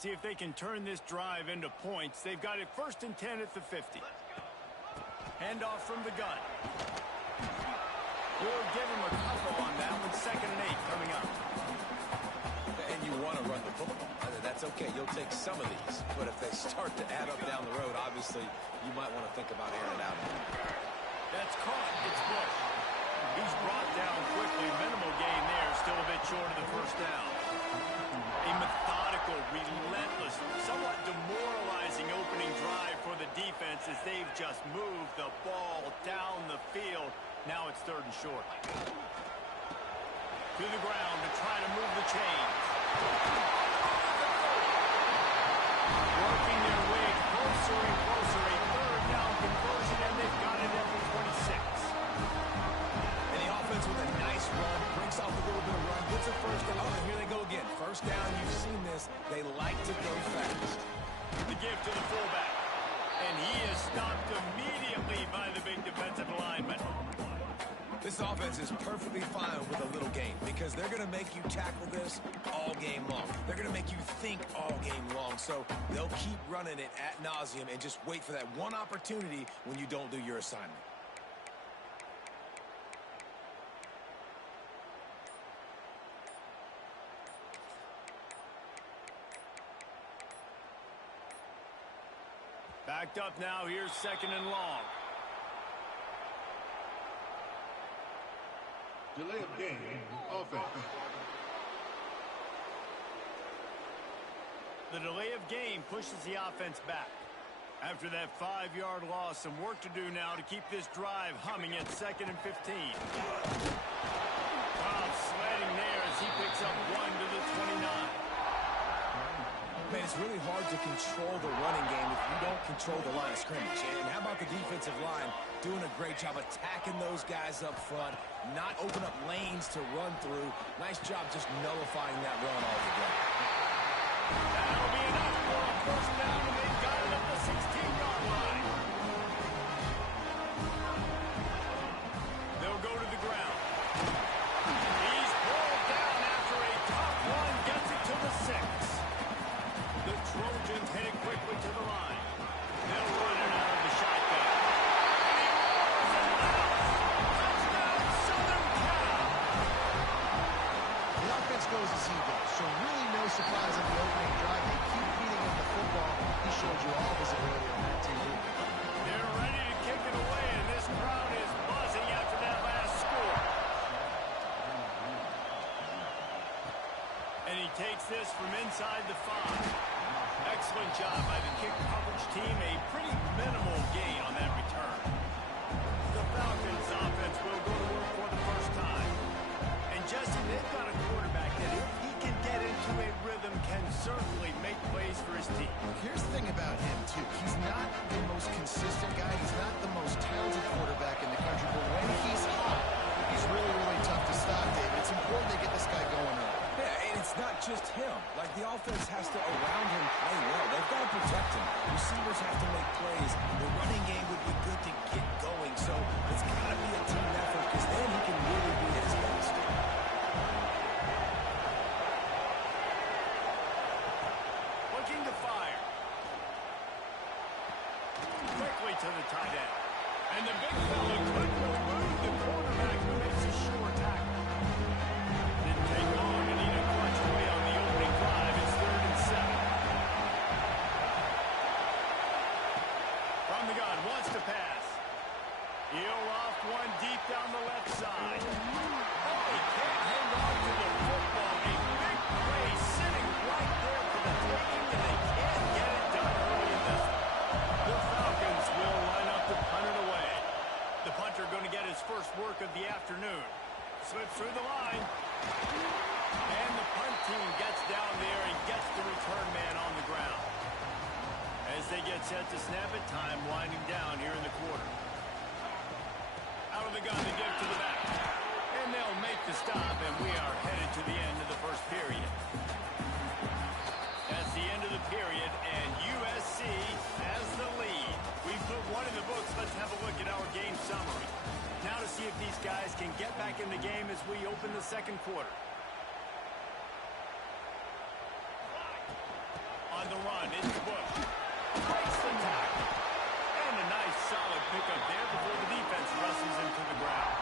See if they can turn this drive into points. They've got it 1st and 10 at the 50. Handoff from the gun. We'll give him a couple on that one. 2nd and 8 coming up. And you want to run the football. That's okay. You'll take some of these. But if they start to add up down the road, obviously, you might want to think about airing it out. That's caught. It's Bush. He's brought down quickly. Minimal gain there. Still a bit short of the 1st down. A methodical, relentless, somewhat demoralizing opening drive for the defense as they've just moved the ball down the field. Now it's 3rd and short. To the ground to try to move the chains. Working their way closer and closer. A 3rd down conversion, and they've got it at the 26. And the offense with a nice run, breaks off a little bit of run, gets a 1st down. Oh, and here they go again. 1st down, you've seen this. They like to go fast. The give to the fullback. And he is stopped immediately by the big defensive lineman. This offense is perfectly fine with a little game because they're going to make you tackle this all game long. They're going to make you think all game long. So they'll keep running it ad nauseum and just wait for that one opportunity when you don't do your assignment. Backed up now. Here's 2nd and long. Delay of game, offense. The delay of game pushes the offense back. After that 5-yard loss, some work to do now to keep this drive humming at 2nd and 15. Wow, sledding there as he picks up 1 to the 29. Man, it's really hard to control the running game if you don't control the line of scrimmage. And how about the defensive line doing a great job attacking those guys up front, not open up lanes to run through. Nice job just nullifying that run altogether. That'll be enough for a 1st down, and they've got it at the 16-yard line. They'll go to the ground. He's pulled down after a tough one, gets it to the 6. The Trojans heading quickly to the line. They'll run it out of the shotgun. Touchdown, Southern Cal! The offense goes as he does, so really no surprise on the opening drive. They keep feeding him the football. He showed you all visibility on that TV. They're ready to kick it away, and this crowd is buzzing after that last score. And he takes this from inside the 5. Excellent job by the kick coverage team. A pretty minimal gain on that return. The Falcons offense will go to work for the 1st time. And Justin, they've got a quarterback that if he can get into a rhythm can certainly make plays for his team. Here's the thing about him, too. He's not the most consistent guy. He's not the most talented quarterback in the country. But when he's hot, he's really, really tough to stop, David. It's important they get this guy going early. Yeah, and it's not just him. Like, the offense has to, around him, play well. They've got to protect him. Receivers have to make plays. The running game would be good to get going. So it's got to be a team effort because then he can really be at his best. Looking to fire. Quickly to the tight end. And the big fella couldn't elude the quarterback who makes a sure tackle. Didn't take long to need a clutch away on the opening drive. It's 3rd and 7. From the gun, wants to pass. He'll off one deep down the left side. Oh, he can't hang on to the football. A big play sitting right there for the taking, and they can't get it done early in this one. The Falcons will line up to punt it away. The punter going to get his first work of the afternoon. Slips through the line. And the punt team gets down there and gets the return man on the ground. As they get set to snap it, time winding down here in the quarter. Out of the gun to give to the back. And they'll make the stop, and we are headed to the end of the 1st period. That's the end of the period, and USC has the lead. We've put one in the books. Let's have a look at our game summary. Now to see if these guys can get back in the game as we open the 2nd quarter. On On the run, it's Bush. Breaks the tackle. And a nice solid pickup there before the defense wrestles into the ground.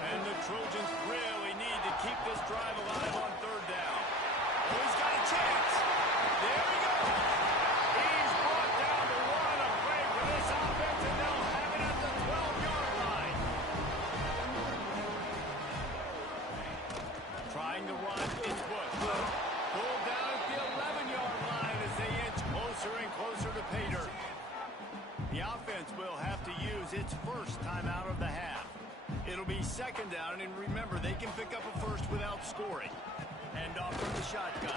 And the Trojans really need to keep this drive alive on third down. Oh, he's got a chance. There he goes. He's brought down to one. A break for this offense, and they'll have it at the 12-yard line. Trying to run, it's Bush. Pulled down at the 11-yard line as they inch closer and closer to pay dirt. The offense will have to use its first timeout of the half. It'll be second down, and remember, they can pick up a first without scoring. Hand off from the shotgun.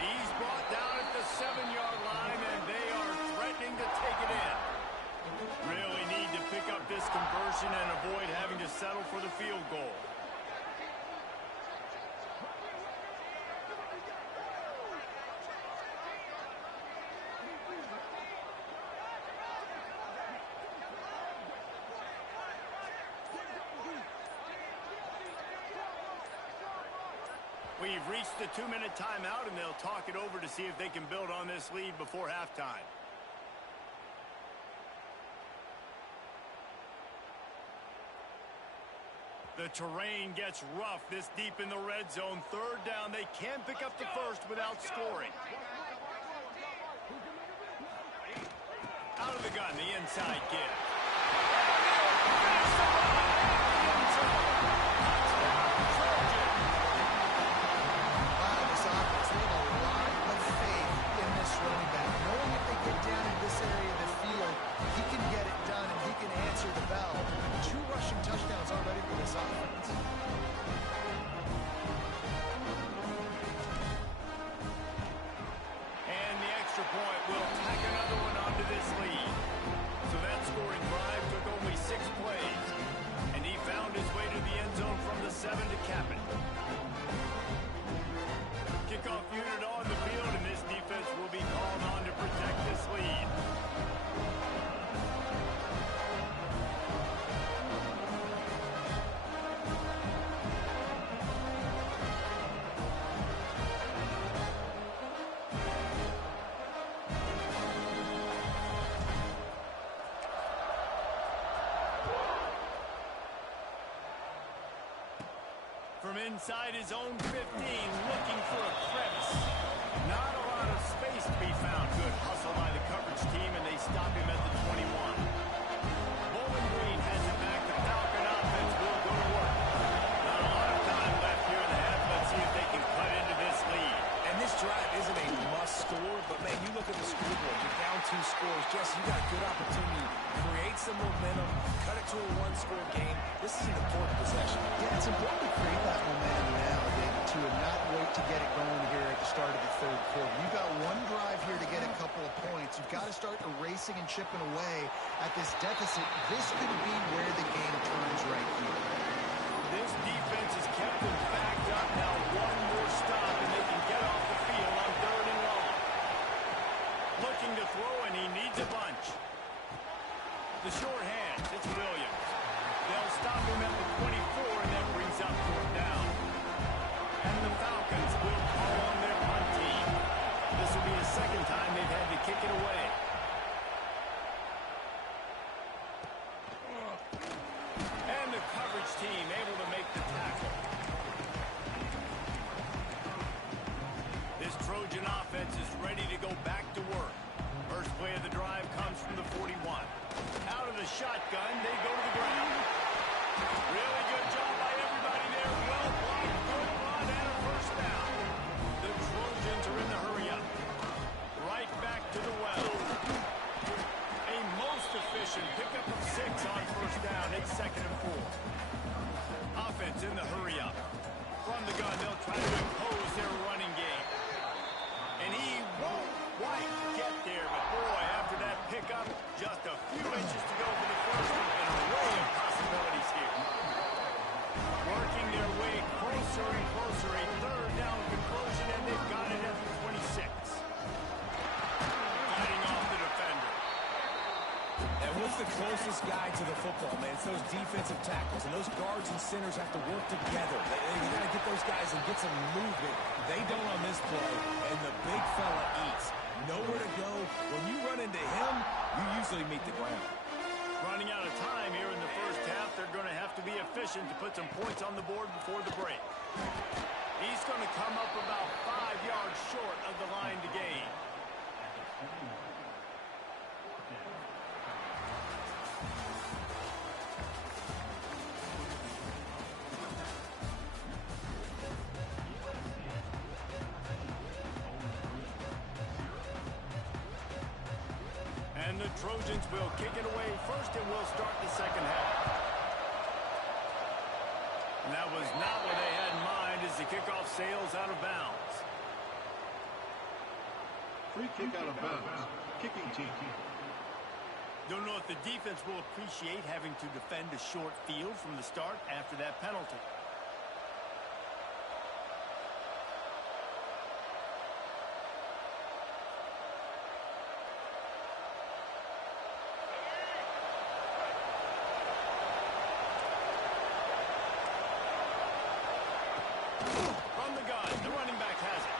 He's brought down at the 7-yard line, and they are threatening to take it in. Really need to pick up this conversion and avoid having to settle for the field goal. We've reached the 2-minute timeout, and they'll talk it over to see if they can build on this lead before halftime. The terrain gets rough this deep in the red zone. Third down, they can pick up the first without scoring. Out of the gun, the inside give. Running back, knowing if they get down in this area of the field, he can get it done and he can answer the bell. 2 rushing touchdowns already for this offense. And the extra point will tack another one onto this lead. So that scoring drive took only 6 plays, and he found his way to the end zone from the 7 to cap it. Kickoff unit on the field, and this defense will be called on to protect this lead. From inside his own 15, looking for a crevice. Not a lot of space to be found. Good hustle by the coverage team, and they stop him at the 21. Bowling Green has it back. The Falcon offense will go to work. Not a lot of time left here in the half. Let's see if they can cut into this lead. And this drive isn't a must-score, but, man, you look at the scoreboard. You're down 2 scores. Jesse, you got a good opportunity. Create some momentum. Cut it to a 1-score game. This is an important possession. Yeah, it's important to create that momentum now, David, to not wait to get it going here at the start of the third quarter. You've got one drive here to get a couple of points. You've got to start erasing and chipping away at this deficit. This could be where the game turns right here. This defense has kept them backed up. Now one more stop, and they can get off the field on 3rd and long. Looking to throw, and he needs a bunch. The short hands, it's Williams. They'll stop him at the 24, and that brings up 4th down. And the Falcons will call on their punt team. This will be the second time they've had to kick it away. And the coverage team able to make the tackle. This Trojan offense is ready to go back to work. First play of the drive comes from the 41. Out of the shotgun, they go to the ground. Really good job by everybody there. Well blocked, good run, and a first down. The Trojans are in the hurry-up. Right back to the well. A most efficient pickup of 6 on first down. It's 2nd and 4. Offense in the hurry-up. From the gun, they'll try to impose their running game. And he won't quite get there, but boy, after that pickup, just a few inches to go for the first one, and an array of possibilities here. Working their way closer and closer, a 3rd down conversion, and they've got it at the 26. Fighting off the defender. And with the the closest guy to the football, man. It's those defensive tackles, and those guards and centers have to work together. You got to get those guys and get some movement. They don't on this play, and the big fella eats. Nowhere to go. When you run into him, you usually meet the ground. Running out of time here in the first half. They're going to have to be efficient to put some points on the board before the break. He's going to come up about 5 yards short of the line to gain. And the Trojans will kick it away first, and we'll start the second half. And that was not what they had in mind as the kickoff sails out of bounds. Free kick out of bounds. Kicking team. Don't know if the defense will appreciate having to defend a short field from the start after that penalty. From the gun, the running back has it.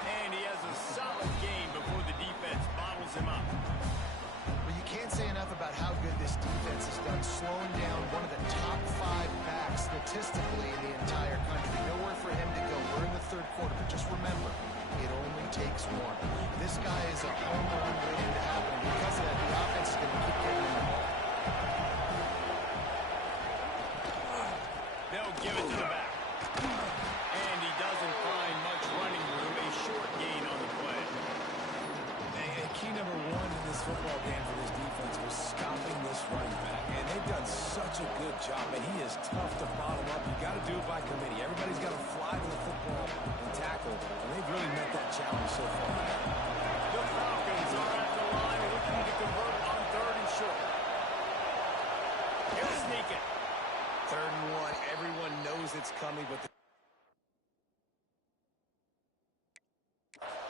And he has a solid gain before the defense bottles him up. Well, you can't say enough about how good this defense has done slowing down one of the top 5 backs statistically in the entire country. Nowhere for him to go. We're in the third quarter, but just remember, it only takes one. This guy is a home run waiting to happen. Because of that, the offense is going to keep giving him the ball. They'll give it to the back. And he doesn't find much running room. A short gain on the play. Key number 1 in this football game for this defense was stopping this running back. And they've done such a good job. And he is tough to bottle up. You got to do it by committee. Everybody's got to fly to the football and tackle. And they've really met that challenge so far. The Falcons are at the line looking to convert on 3rd and short. He'll sneak it. 3rd and 1. Everyone knows it's coming, but the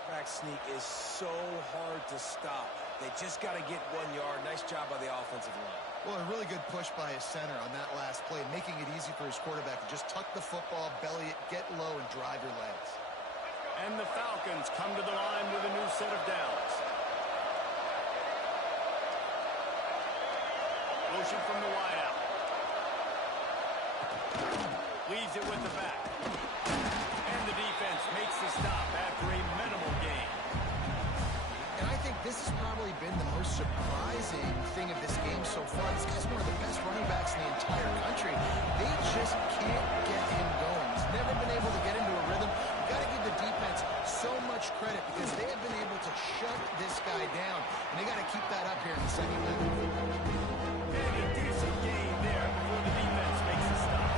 back sneak is so hard to stop. They just got to get 1 yard. Nice job by the offensive line. Well, a really good push by his center on that last play, making it easy for his quarterback to just tuck the football, belly it, get low, and drive your legs. And the Falcons come to the line with a new set of downs. Motion from the wideout. Leaves it with the back. And the defense makes the stop after a minimal gain. And I think this has probably been the most surprising thing of this game so far. This guy's one of the best running backs in the entire country. They just can't get him going. He's never been able to get into a rhythm. You've got to give the defense so much credit because they have been able to shut this guy down. And they got to keep that up here in the second half. And a decent gain there before the defense makes a stop.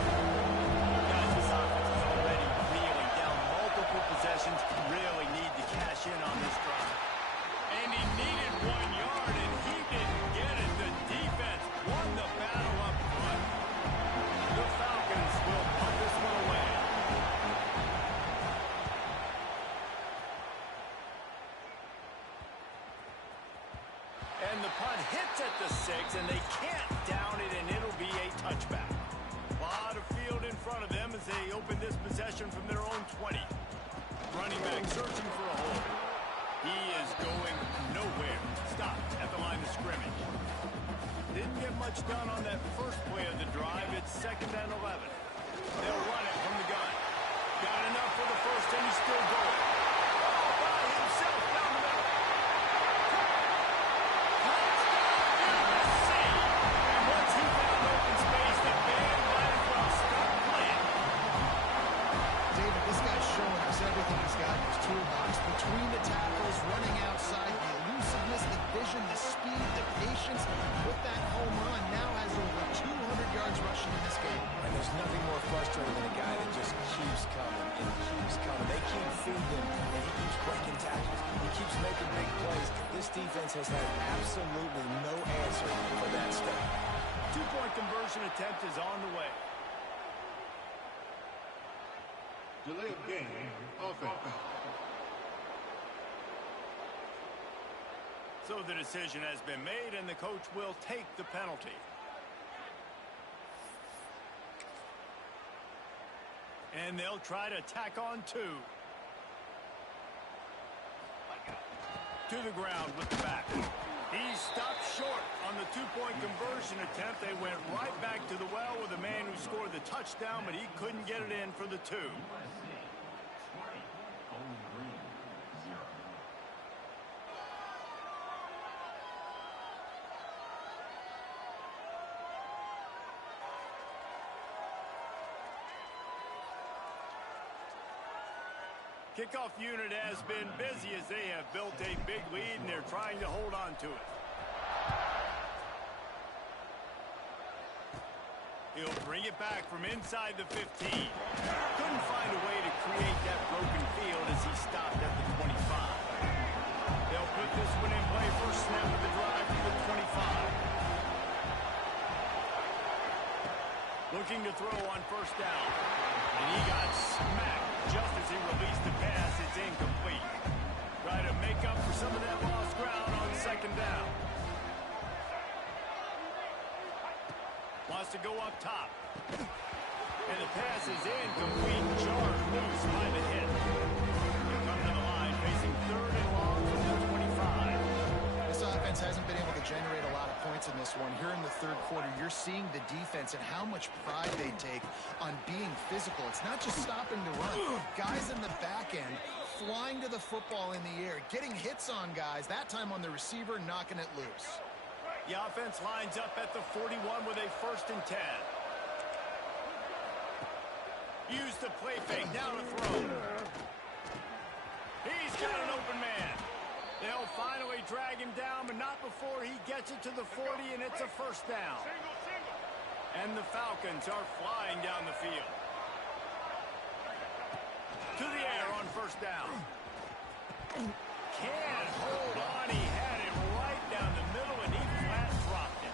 Guys, this offense is already reeling down multiple possessions. Really need to cash in on this drive. And he needed 1 yard, and he didn't get it. The defense won the battle up front. The Falcons will put this one away. And the punt hits at the 6, and they can't down it, and it'll be a touchback. A lot of field in front of them as they open this possession from their own 20. Running back searching for a hole. He is going nowhere. Stopped at the line of scrimmage. Didn't get much done on that first play of the drive. It's 2nd and 11. They'll run it from the gun. Got enough for the first, and he's still going. All by himself down the middle. And once he found open space, the band might as well stop playing. David, this guy's showing us everything he's got in his toolbox. Between the tackles, running outside, the elusiveness, the vision, the speed, the patience. With that home run, now has over 200 yards rushing in this game. And there's nothing more frustrating than a guy that just keeps coming and keeps coming. They keep feeding him, and he keeps breaking tackles. He keeps making big plays. This defense has had absolutely no answer for that stuff. 2-point conversion attempt is on the way. Delay of game. Offense. So the decision has been made, and the coach will take the penalty. And they'll try to tack on 2. To the ground with the back. He stopped short on the two-point conversion attempt. They went right back to the well with the man who scored the touchdown, but he couldn't get it in for the 2. Kickoff unit has been busy as they have built a big lead, and they're trying to hold on to it. He'll bring it back from inside the 15. Couldn't find a way to create that broken field as he stopped at the 25. They'll put this one in play. First snap of the drive to the 25. Looking to throw on first down. And he got smacked just as he released the pass. It's incomplete. Try to make up for some of that lost ground on second down. Wants to go up top. And the pass is incomplete. Jarred loose by the hit. He'll come to the line facing 3rd and long from the 25. This offense hasn't been able to generate a lot of points in this one. Here in the third quarter, you're seeing the defense and how much pride they take on being physical. It's not just stopping to run. Guys in the back end flying to the football in the air, getting hits on guys, that time on the receiver, knocking it loose. The offense lines up at the 41 with a 1st and 10. Use the play fake, now to throw. He's got an open man. They'll finally drag him down, but not before he gets it to the 40, and it's a first down. And the Falcons are flying down the field. To the air on first down. Can't hold on. He had it right down the middle, and he flat dropped it.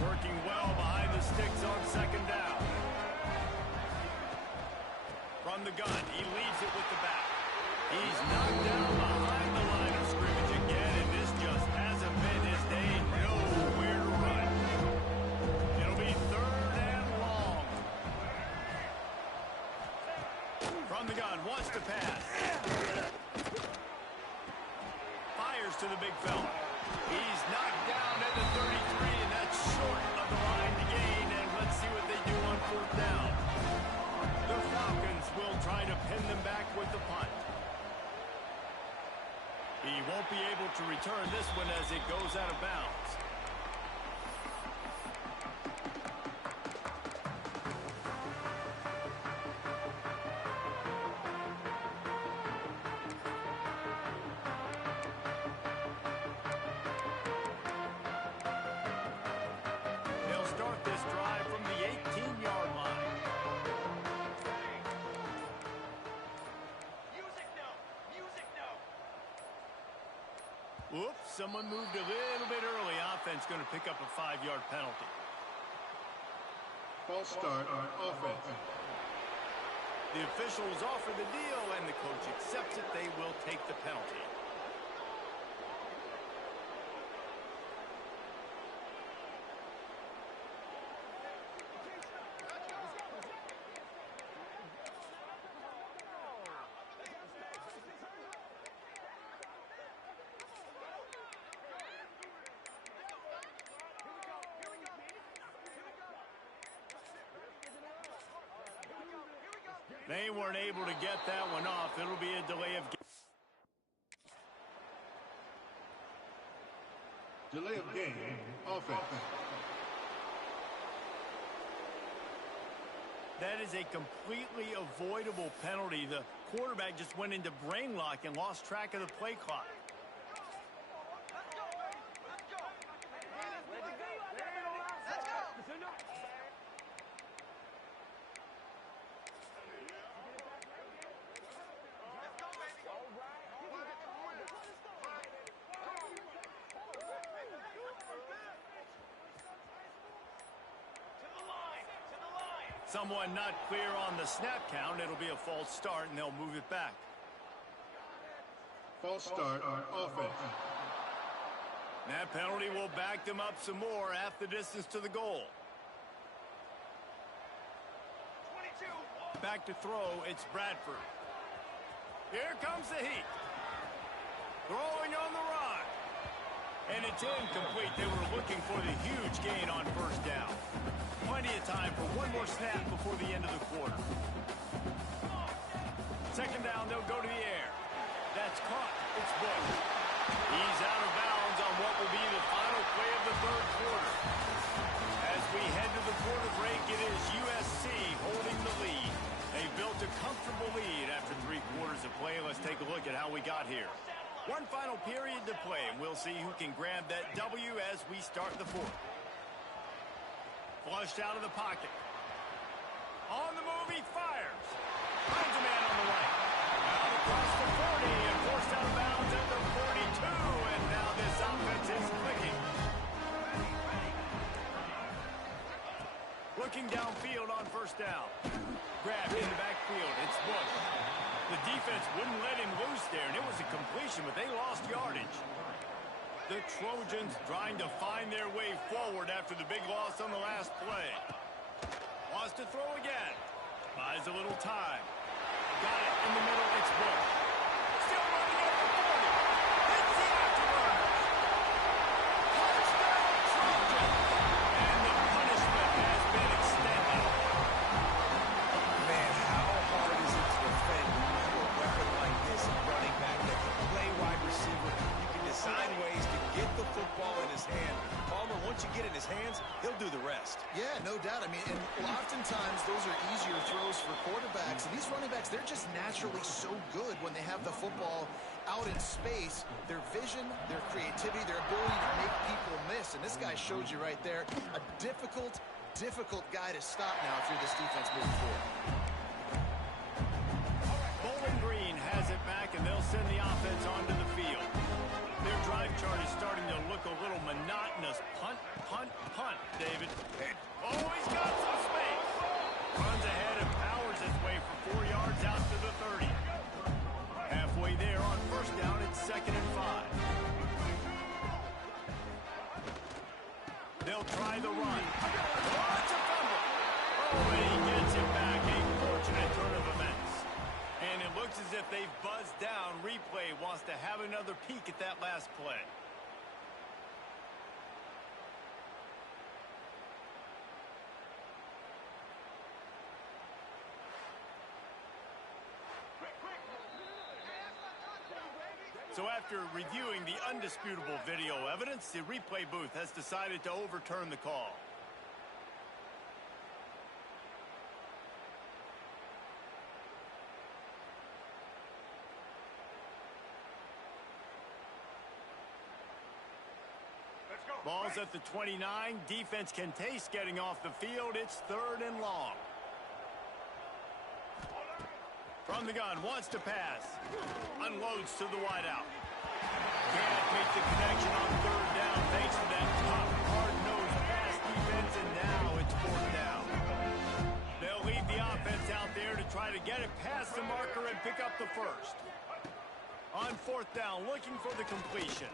Working well behind the sticks on second down. From the gun, he leaves it with the back. He's knocked down behind the line of scrimmage again, and this just hasn't been his day. Nowhere to run. It'll be 3rd and long. From the gun, wants to pass. Fires to the big fella. He's knocked down at the 33, and that's short of the line to gain, and let's see what they do on 4th down. The Falcons will try to pin them back with the punt. He won't be able to return this one as it goes out of bounds. They'll start this drive from the 18-yard line. Whoops, someone moved a little bit early. Offense going to pick up a 5-yard penalty. False start on offense. The officials offer the deal, and the coach accepts it. They will take the penalty. They weren't able to get that one off. It'll be a delay of game. Delay of game, offense. That is a completely avoidable penalty. The quarterback just went into brain lock and lost track of the play clock. Someone not clear on the snap count. It'll be a false start, and they'll move it back. False start on offense. That penalty will back them up some more, half the distance to the goal. Back to throw, it's Bradford. Here comes the heat. Throwing on the run. And it's incomplete. They were looking for the huge gain on first down. Plenty of time for one more snap before the end of the quarter. Second down, they'll go to the air. That's caught. It's Bush. He's out of bounds on what will be the final play of the third quarter. As we head to the quarter break, it is USC holding the lead. They built a comfortable lead after 3 quarters of play. Let's take a look at how we got here. One final period to play, and we'll see who can grab that W as we start the fourth. Flushed out of the pocket. On the move, he fires. Finds a man on the right. Out across the 40 and forced out of bounds at the 42. And now this offense is clicking. Looking downfield on first down. Grabbed in the backfield. It's Bush. The defense wouldn't let him loose there, and it was a completion, but they lost yardage. The Trojans trying to find their way forward after the big loss on the last play. Wants to throw again. Buys a little time. Got it in the middle. It's Bush. Still running at the 40. Hits the afterburners. Touchdown, Trojans. And the punishment has been extended. Man, how hard is it to defend when you have a weapon like this at running back that can play wide receiver? You can design ways to get the football in his hand. Palmer, once you get it in his hands, he'll do the rest. Yeah, no doubt. I mean, and oftentimes those are easier throws for quarterbacks. And these running backs, they're just naturally so good when they have the football out in space. Their vision, their creativity, their ability to make people miss. And this guy showed you right there, a difficult guy to stop now if you're this defense moving forward. Bowling Green has it back, and they'll send the offense onto the field. Their drive chart is starting to look a little monotonous. Punt, punt, punt, David. Oh, he's got some space. Runs ahead and powers his way for 4 yards out to the 30. Halfway there on first down, it's 2nd and 5. They'll try the run. Oh, it's a fumble. Oh, and he gets it back. A fortunate turn of events. And it looks as if they've buzzed down. Replay wants to have another peek at that last play. So after reviewing the undisputable video evidence, the replay booth has decided to overturn the call. Ball's at the 29. Defense can taste getting off the field. It's 3rd and long. From the gun, wants to pass. Unloads to the wideout. Can't make the connection on 3rd down thanks to that tough, hard-nosed pass defense, and now it's 4th down. They'll leave the offense out there to try to get it past the marker and pick up the first. On 4th down, looking for the completion.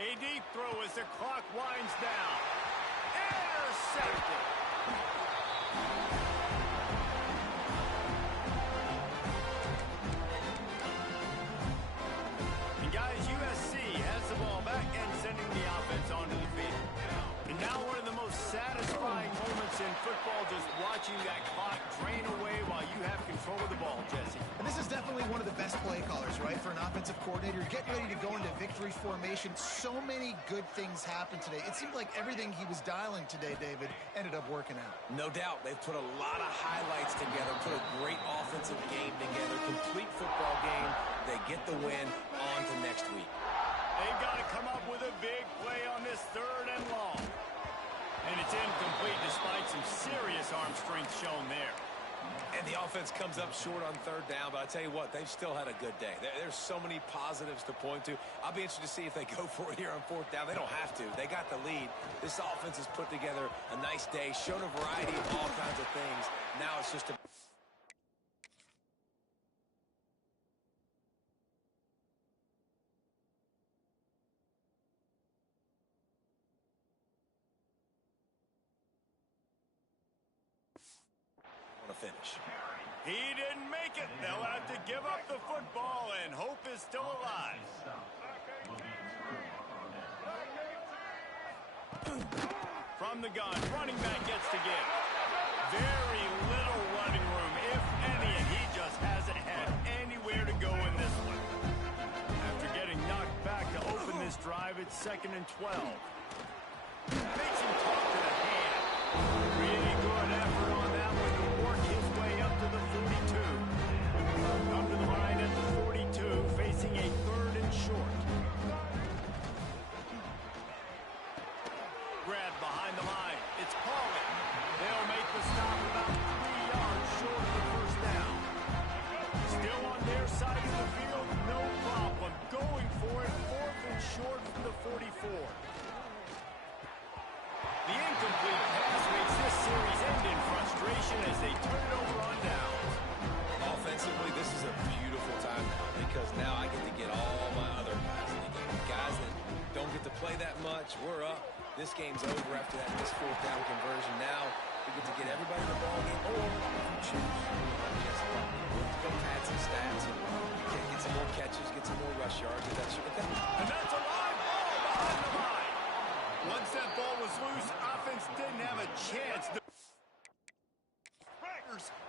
A deep throw as the clock winds down. Intercepted. And guys, USC has the ball back and sending the offense onto the field. And now one of the most satisfying moments in football, just watching that clock drain away while you have control of the ball, Jesse. And this is definitely one of the best play callers, right, for an offensive coordinator. You're getting ready to go into victory formation. So many good things happened today. It seemed like everything he was dialing today, David, ended up working out. No doubt. They've put a lot of highlights together, put a great offensive game together, complete football game. They get the win. On to next week. They've got to come up with a big play on this 3rd and long. And it's incomplete despite some serious arm strength shown there. And the offense comes up short on 3rd down, but I tell you what, they've still had a good day. There's so many positives to point to. I'll be interested to see if they go for it here on 4th down. They don't have to. They got the lead. This offense has put together a nice day, shown a variety of all kinds of things. Now it's just a finish. He didn't make it. They'll have to give up the football, and hope is still alive. From the gun, running back gets to give. Very little running room, if any, and he just hasn't had anywhere to go in this one. After getting knocked back to open this drive, it's 2nd and 12. Makes him talk to the hand. Really good effort on that one to work his way up to the 42. Come to the line at the 42, facing a 3rd and short. Grab behind the line. It's Paulin. They'll make the stop about 3 yards short of the first down. Still on their side of the field, no problem. Going for it, 4th and short from the 44. The incomplete pass makes this series end in frustration as they turn it over on downs. Offensively, this is a beautiful time now because now I get to get all my other guys in the game. Guys that don't get to play that much, we're up. This game's over after that missed 4th down conversion. Now we get to get everybody in the ball game, or if you choose, just go pad some stats and get some more catches, get some more rush yards, and that's a live ball behind the line. Once that ball was loose, offense didn't have a chance.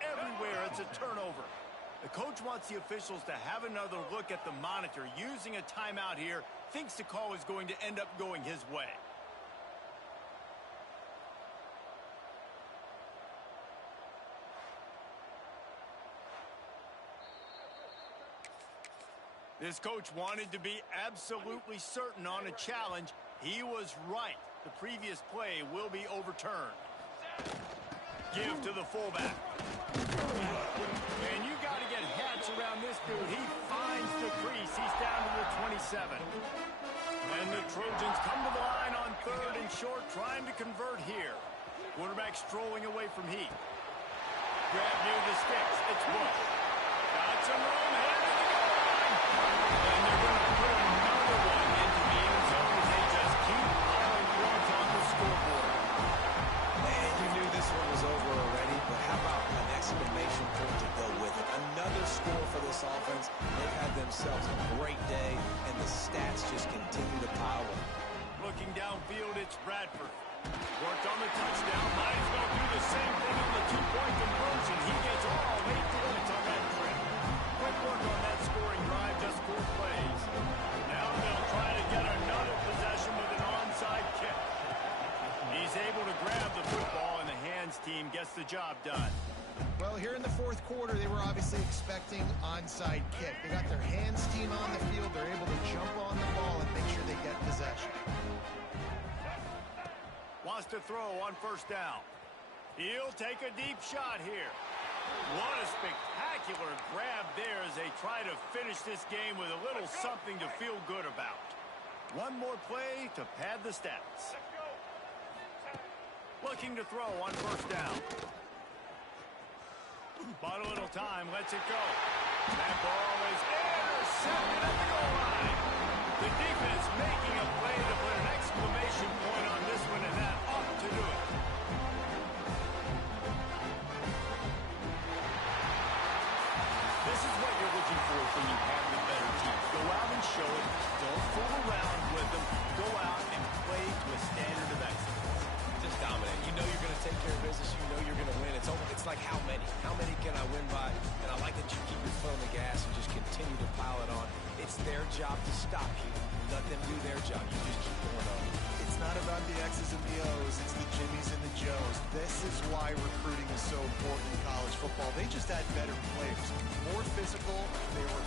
Everywhere, it's a turnover. The coach wants the officials to have another look at the monitor. Using a timeout here, thinks the call is going to end up going his way. This coach wanted to be absolutely certain on a challenge. He was right. The previous play will be overturned. Give to the fullback. And you got to get hats around this dude. He finds the crease. He's down to the 27. And the Trojans come to the line on 3rd and short, trying to convert here. Quarterback strolling away from Heath. Grab near the sticks. It's Bush. Got some room headed to the goal line. And they're going to put another one into the end zone as they just keep piling points on the scoreboard. Man, you knew this one was over already, but how about an exclamation point to go with it? Another score for this offense. They've had themselves a great day, and the stats just continue to pile up. Looking downfield, it's Bradford. Worked on the touchdown. Might as well do the same thing on the 2-point conversion. He gets all 8 points on that trip. Quick work on that scoring drive, just 4 plays. Now they'll try to get another possession with an onside kick. He's able to grab the football, and the hands team gets the job done. Well, here in the 4th quarter, they were obviously expecting onside kick. They got their hands team on the field. They're able to jump on the ball and make sure they get possession. Wants to throw on 1st down. He'll take a deep shot here. What a spectacular grab there as they try to finish this game with a little something to feel good about. One more play to pad the stats. Looking to throw on 1st down. Bought a little time, lets it go. That ball is intercepted at the goal line. The defense making a play to put an exclamation point on this one, and that ought to do it. This is what you're looking for when you have the better team. Go out and show it. Don't fool around with them. Go out and play to a standard of excellence. Just dominate. You know you're going to take care of business. You know you're going to win. It's like how many? How many can I win by? And I like that you keep your foot on the gas and just continue to pile it on. It's their job to stop you. Let them do their job. You just keep going on. It's not about the X's and the O's. It's the Jimmies and the Joes. This is why recruiting is so important in college football. They just had better players. More physical. They were...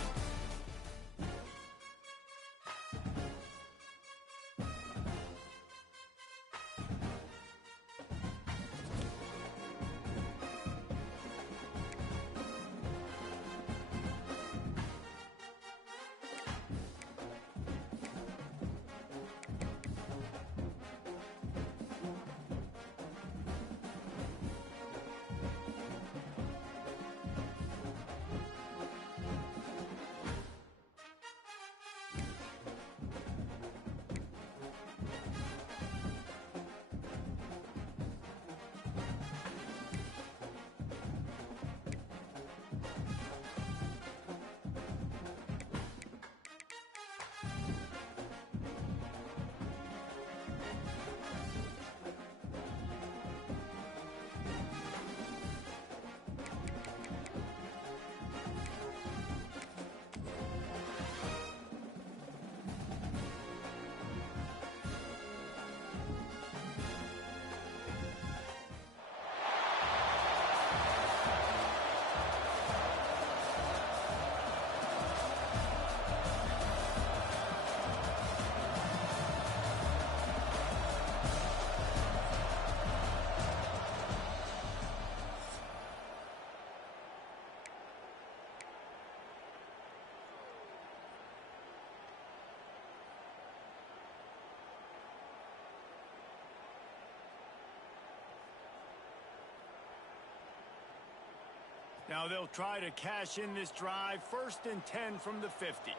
Now they'll try to cash in this drive. 1st and 10 from the 50.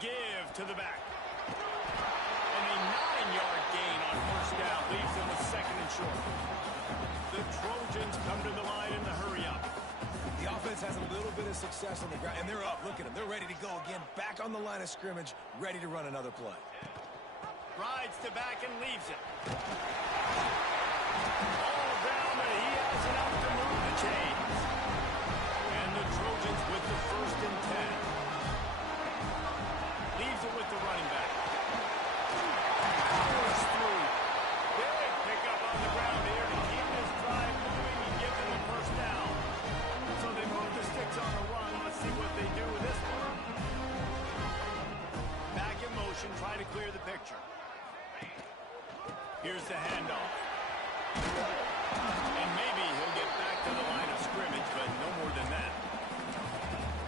Give to the back. And a 9-yard gain on 1st down leaves them with 2nd and short. The Trojans come to the line in the hurry up. The offense has a little bit of success on the ground, and they're up. Look at them. They're ready to go again. Back on the line of scrimmage, ready to run another play. Rides to back and leaves it. All down, but he has enough to move the chains. And the Trojans with the 1st and 10. Leaves it with the running back. Powers through. Big pickup on the ground here to keep this drive moving and give them a 1st down. So they move the sticks on the run. Let's see what they do with this one. Back in motion, try to clear the picture. Here's the handoff. And maybe he'll get back to the line of scrimmage, but no more than that.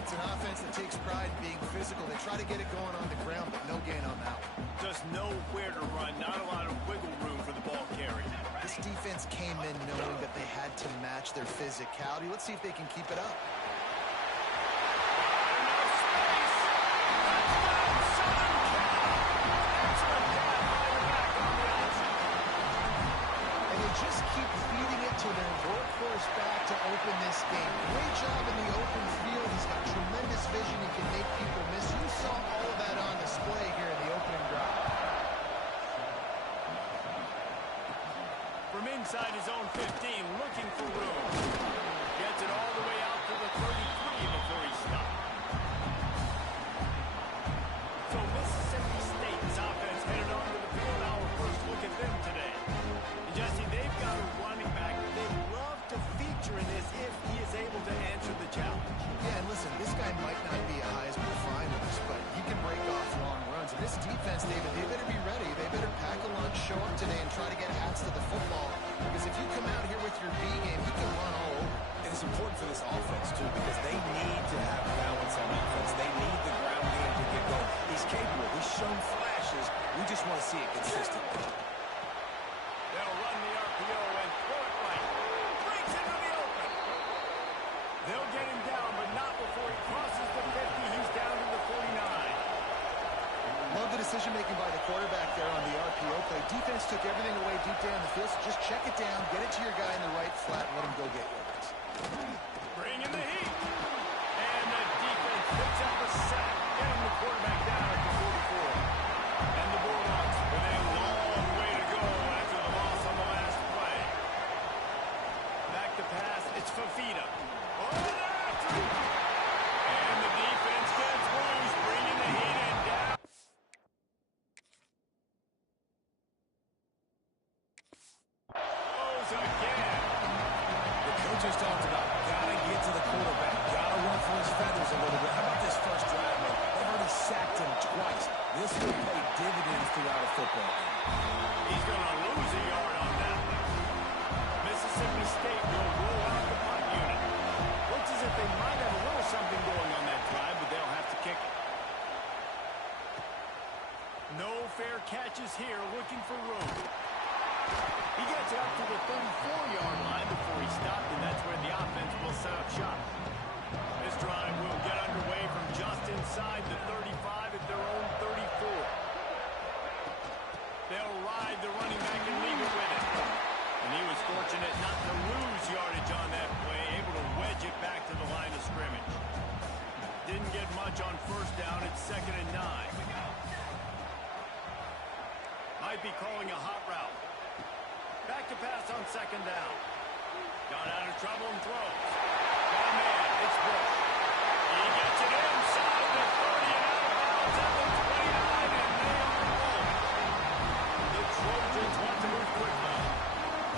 It's an offense that takes pride in being physical. They try to get it going on the ground, but no gain on that one. Just nowhere to run, not a lot of wiggle room for the ball carrier. This defense came in knowing that they had to match their physicality. Let's see if they can keep it up. Just keep feeding it to their workhorse back to open this game. Great job in the open field. He's got tremendous vision. He can make people miss. You saw all of that on display here in the opening drive. From inside his own 15, looking for room. Gets it all the way out to the 33 before he stopped. So Mississippi State's offense headed onto the field. Our first look at them today. Jesse, they've got a running back that they'd love to feature in this if he is able to answer the challenge. Yeah, and listen, this guy might not be a Heisman finalist, but he can break off long runs. And this defense, David, they better be ready. They better pack a lunch, show up today, and try to get hats to the football. Because if you come out here with your B game, you can run all over. And it's important for this offense, too, because they need to have balance on offense. They need the ground game to get going. He's capable. He's shown flashes. We just want to see it consistently. They'll run the RPO and throw it right. Breaks into the open. They'll get him down, but not before he crosses the 50. He's down to the 49. Love the decision-making by the quarterback there on the RPO play. Defense took everything away deep down the field, so just check it down, get it to your guy in the right flat, and let him go get yours. Bring in the heat. And the defense picks up a sack, getting the quarterback down at the 44. And the Bulldogs with a long way to go after the loss on the last play. Back to pass, it's Fafita. Oh, after it. And the defense gets loose, bringing the heat in down. Goes again. The coaches talked about gotta get to the quarterback, gotta run for his feathers a little bit. How about this first drive, man? They've already sacked him twice. This will pay dividends throughout a football game. He's going to lose a yard on that one. Mississippi State will roll out the punt unit. Looks as if they might have a little something going on that drive, but they'll have to kick it. No fair catches here, looking for room. He gets it up to the 34-yard line before he stopped, and that's where the offense will set up shop. This drive will get underway from just inside the 35 at their own 34. They'll ride the running back and leave it with him. And he was fortunate not to lose yardage on that play, able to wedge it back to the line of scrimmage. Didn't get much on 1st down. It's 2nd and 9. Might be calling a hot route. Back to pass on 2nd down. Got out of trouble and throws. Got a man. It's Bush. He gets it inside the 30 and out of bounds at the 29, and they are home. The Trojans want to move quickly.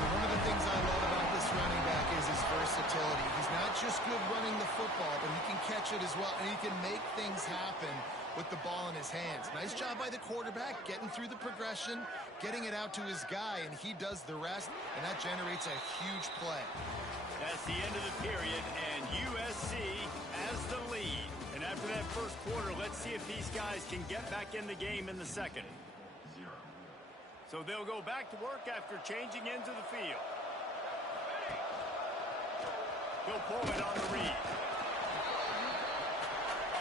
One of the things I love about this running back is his versatility. He's not just good running the football, but he can catch it as well, and he can make things happen with the ball in his hands. Nice job by the quarterback, getting through the progression, getting it out to his guy, and he does the rest, and that generates a huge play. That's the end of the period, and USC has the lead. And after that first quarter, let's see if these guys can get back in the game in the second. So they'll go back to work after changing into the field. He'll pull it on the read.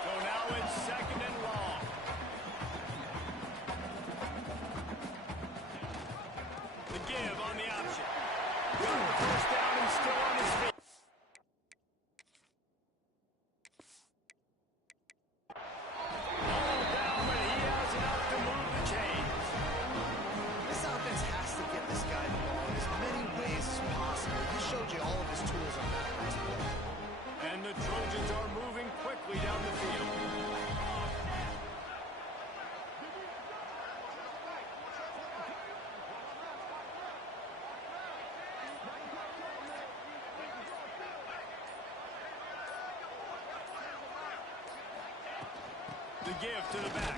So now it's second and long. The give on the option. Got the first down and still on his feet. All down, but he has enough to move the chains. This offense has to get this guy the ball in as many ways as possible. He showed you all of his tools on that last play. And the Trojans are moving quickly down the field. The give to the back.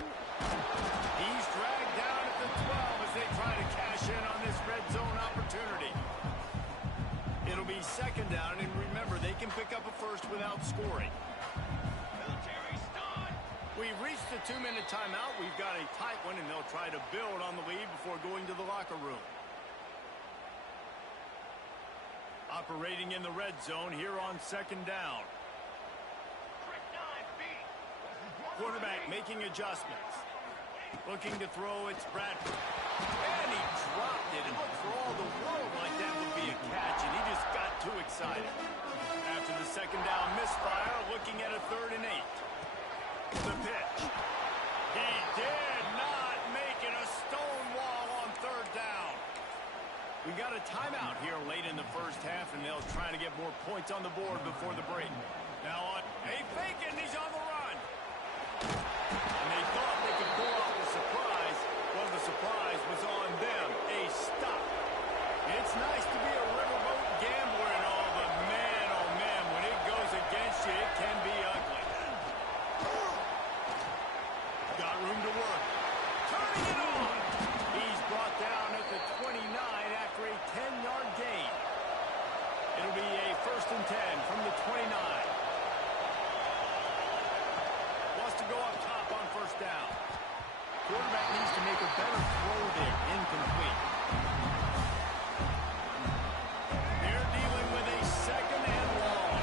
He's dragged down at the 12 as they try to cash in on this red zone opportunity. It'll be second down, and remember, they can pick up a first without scoring. We've reached the 2-minute timeout. We've got a tight one, and they'll try to build on the lead before going to the locker room. Operating in the red zone here on second down. Quarterback making adjustments. Looking to throw, it's Bradford. And he dropped it. It looked for all the world like that would be a catch, and he just got too excited. After the second down misfire, looking at a 3rd and 8. The pitch. He did not make it. A stone wall on 3rd down. We got a timeout here late in the first half, and they'll try to get more points on the board before the break. Now on a fake, and he's on the run. And they thought they could pull off the surprise. Well, the surprise was on them. A stop. It's nice to be a riverboat gambler and all, but man, oh man, when it goes against you, it can be ugly. Got room to work. Turning it on. He's brought down at the 29 after a 10-yard gain. It'll be a 1st and 10 from the 29. Wants to go up top on 1st down. Quarterback needs to make a better throw there. Incomplete. They're dealing with a 2nd and long.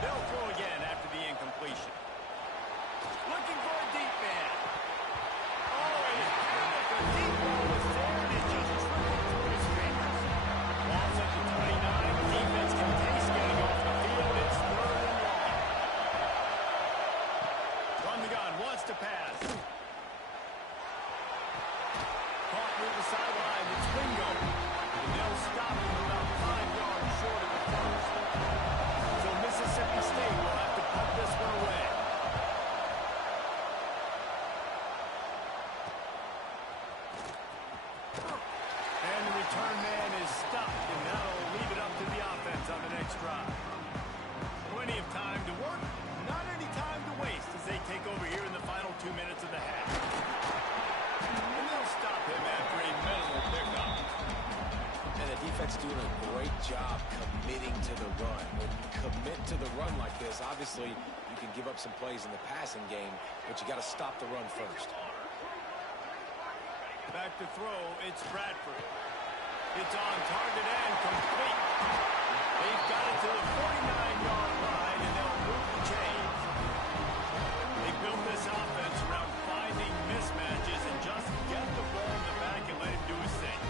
They'll throw again after the incompletion. Looking for a deep man. Oh, and the deep ball was there, and it just trickled through his fingers. Loss at the 29. Defense can taste getting off the field. It's 3rd and long. From the gun, wants to pass. Caught near the sideline. It's Wingo. And they'll stop him about 5 yards short of the first. So Mississippi State will have to put this one away. And the return man is stopped, and that'll leave it up to the offense on the next drive. Plenty of time to work, not any time to waste as they take over here in the final 2 minutes of the half. And they'll stop him after a minimal pickup. And the defense doing a great job committing to the run. When you commit to the run like this, obviously you can give up some plays in the passing game, but you got to stop the run first. Back to throw, it's Bradford. It's on target and complete. They've got it to the 49-yard line, and they'll move the chains. They built this offense around finding mismatches and just get the ball in the back and let him do his thing.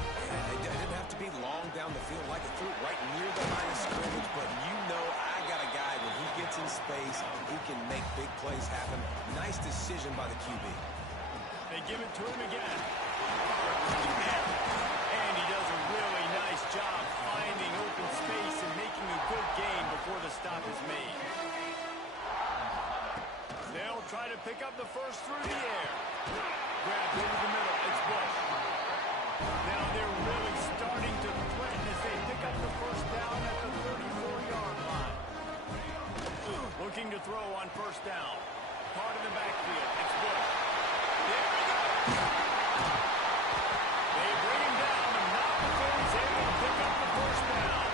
Yeah, it didn't have to be long down the field like it threw it right near the line of scrimmage, but you know I got a guy when he gets in space, he can make big plays happen. Nice decision by the QB. They give it to him again. And he does a really nice job finding open space and making a good gain before the stop is made. They'll try to pick up the first through the air. Grab over the middle. It's Bush. Now they're really starting to threaten as they pick up the first down at the 34-yard line. Looking to throw on 1st down. Part of the backfield. It's Bush. There we go. They bring him down, and not before he's able to pick up the 1st down.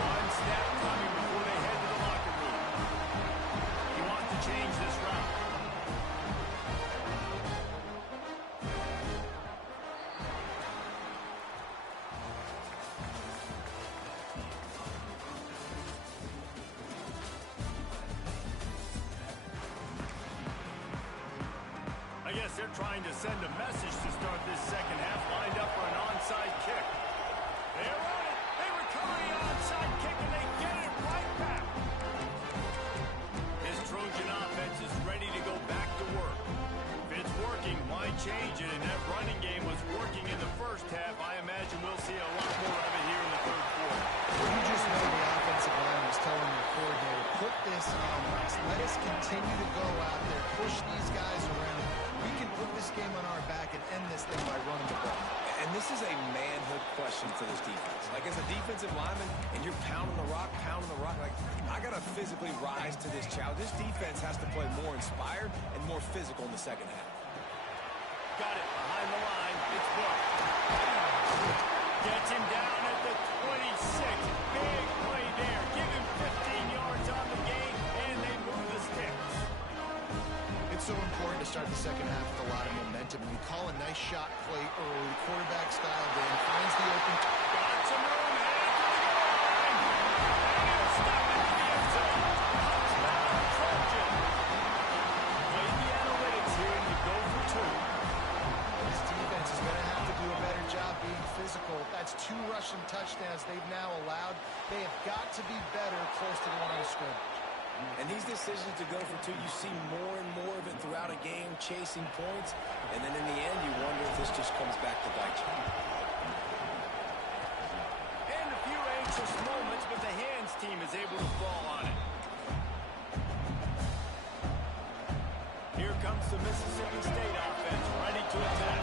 One snap coming before they head to the locker room. He wants to change this route. They're trying to send a message to start this second half, lined up for an onside kick. They're on it. They recover the onside kick, and they get it right back. This Trojan offense is ready to go back to work. If it's working, why change it? And that running game was working in the first half. I imagine we'll see a lot more of it here in the third quarter. You just know the offensive line was telling their coordinator, put this on us. Let us continue to go out there, push these guys around. We can put this game on our back and end this thing by running the ball. And this is a manhood question for this defense. Like, as a defensive lineman, and you're pounding the rock, like, I got to physically rise to this challenge. This defense has to play more inspired and more physical in the second half. Got it behind the line. It's Book. Gets him down at the 26. Big play there. Give him 15 yards on the game, and they move the sticks. It's so important to start the second half with a lot of momentum. You call a nice shot play early, quarterback style game, finds the open. Got some room, headed to the goal line. And he'll stop it to the end zone. Touchdown, Trojan. Play the analytics here, and you go for two. This defense is going to have to do a better job being physical. That's 2 rushing touchdowns they've now allowed. They have got to be better close to the line of scrimmage. And these decisions to go for 2, you see more and more of it throughout a game, chasing points. And then in the end, you wonder if this just comes back to bite you. And a few anxious moments, but the hands team is able to fall on it. Here comes the Mississippi State offense, ready to attack.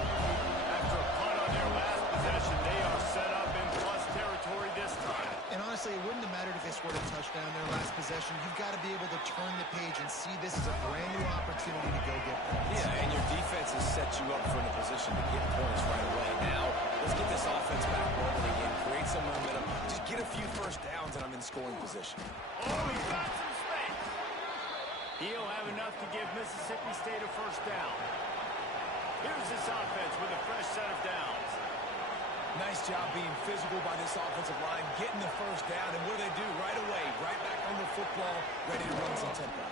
After a punt on their last possession, they are set up in plus territory this time. And honestly, it wouldn't have mattered if they scored a touchdown in their last possession. You've got to be able to turn the page and see this as a brand new opportunity to go get points. Yeah, and your defense has set you up for a position to get points right away. Now, let's get this offense back rolling again, create some momentum, just get a few first downs, and I'm in scoring position. Oh, he's got some space. He'll have enough to give Mississippi State a first down. Here's this offense with a fresh set of downs. Nice job being physical by this offensive line, getting the first down, and what do they do right away? Right back on the football, ready to run some tempo.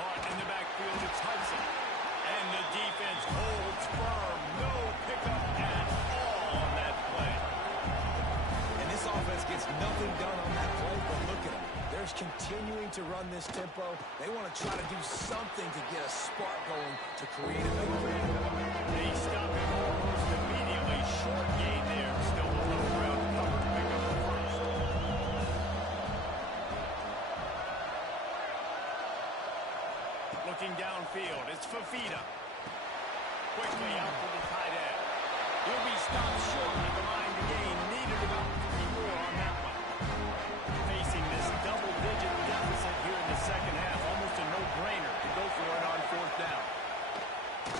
Caught in the backfield, it's Hudson. And the defense holds firm. No pickup at all on that play. And this offense gets nothing done on that play, but look at them. They're continuing to run this tempo. They want to try to do something to get a spark going to create a big play. They stop him almost immediately. Short gain there. Still a little ground cover to pick up the first. Looking downfield, it's Fafita. Quickly out to the tight end. He'll be stopped short at the line to gain. Needed about 3 more on that one. Facing this double-digit deficit here in the second half. Almost a no-brainer to go for it on 4th down.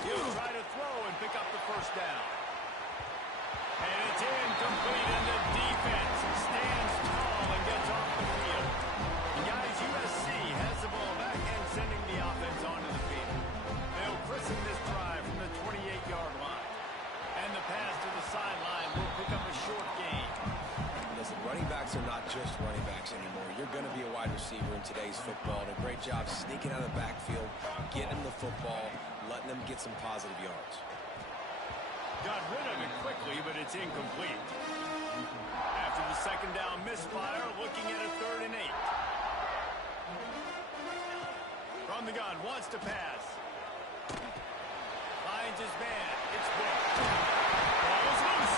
He'll try to throw and pick up the first down. And it's incomplete, and the defense stands tall and gets off the field. And guys, USC has the ball back and sending the offense onto the field. They'll christen this drive from the 28-yard line. And the pass to the sideline will pick up a short gain. Listen, running backs are not just running backs anymore. You're going to be a wide receiver in today's football. And a great job sneaking out of the backfield, getting them the football, letting them get some positive yards. Got rid of it quickly, but it's incomplete. After the second down misfire, looking at a 3rd and 8. From the gun, wants to pass. Finds his man. It's Bush. Ball is loose.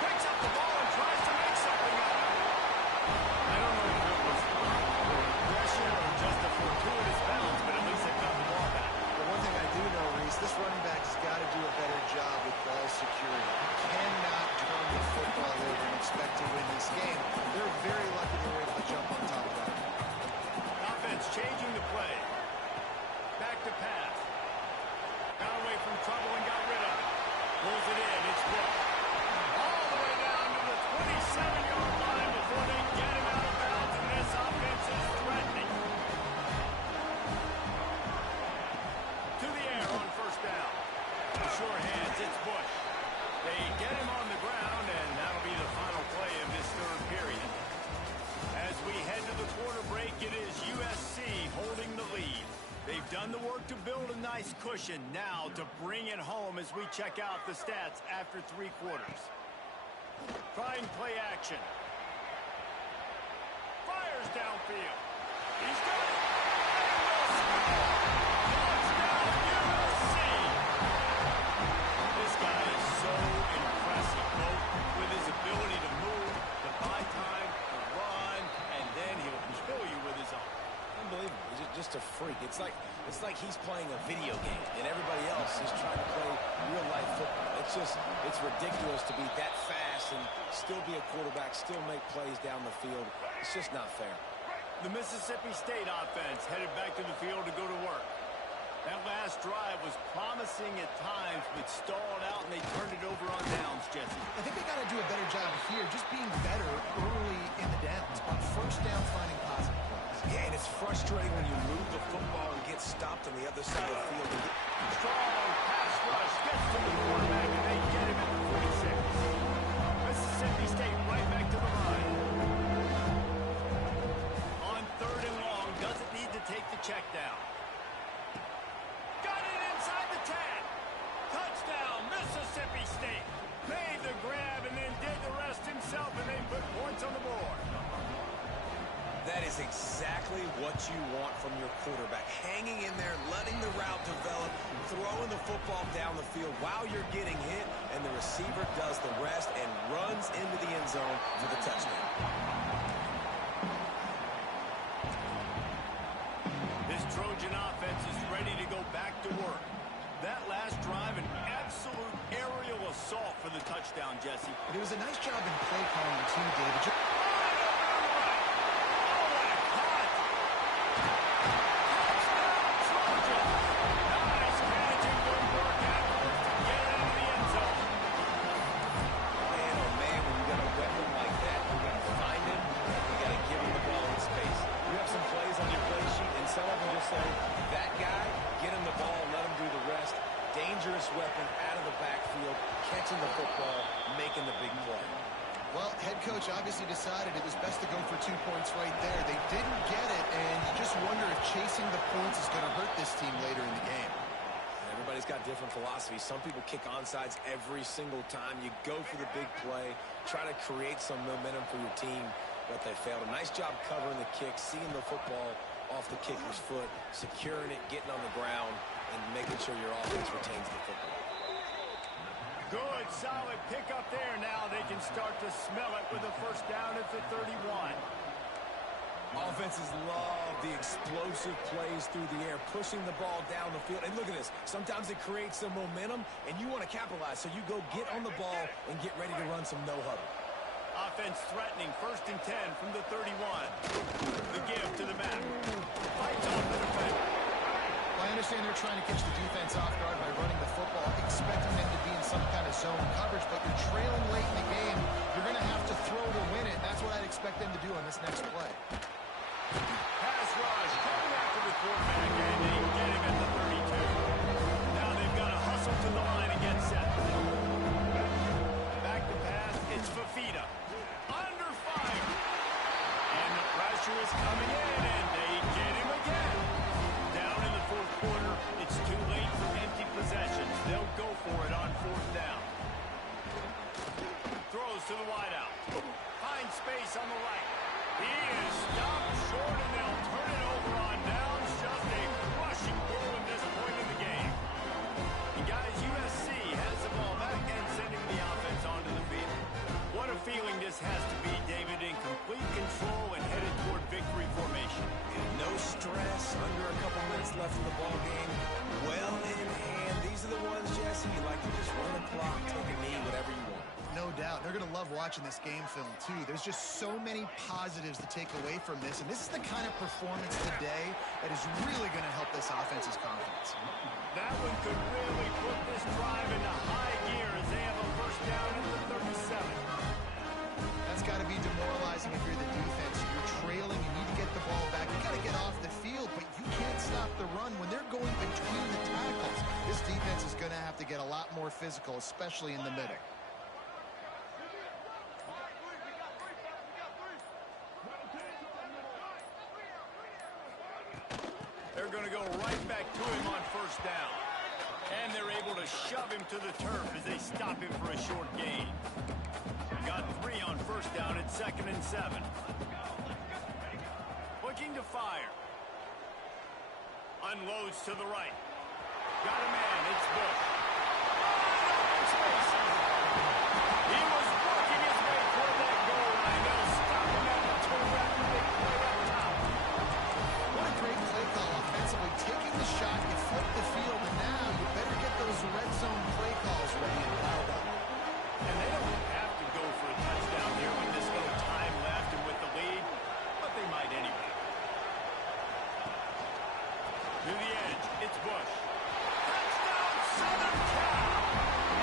Picks up the ball and tries to make something out of it. I don't know if it was aggression or just a fortuitous bounce, but at least they got the ball back. But one thing I do know, Reese, this running back has got to do a better job with ball security. He cannot turn the football over and expect to win this game. They're very lucky they were able to jump on top of that. Offense changing the play. Back to pass. Got away from trouble and got rid of it. Pulls it in. It's Book. All the way down to the 27-yard line before they get him out of bounds, and this offense is threatening. To the air on 1st down. Sure hands. It's Bush. They get him on the ground, and that'll be the final play of this 3rd period. As we head to the quarter break, it is USC holding the lead. They've done the work to build a nice cushion. Now to bring it home as we check out the stats after 3 quarters. Trying play action. Fires downfield. He's got it. Touchdown, USC. This guy is so impressive, both with his ability to move, to buy time, to run, and then he'll kill you with his arm. Unbelievable. He's just a freak. It's like he's playing a video game, and everybody else is trying to play real-life football. It's ridiculous to be that fast and still be a quarterback, still make plays down the field. It's just not fair. The Mississippi State offense headed back to the field to go to work. That last drive was promising at times, but stalled out, and they turned it over on downs, Jesse. I think they got to do a better job here, just being better early in the downs. On first down, finding positive plays. Yeah, and it's frustrating when you move the football and get stopped on the other side of the field. Strong pass rush gets to the quarterback, and they get him at the 46. Mississippi State right back to the line. On 3rd and long, doesn't need to take the check down. Got it inside the 10. Touchdown, Mississippi State. Made the grab and then did the rest himself, and they put points on the board. That is exactly what you want from your quarterback. Hanging in there, letting the route develop, throwing the football down the field while you're getting hit, and the receiver does the rest and runs into the end zone for the touchdown. This Trojan offense is ready to go back to work. That last drive, an absolute aerial assault for the touchdown, Jesse. But it was a nice job in play calling, too, David. Weapon out of the backfield, catching the football, making the big play. Well, head coach obviously decided it was best to go for 2 points right there. They didn't get it, and you just wonder if chasing the points is going to hurt this team later in the game. Everybody's got different philosophies. Some people kick onside every single time. You go for the big play, try to create some momentum for your team, but they failed. A nice job covering the kick, seeing the football off the kicker's foot, securing it, getting on the ground, and making sure your offense retains the football. Good, solid pickup there. Now they can start to smell it with a first down at the 31. Offenses love the explosive plays through the air, pushing the ball down the field. And look at this. Sometimes it creates some momentum, and you want to capitalize. So you go get on the ball and get ready to run some no-huddle. Offense threatening, 1st and 10 from the 31. The give to the back. Fights off the defender. Well, I understand they're trying to catch the defense off guard by running the football, expecting them to be in some kind of zone coverage, but you're trailing late in the game. You're going to have to throw to win it. That's what I'd expect them to do on this next play. Pass rush coming after the quarterback, and they get him at the 32. Now they've got to hustle to the line and get set. Back to pass, it's Fafita. Under fire. And the pressure is coming in, and they get him again. Down in the 4th quarter, it's too late for empty possessions. They'll go for it on 4th down. Throws to the wideout. Finds space on the right. He is stopped short, and they'll turn it over on downs. Just a crushing blow at this point in the game. And guys, USC has the ball back and sending the offense onto the field. What a feeling this has to be, David, in complete control and headed toward victory formation. No stress, under a couple minutes left in the ball game. Well in hand. These are the ones, Jesse, you like to just run the clock, take a knee, whatever you want. No doubt. They're going to love watching this game film, too. There's just so many positives to take away from this, and this is the kind of performance today that is really going to help this offense's confidence. That one could really put this drive into high gear as they have a first down at the 37. That's got to be demoralizing if you're the defense. You're trailing, you need to get the ball back. You got to get off the field, but you can't stop the run. When they're going between the tackles, this defense is going to have to get a lot more physical, especially in the middle. They're going to go right turf as they stop him for a short gain. Got 3 on first down at 2nd and 7. Looking to fire. Unloads to the right. Got a man. It's Bush. Wide open spaces. He was working his way toward that goal line. They'll stop him at the terrific big play up top. What a great play call offensively. Taking the shot, you flip the field, and now you better get those red zone play calls ready and dialed up. And they don't have to go for a touchdown here with this little time left and with the lead, but they might anyway. To the edge, it's Bush. Touchdown, Southern Cal!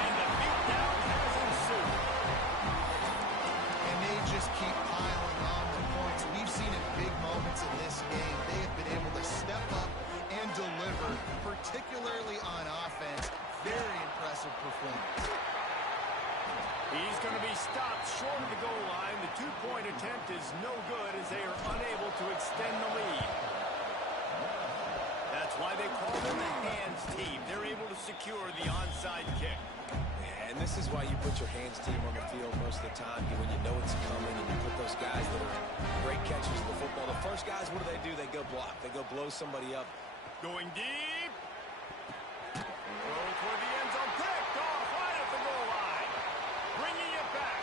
And the beatdown has ensued. And they just keep piling on the points. We've seen in big moments in this game, they have been able to step up and deliver, particularly on offense. Very impressive performance. He's going to be stopped short of the goal line. The two-point attempt is no good as they are unable to extend the lead. That's why they call them the hands team. They're able to secure the onside kick. And this is why you put your hands team on the field most of the time, when you know it's coming and you put those guys that are great catches of the football. The first guys, what do? They go block. They go blow somebody up. Going deep. Throw toward the end zone. Picked off right at the goal line. Bringing it back.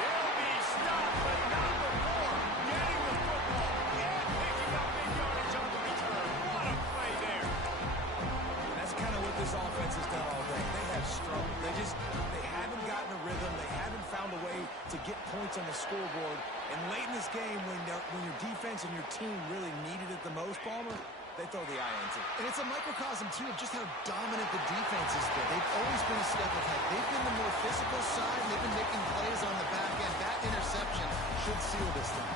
They'll be stopped, but not before getting the football and picking up big yardage on the return. What a play there. And that's kind of what this offense has done all day. They have struggled. They haven't gotten a rhythm. They haven't found a way to get points on the scoreboard. And late in this game, when your defense and your team really needed it the most, Palmer, they throw the INT. And it's a microcosm, too, of just how dominant the defense has been. They've always been a step ahead. They've been the more physical side, and they've been making plays on the back end. That interception should seal this thing.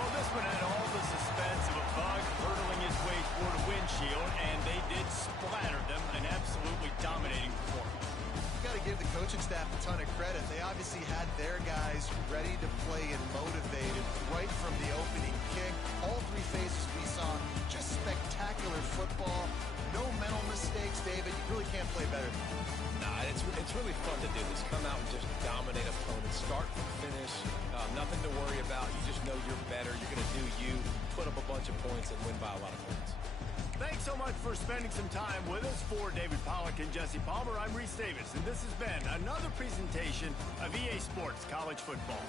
Well, this one had all the suspense of a bug hurtling his way toward a windshield, and they did splatter them, an absolutely dominating performance. You got to give the coaching staff a ton of credit. They obviously had their guys ready to play and motivated right from the opening kick. All 3 phases we saw, just spectacular football. No mental mistakes, David. You really can't play better than that. Nah, it's really fun to do this. Come out and just dominate opponents. Start from finish. Nothing to worry about. You just know you're better. You're going to do you, put up a bunch of points, and win by a lot of points. Thanks so much for spending some time with us. For David Pollack and Jesse Palmer, I'm Reese Davis, and this has been another presentation of EA Sports College Football.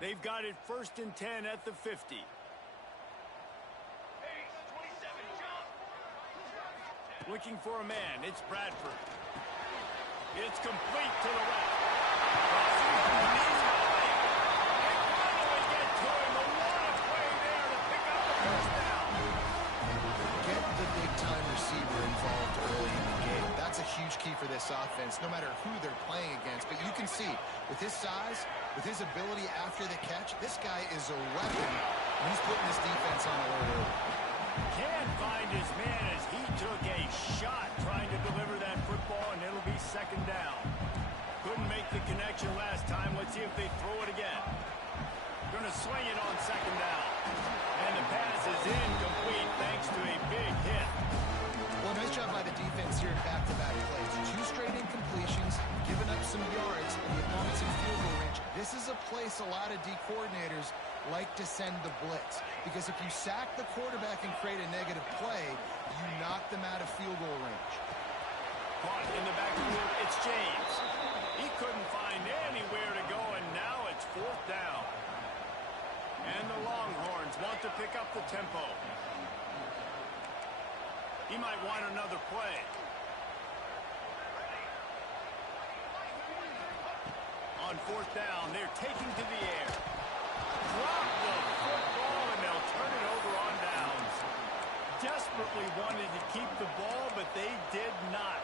They've got it 1st and 10 at the 50. Looking for a man. It's Bradford. It's complete to the left. Crossing from the knees high. They finally get to him. A lot of play there to pick up the 1st down. Get the big-time receiver involved early in the game. That's a huge key for this offense, no matter who they're playing against. But you can see, with his size, with his ability after the catch, this guy is a weapon, and he's putting this defense on alert early. Can't find his man as he took a shot trying to deliver that football, and it'll be 2nd down. Couldn't make the connection last time. Let's see if they throw it again. Going to swing it on 2nd down. And the pass is incomplete thanks to a big hit. Well, nice job by the defense here in back-to-back plays. 2 straight incompletions, giving up some yards, and the opponent's in field goal range. This is a place a lot of D coordinators like to send the blitz, because if you sack the quarterback and create a negative play, you knock them out of field goal range. Caught in the backfield, it's James. He couldn't find anywhere to go, and now it's 4th down. And the Longhorns want to pick up the tempo. He might want another play. On 4th down, they're taking to the air. Drop the football, and they'll turn it over on downs. Desperately wanted to keep the ball, but they did not.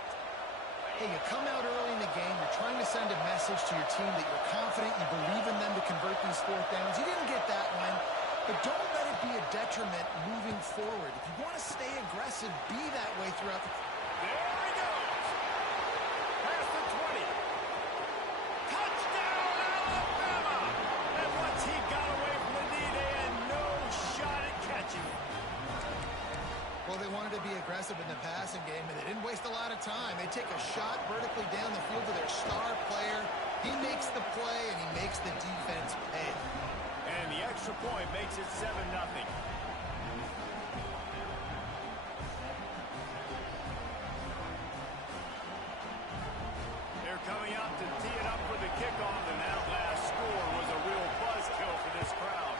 Hey, you come out early in the game, you're trying to send a message to your team that you're confident, you believe in them to convert these 4th downs. You didn't get that one, but don't let it be a detriment moving forward. If you want to stay aggressive, be that way throughout the... There he goes. Past the 20. Touchdown, Alabama! And once he got away from the knee, they had no shot at catching him. Well, they wanted to be aggressive in the passing game, and they didn't waste a lot of time. They take a shot vertically down the field to their star player. He makes the play, and he makes the defense pay. And the extra point makes it 7-0. They're coming out to tee it up for the kickoff, and that last score was a real buzzkill for this crowd.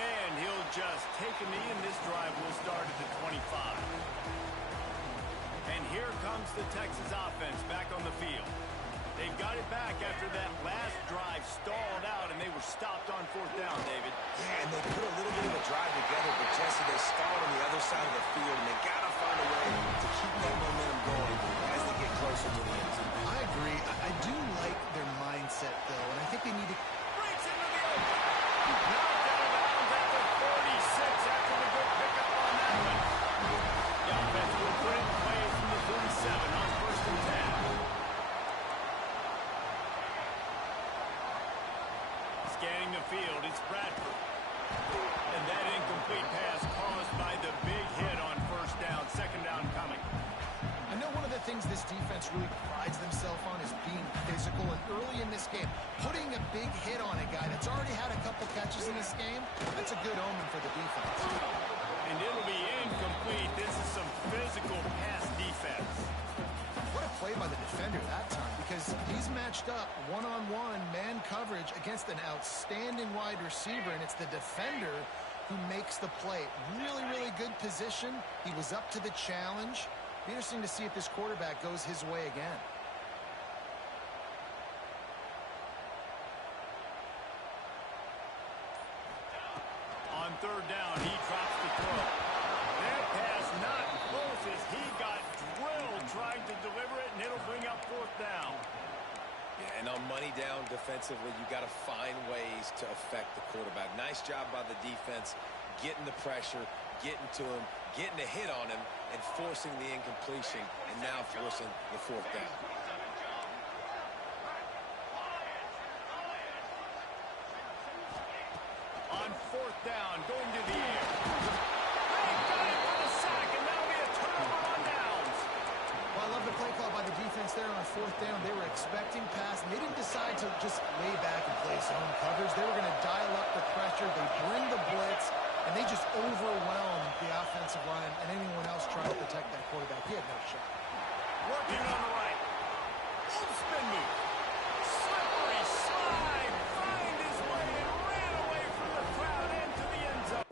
And he'll just take a knee, and this drive will start at the 25. And here comes the Texas offense back on the field. They've got it back after that last drive stalled out, and they were stopped on 4th down, David. Yeah, and they put a little bit of a drive together, but Jesse, they stalled on the other side of the field, and they got to find a way to keep that momentum going as they get closer to the end zone. I agree. I do like their mindset, though, and I think they need to... Breaks into the open. Knocked out of bounds at the 46 after the good pickup on that one. The offense will put it in play from the 47 on 1st and 10. Scanning the field, it's Bradford. And that incomplete pass caused by the big hit on 1st down. 2nd down coming. I know one of the things this defense really prides themselves on is being physical, and early in this game, putting a big hit on a guy that's already had a couple catches in this game, that's a good omen for the defense. And it'll be incomplete. This is some physical pass defense. What a play by the defender that time, because he's matched up one-on-one man coverage against an outstanding wide receiver, and it's the defender who makes the play. Really, really good position. He was up to the challenge. Be interesting to see if this quarterback goes his way again. On 3rd down, he drops the throw. That pass not close as he got drilled trying to deliver it, and it'll bring up 4th down. Yeah, and on money down defensively, you got to find ways to affect the quarterback. Nice job by the defense, getting the pressure, getting to him, getting a hit on him, and forcing the incompletion, and now forcing the 4th down. On 4th down, going to the air. They got it for the sack, and that'll be a turnover on downs. Well, I love the play call by the defense there on 4th down. They were expecting pass, and they didn't decide to just lay back and play zone coverage. They were going to dial up the pressure. They bring the blitz, and they just overwhelm the offensive line and anyone else trying to protect that quarterback. He had no shot. Working on the right. spin move. Slippery slide. Find his way and ran away from the crowd into the end zone.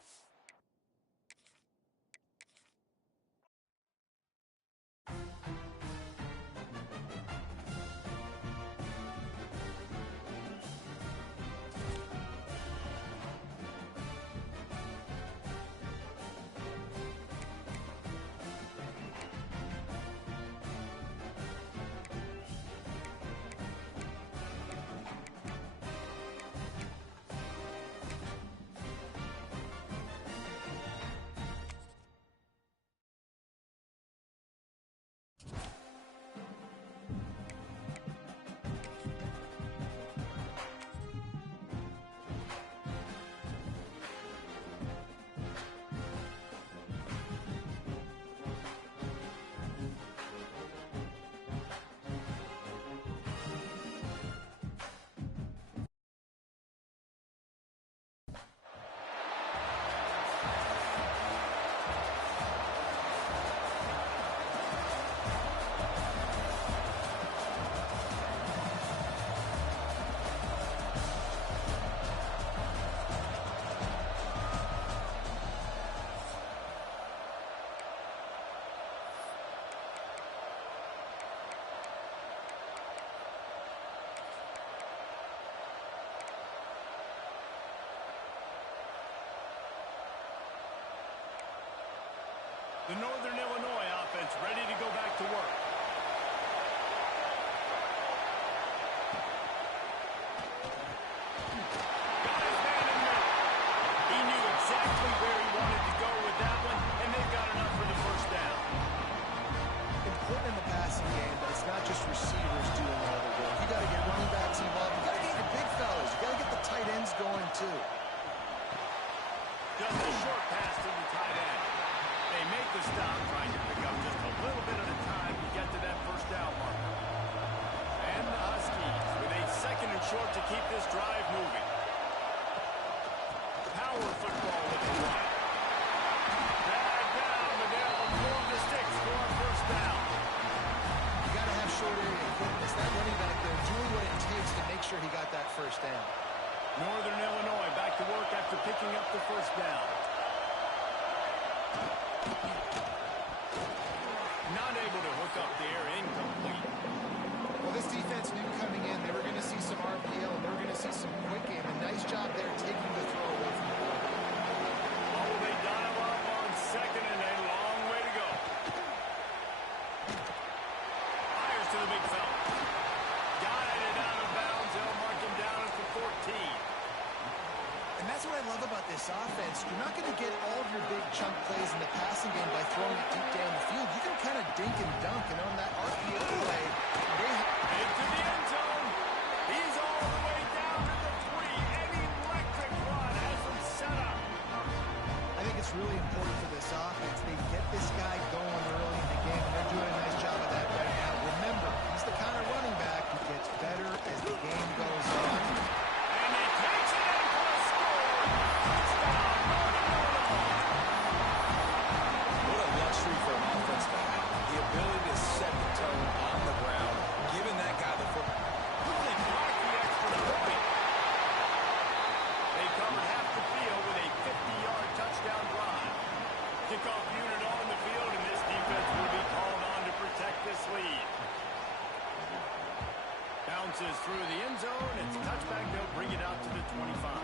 The Northern Illinois offense ready to go back to work. Got his man in there. He knew exactly where he wanted to go with that one, and they've got enough for the first down. Important in the passing game, but it's not just receivers doing all the work. You got to get running backs involved. You got to get your big fellas. You got to get the tight ends going too. Just a short pass to the tight end. They make the stop, trying to pick up just a little bit at a time to get to that first down marker. And the Huskies with a second and short to keep this drive moving. Power football with the one. Drag down, but they'll move the sticks for a first down. You got to have short area quickness. That running back there doing what it takes to make sure he got that first down. Northern Illinois back to work after picking up the first down. Not able to hook up there, incomplete. Well, this defense knew coming in they were going to see some RPO and they were going to see some quick game. A nice job there taking the throw away from the quarterback. Oh, they dial up on second and a long way to go. Fires to the big fella. Guided out of bounds. They'll mark him down at the 14. And that's what I love about this offense. You're not going to get all of your big chunk plays in the passing game by throwing it deep down the field. You can kind of dink and dunk, and on that RPO play, into the end zone. He's all the way down to the 3. An electric run has him set up. I think it's really important for this offense. They get this guy going early in the game, and they're doing a nice job of that right now. Remember, he's the kind of running back who gets better as the game goes on. And he takes it in for a score. Touchdown, Northern Illinois. What a luxury for an offense to have. The ability to set the tone on the ground, giving that guy the football. Really blocked the extra point. They covered half the field with a 50-yard touchdown drive. Kickoff unit on the field, and this defense will be called on to protect this lead. Bounces through the end zone. It's a touchback. They'll bring it out to the 25.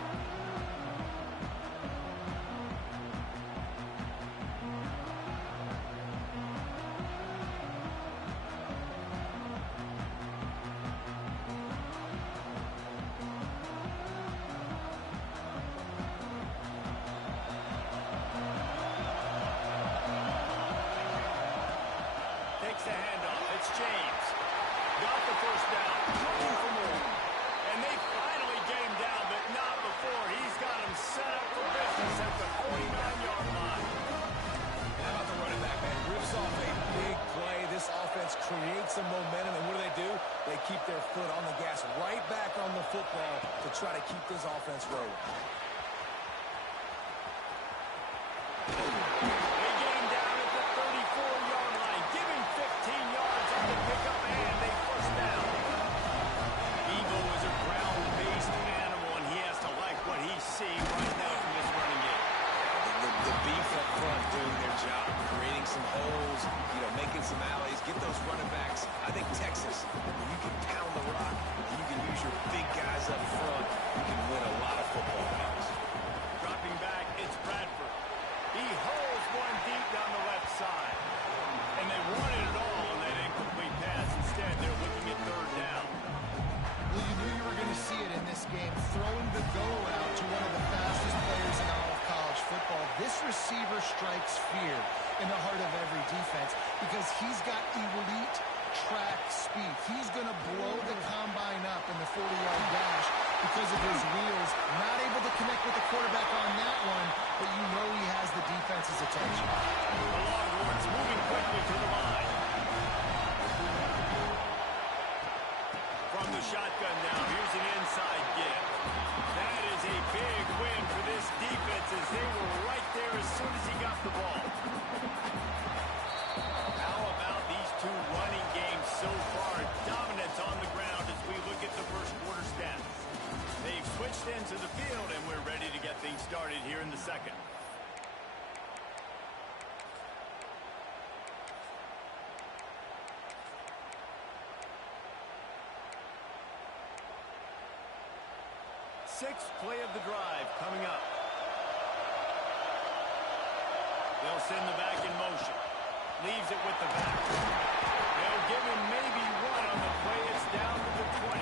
Takes the handoff. It's James. Got the first down. Looking for more. And they finally get him down, but not before. He's got him set up for business at the 49-yard line. How about the running back, man? Rips off a big play. This offense creates some momentum, and what do? They keep their foot on the gas, right back on the football to try to keep this offense rolling. They get him down at the 34-yard line. Give him 15 yards on the pickup and a first down. strikes fear in the heart of every defense because he's got elite track speed. He's going to blow the combine up in the 40-yard dash because of his wheels. Not able to connect with the quarterback on that one, but you know he has the defense's attention. The Longhorns moving quickly to the line. From the shotgun now, here's an inside give. That is a big win for this defense as they were right there as soon as he got the ball. How about these two running games so far? Dominance on the ground as we look at the first quarter stats. They've switched ends of the field, and we're ready to get things started here in the second. Sixth play of the drive coming up. They'll send the back in motion. Leaves it with the back. They'll give him maybe one on the play. It's down to the 20.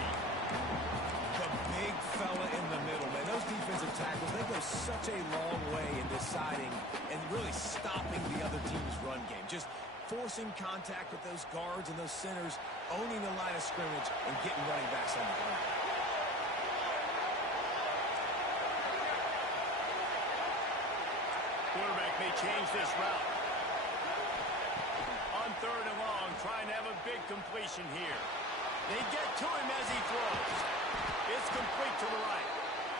The big fella in the middle, man. Those defensive tackles, they go such a long way in deciding and really stopping the other team's run game. Just forcing contact with those guards and those centers, owning the line of scrimmage, and getting running backs on the ground. Quarterback may change this route. On third and long, trying to have a big completion here. They get to him as he throws. It's complete to the right.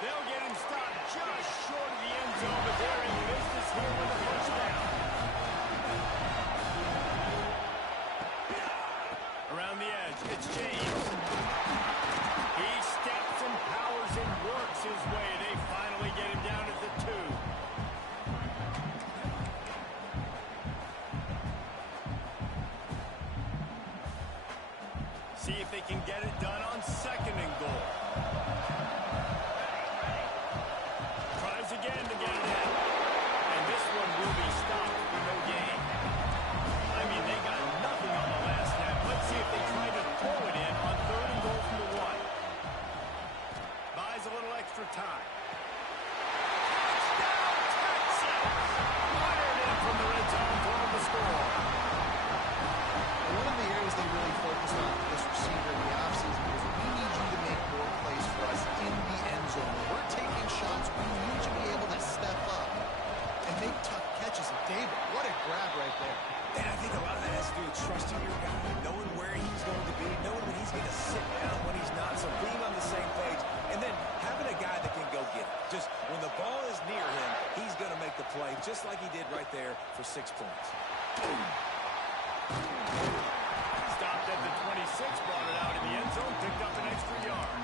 They'll get him stopped just short of the end zone, but they're in business here with a first down. Around the edge, it's James. He steps and powers and works his way. They finally get him down at the 2. See if they can get it done on second and goal. Tries again to get it in. And this one will be stopped for no gain. I mean, they got nothing on the last snap. Let's see if they try to throw it in on third and goal from the 1. Buys a little extra time. Touchdown, Texas! Fired in from the red zone, throwing the score. One of the areas they really focused on with this receiver in the offseason was we need you to make more plays for us in the end zone. When we're taking shots, we need you to be able to step up and make tough catches. And David, what a grab right there. And I think a lot of that has to do with trusting your guy, knowing where he's going to be, knowing when he's going to sit down, when he's not, so being on the same page, and then having a guy that can go get it. Just when the ball is near him, he's going to make the play, just like he did right there for 6 points. Stopped at the 26, brought it out in the end zone, picked up an extra yard.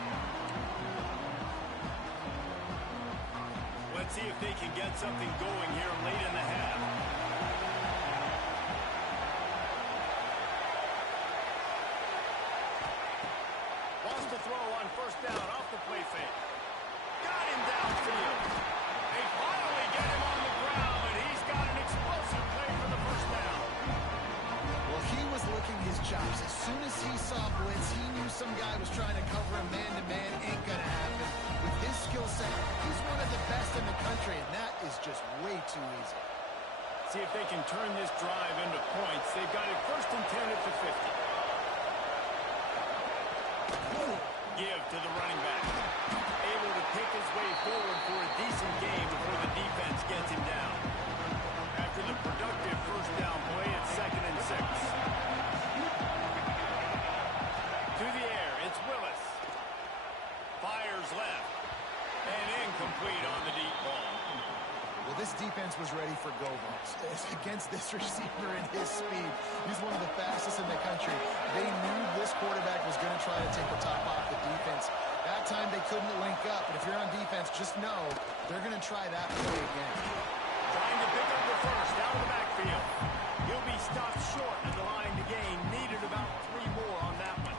Let's see if they can get something going here late in the half. Wants to throw on first down off the play fake. Got him downfield. They finally get him on the ground, and he's got an explosive play for the first down. Well, he was licking his chops. As soon as he saw blitz, he knew some guy was trying to cover him man-to-man. Ain't gonna happen. With his skill set, he's one of the best in the country, and that is just way too easy. See if they can turn this drive into points. They've got it first and 10 at the 50. Give to the running back. Able to pick his way forward for a decent game before the defense gets him down. After the productive first down play, it's second and 6. To the air, it's Willis. Fires left. And incomplete on the deep ball. Well, this defense was ready for go balls. Against this receiver and his speed, he's one of the fastest in the country. They knew this quarterback was going to try to take the top off the defense. That time they couldn't link up, but if you're on defense, just know they're going to try that play again. Trying to pick up the first out of the backfield. He'll be stopped short at the line to gain. Needed about 3 more on that one.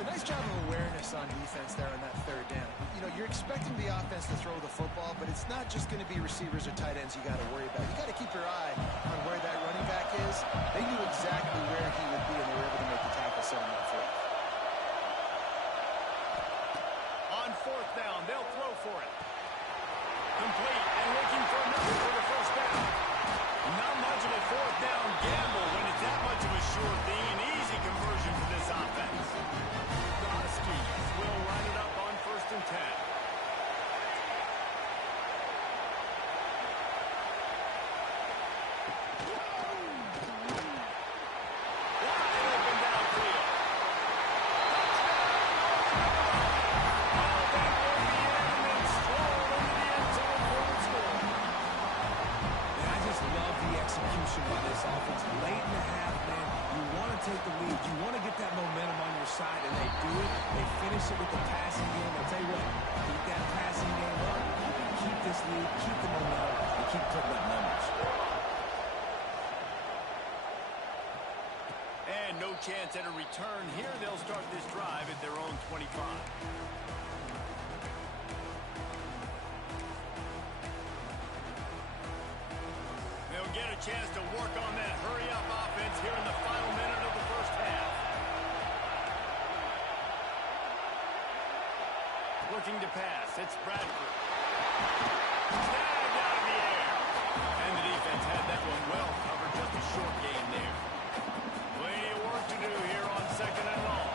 A nice job of awareness on defense there on that third down. You know, you're expecting the offense to throw the football, but it's not just going to be receivers or tight ends you got to worry about. You got to keep your eye on where that running back is. They knew exactly where he would be, and they were able to make the tackle set him up for it. On fourth down, they'll throw for it. Complete and looking for another for the first down. return here. They'll start this drive at their own 25. They'll get a chance to work on that hurry-up offense here in the final minute of the first half. Looking to pass. It's Bradford. Snagged out of the air. And the defense had that one well covered. Just a short gain there. Plenty of work to do here on second and long.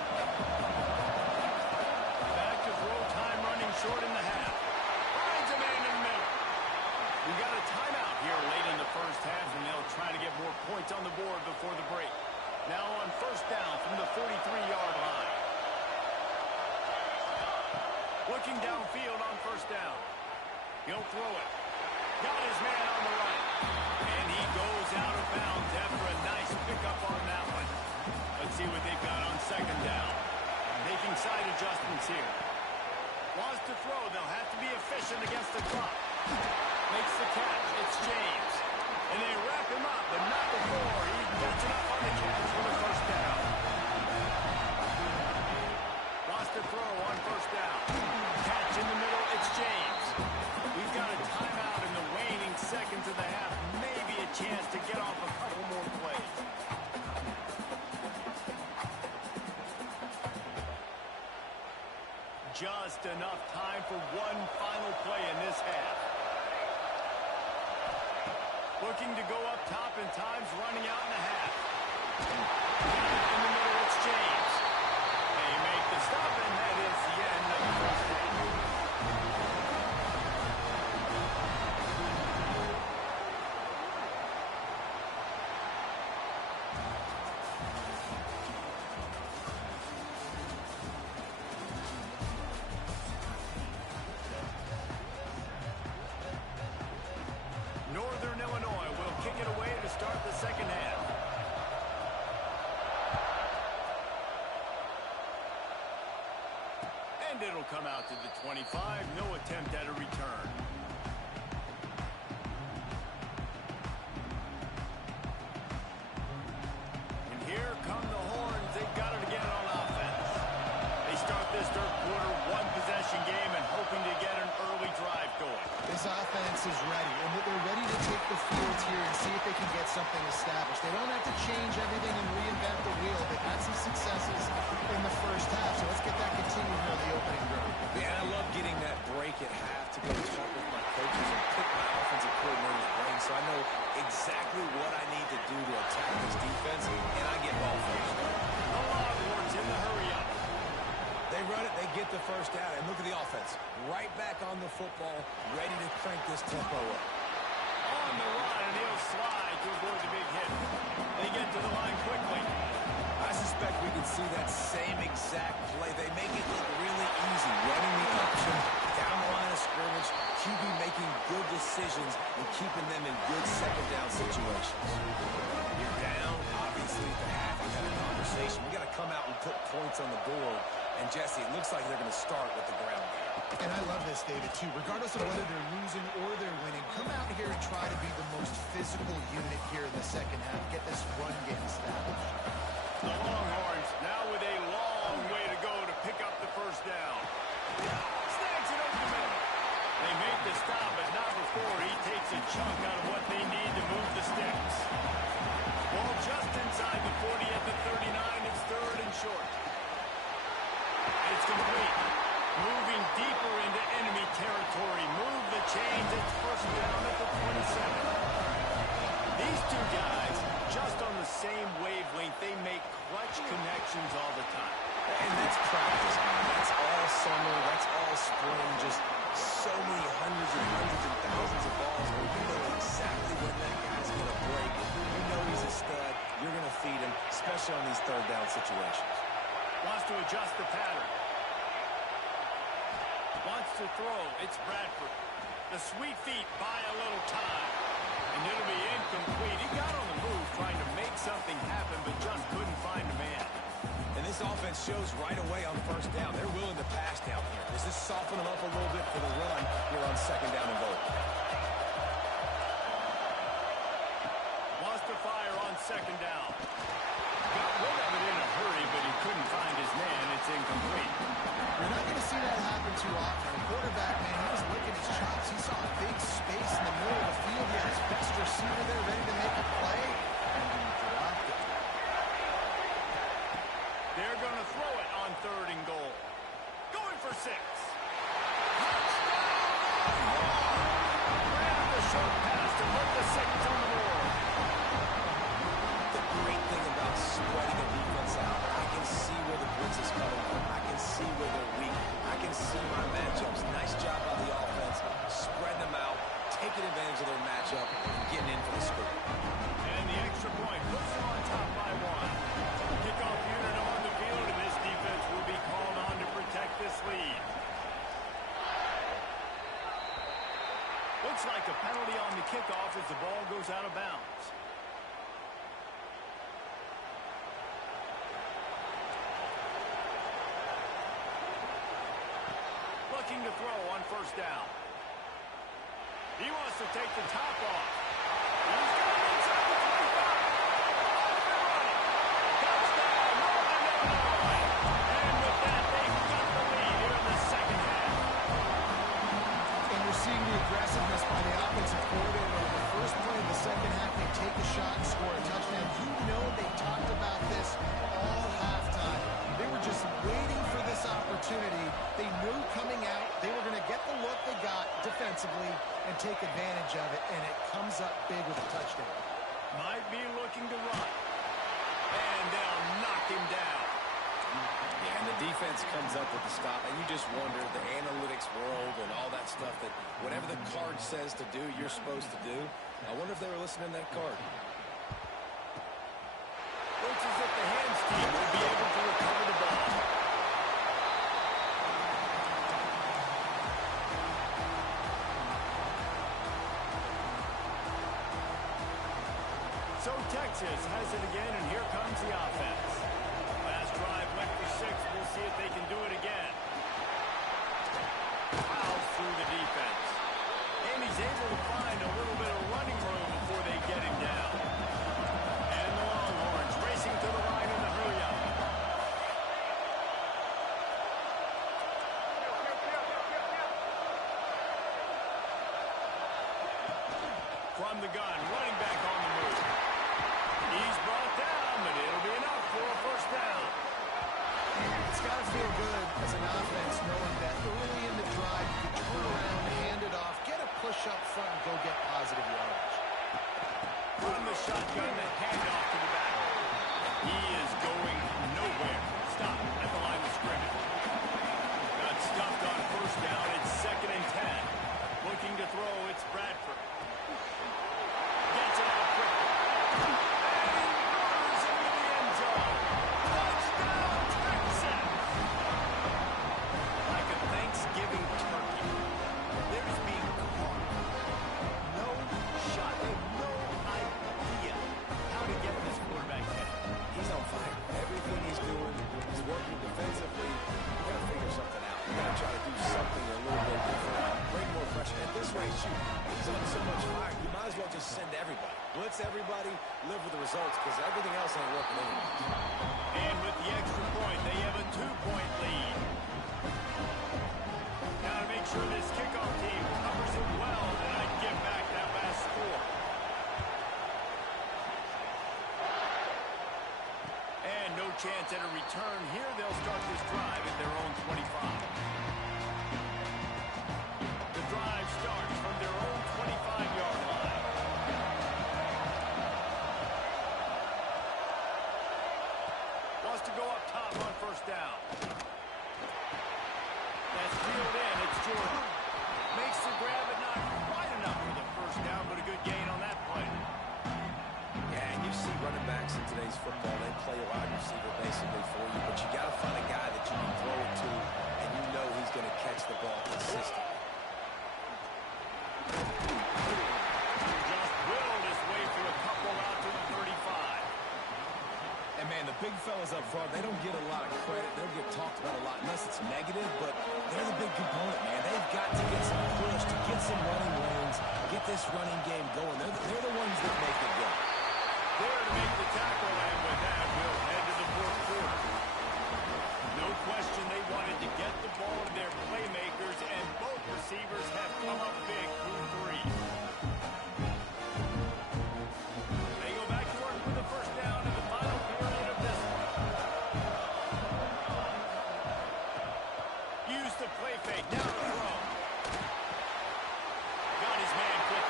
Back to throw time, running short in the half. Finds a man in the middle. We got a timeout here late in the first half, and they'll try to get more points on the board before the break. Now on first down from the 43-yard line. Looking downfield on first down. He'll throw it. Got his man on the right. And he goes out of bounds after a nice pickup on that one. Let's see what they've got on second down. Making side adjustments here. Wants to throw. They'll have to be efficient against the clock. Makes the catch. It's James. And they wrap him up, but not before he gets it up on the catch for the first down. Wants to throw on first down. Catch in the middle. It's James. We've got a timeout in the waning seconds of the half. Maybe a chance to get off a couple more plays. Just enough time for one final play in this half. Looking to go up top, and time's running out in the half. In the middle, it's James. They make the stop, and that is the end of the first half. Northern Illinois will kick it away to start the second half. And it'll come out to the 25. No attempt at a return. And here come the horns. They've got it again on offense. They start this third quarter one-possession game and hoping to get an early drive going. This offense is ready, and they're ready to take the field here and see if they can get something established. They don't have to change everything and reinvent the wheel. They've had some successes in the first half, so let's get that continued here in the opening drive. Yeah, I love getting that break at half to go talk with my coaches and pick my offensive coordinator's brain, so I know exactly what I need to do to attack this defense, and I get ball first. The Longhorns in the hurry-up. They run it, they get the first down, and look at the offense. Right back on the football, ready to crank this tempo up. On the run, and he'll slide to avoid the big hit. They get to the line quickly. I suspect we could see that same exact play. They make it look really easy, running the option, down the line of scrimmage, QB making good decisions and keeping them in good second down situations. You're down, obviously, at the half. We've had a conversation. We got to come out and put points on the board. And, Jesse, it looks like they're going to start with the ground game. And I love this, David, too. Regardless of whether they're losing or they're winning, come out here and try to be the most physical unit here in the second half. Get this run game established. The Longhorns now with a long way to go to pick up the first down. Snags it over the middle. They make the stop, but not before he takes a chunk out of what they need to move the sticks. Ball just inside the 40 at the 39. It's third and short. It's complete. Moving deeper into enemy territory. Move the chains. It's first down at the 27. These two guys, just on the same wavelength, they make clutch connections all the time. And that's practice. That's all summer. That's all spring. Just so many hundreds and thousands of balls where you know exactly when that guy's going to break. You know he's a stud. You're going to feed him, especially on these third down situations. Wants to adjust the pattern. Wants to throw. It's Bradford. The sweet feet buy a little time. And it'll be incomplete. He got on the move trying to make something happen, but just couldn't find a man. And this offense shows right away on first down. They're willing to pass down here. Does this soften them up a little bit for the run here on second down and goal? Wants to fire on second down. Got rid of it in a hurry, but he couldn't find his man. It's incomplete. You're not going to see that happen too often. The quarterback, man, he was licking his chops. He saw a big space in the middle of the field. He had his best receiver there ready to make a play, and he dropped it. They're going to throw it on 3rd and goal. Going for 6. Ran the short pass to put the 6 on the board. The great thing about spreading a defense out, I can see where the blitz is coming from. I can see where they're weak. I can see my matchups. Nice job by the offense, spreading them out, taking advantage of their matchup, and getting in for the score. And the extra point puts them on top by 1. Kickoff unit on the field, and this defense will be called on to protect this lead. Looks like a penalty on the kickoff as the ball goes out of bounds. Looking to throw on 1st down. He wants to take the top off. He's got it inside the 25. Off and running. Touchdown, Northern Illinois. And with that, they've got the lead here in the 2nd half. And you're seeing the aggressiveness by the offensive coordinator. On the first play of the 2nd half, they take a shot and score a touchdown. You know they talked about this all halftime. They were just waiting for this opportunity. They knew coming out they were going to get the look they got defensively and take advantage of it, and it comes up big with a touchdown. Might be looking to run. And they'll knock him down. Yeah, and the defense comes up with the stop, and you just wonder, the analytics world and all that stuff, that whatever the card says to do, you're supposed to do. I wonder if they were listening to that card. Looks as if the hands team will be able to recover the ball. So Texas has it again, and here comes the offense. Last drive went for 6. We'll see if they can do it again. Fouls through the defense. And he's able to find a little bit of running room before they get him down. And the Longhorns racing to the line in the hurry-up. From the gun, running back on the move. He's brought down, but it'll be enough for a 1st down. It's got to feel good as an offense knowing that early in the drive you can turn around, hand it off, get a push up front, and go get positive yardage. From the shotgun, the handoff to the back. He is going nowhere. Stop at the line of scrimmage. Got stuffed on 1st down. It's 2nd and 10. Looking to throw, it's Bradford. Gets it out quickly. And he runs into the end zone. Touchdown, Texas! Like a Thanksgiving turkey. They're just being caught. No shot. They have no idea how to get this quarterback hit. He's on fire. Everything he's doing, he's working defensively. You got to figure something out. You got to try to do something a little bit different. Bring more pressure. At this rate, shoot, he's on so much fire. You might as well just send everybody. Blitz everybody, live with the results, because everything else ain't working anymore. And with the extra point, they have a 2-point lead. Got to make sure this kickoff team covers it well tonight, get back that last score. And no chance at a return here. They'll start this drive at their own 25. The drive starts from their own 25-yard line. Wants to go up top on 1st down. That's reeled in. It's Jordan. Makes the grab, but not quite enough for the 1st down, but a good gain on that play. Yeah, and you see running backs in today's football, they play a wide receiver basically for you, but you got to find a guy that you can throw it to, and you know he's going to catch the ball consistently. Just willed his way through a couple out to the 35. And, man, the big fellas up front, they don't get a lot of credit. They don't get talked about a lot unless it's negative, but they're the big component, man. They've got to get some push, to get some running lanes, get this running game going. They're the ones that make it go. there to make the tackle, and with that, we'll head to the fourth quarter. No question they wanted to get the ball to their playmakers, and both receivers have come up big through three. They go back to work with the first down in the final period of this one. Use the play fake, now to throw. Got his man quick.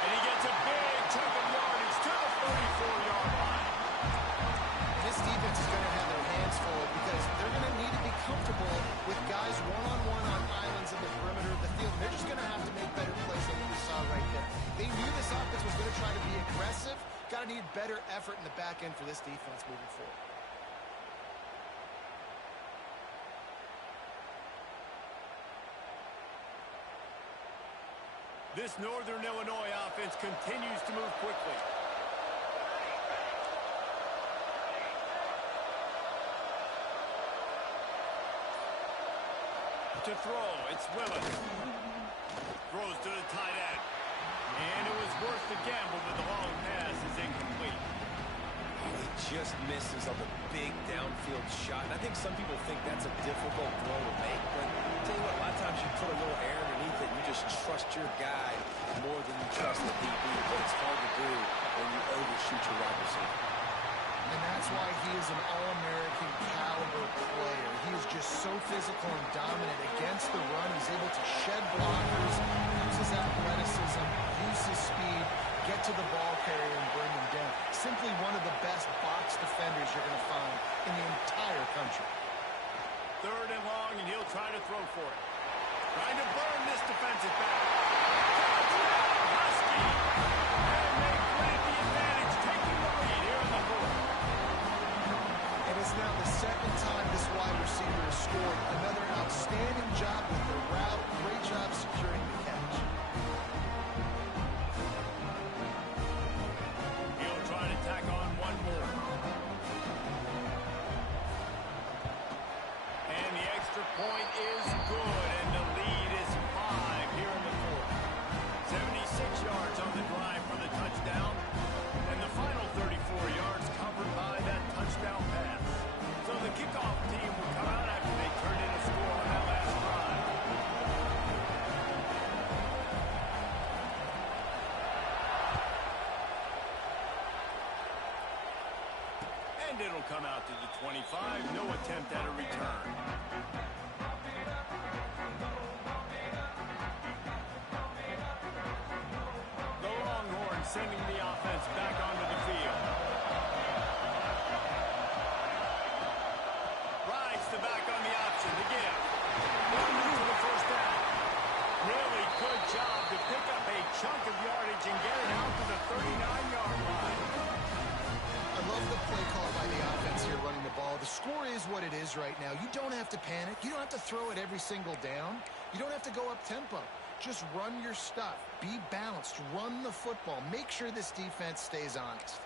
And he gets a big chunk of yardage to the 34-yard line. This defense is going to have their hands full because they're going to need to be comfortable with guys one-on-one on islands in the perimeter of the field. They're just going to have to make better plays like we saw right there. They knew this offense was going to try to be aggressive. Got to need better effort in the back end for this defense moving forward. This Northern Illinois offense continues to move quickly. To throw, it's Willis. Throws to the tight end. And it was worth the gamble, but the long pass is incomplete. He just misses on the big downfield shot. And I think some people think that's a difficult throw to make, but I'll tell you what, a lot of times you put a little air underneath it and you just trust your guy more than you trust the DB, but it's hard to do when you overshoot your wide receiver. And that's why he is an All-American caliber player. He is just so physical and dominant against the run. He's able to shed blockers, use his athleticism, use his speed, get to the ball carrier and bring him down. Simply one of the best box defenders you're going to find in the entire country. Third and long, and he'll try to throw for it. Trying to burn this defensive back. Touchdown, Husky! And they grab the advantage, taking the lead here in the fourth. And it's now the second time this wide receiver has scored. Another outstanding job with the route. Great job securing the catch. He'll try to tack on one more. And the extra point is good, and the lead is 5 here in the fourth. 76 yards on the drive for the touchdown, and the final 34 yards covered by that touchdown pass. So the kickoff team will come out after they turn in a score on that last drive. And it'll come out to the 25. No attempt at a return. The Longhorns sending the offense back onto the field. Rides the back on the option to give. They'll move to the first down. Really good job to pick up a chunk of yardage and get it out to the 39-yard line. I love the play call by the offense here running the ball. The score is what it is right now. You don't have to panic. You don't have to throw it every single down. You don't have to go up tempo. Just run your stuff. Be balanced. Run the football. Make sure this defense stays honest.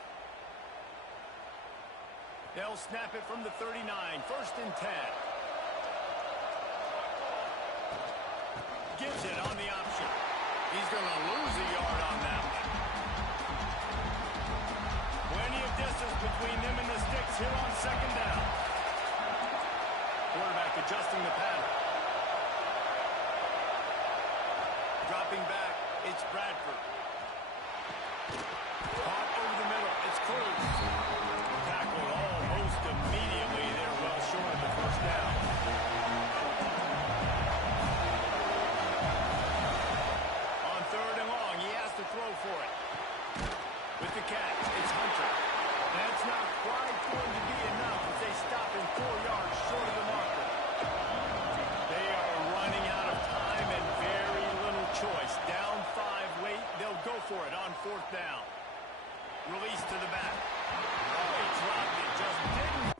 They'll snap it from the 39. First and 10. Gives it on the option. He's going to lose a yard on that one. Plenty of distance between them and the sticks here on second down. Quarterback adjusting the pattern. Dropping back, it's Bradford. Caught over the middle, it's Cruz. Tackled almost immediately. They're well short of the first down. On third and long, he has to throw for it. With the catch, it's Hunter. That's not quite going to be enough as they stop him 4 yards short of the marker. They are running out of time and very little choice. Down 5 late, they'll go for it on fourth down. Release to the back. Oh, he dropped it, just didn't.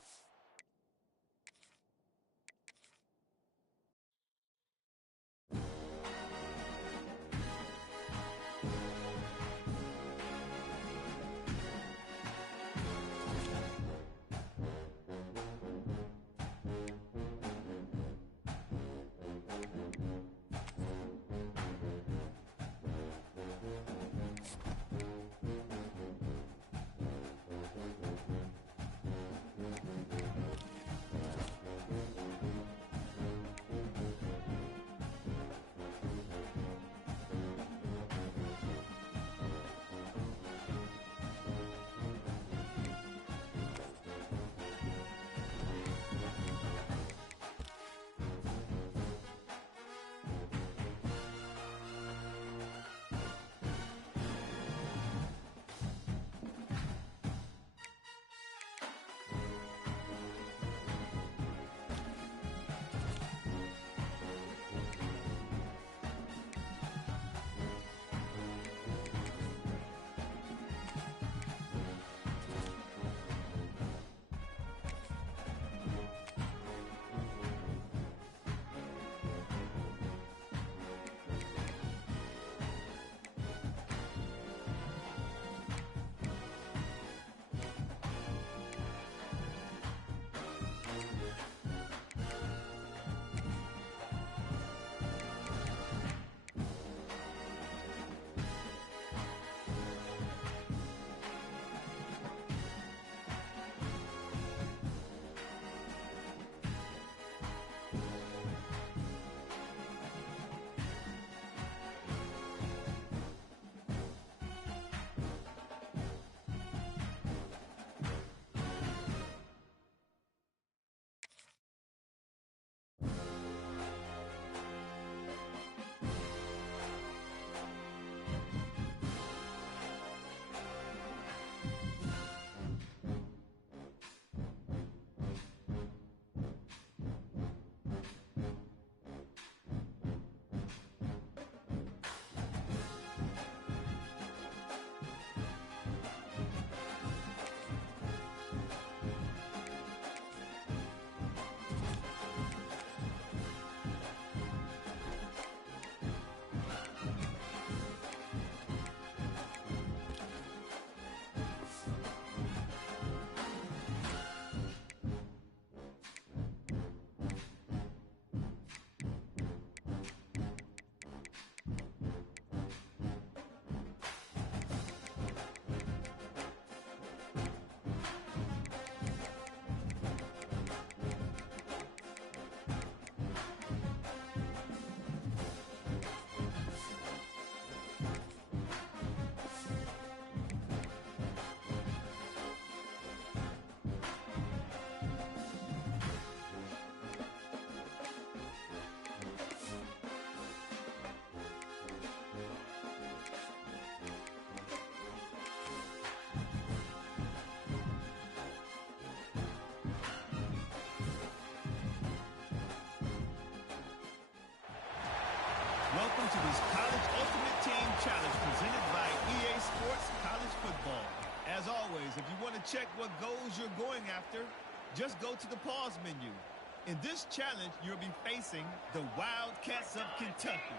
this College Ultimate Team Challenge presented by EA Sports College Football. As always, if you want to check what goals you're going after, just go to the pause menu. In this challenge, you'll be facing the Wildcats of Kentucky.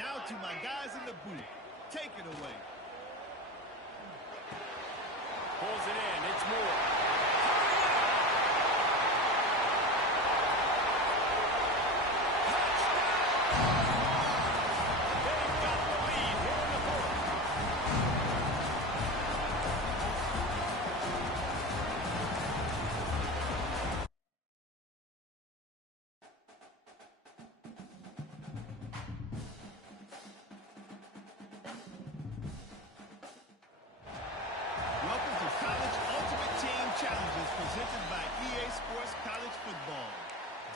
Now to my guys in the booth. Take it away. Pulls it in. It's Moore. Welcome to College Ultimate Team Challenges presented by EA Sports College Football.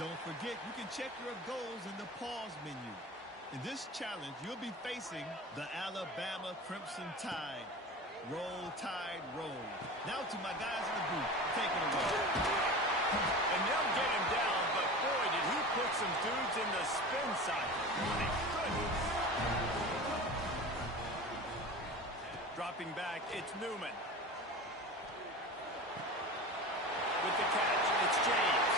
Don't forget, you can check your goals in the pause menu. In this challenge, you'll be facing the Alabama Crimson Tide. Roll, Tide, roll. Now to my guys in the booth. Take it away. And they'll get him down, but boy, did he put some dudes in the spin cycle. My goodness. Dropping back, it's Newman. With the catch, it's James.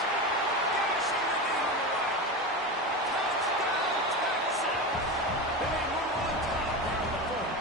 Dashing the lead on the right. Touchdown, Texas! They move on top around the fourth.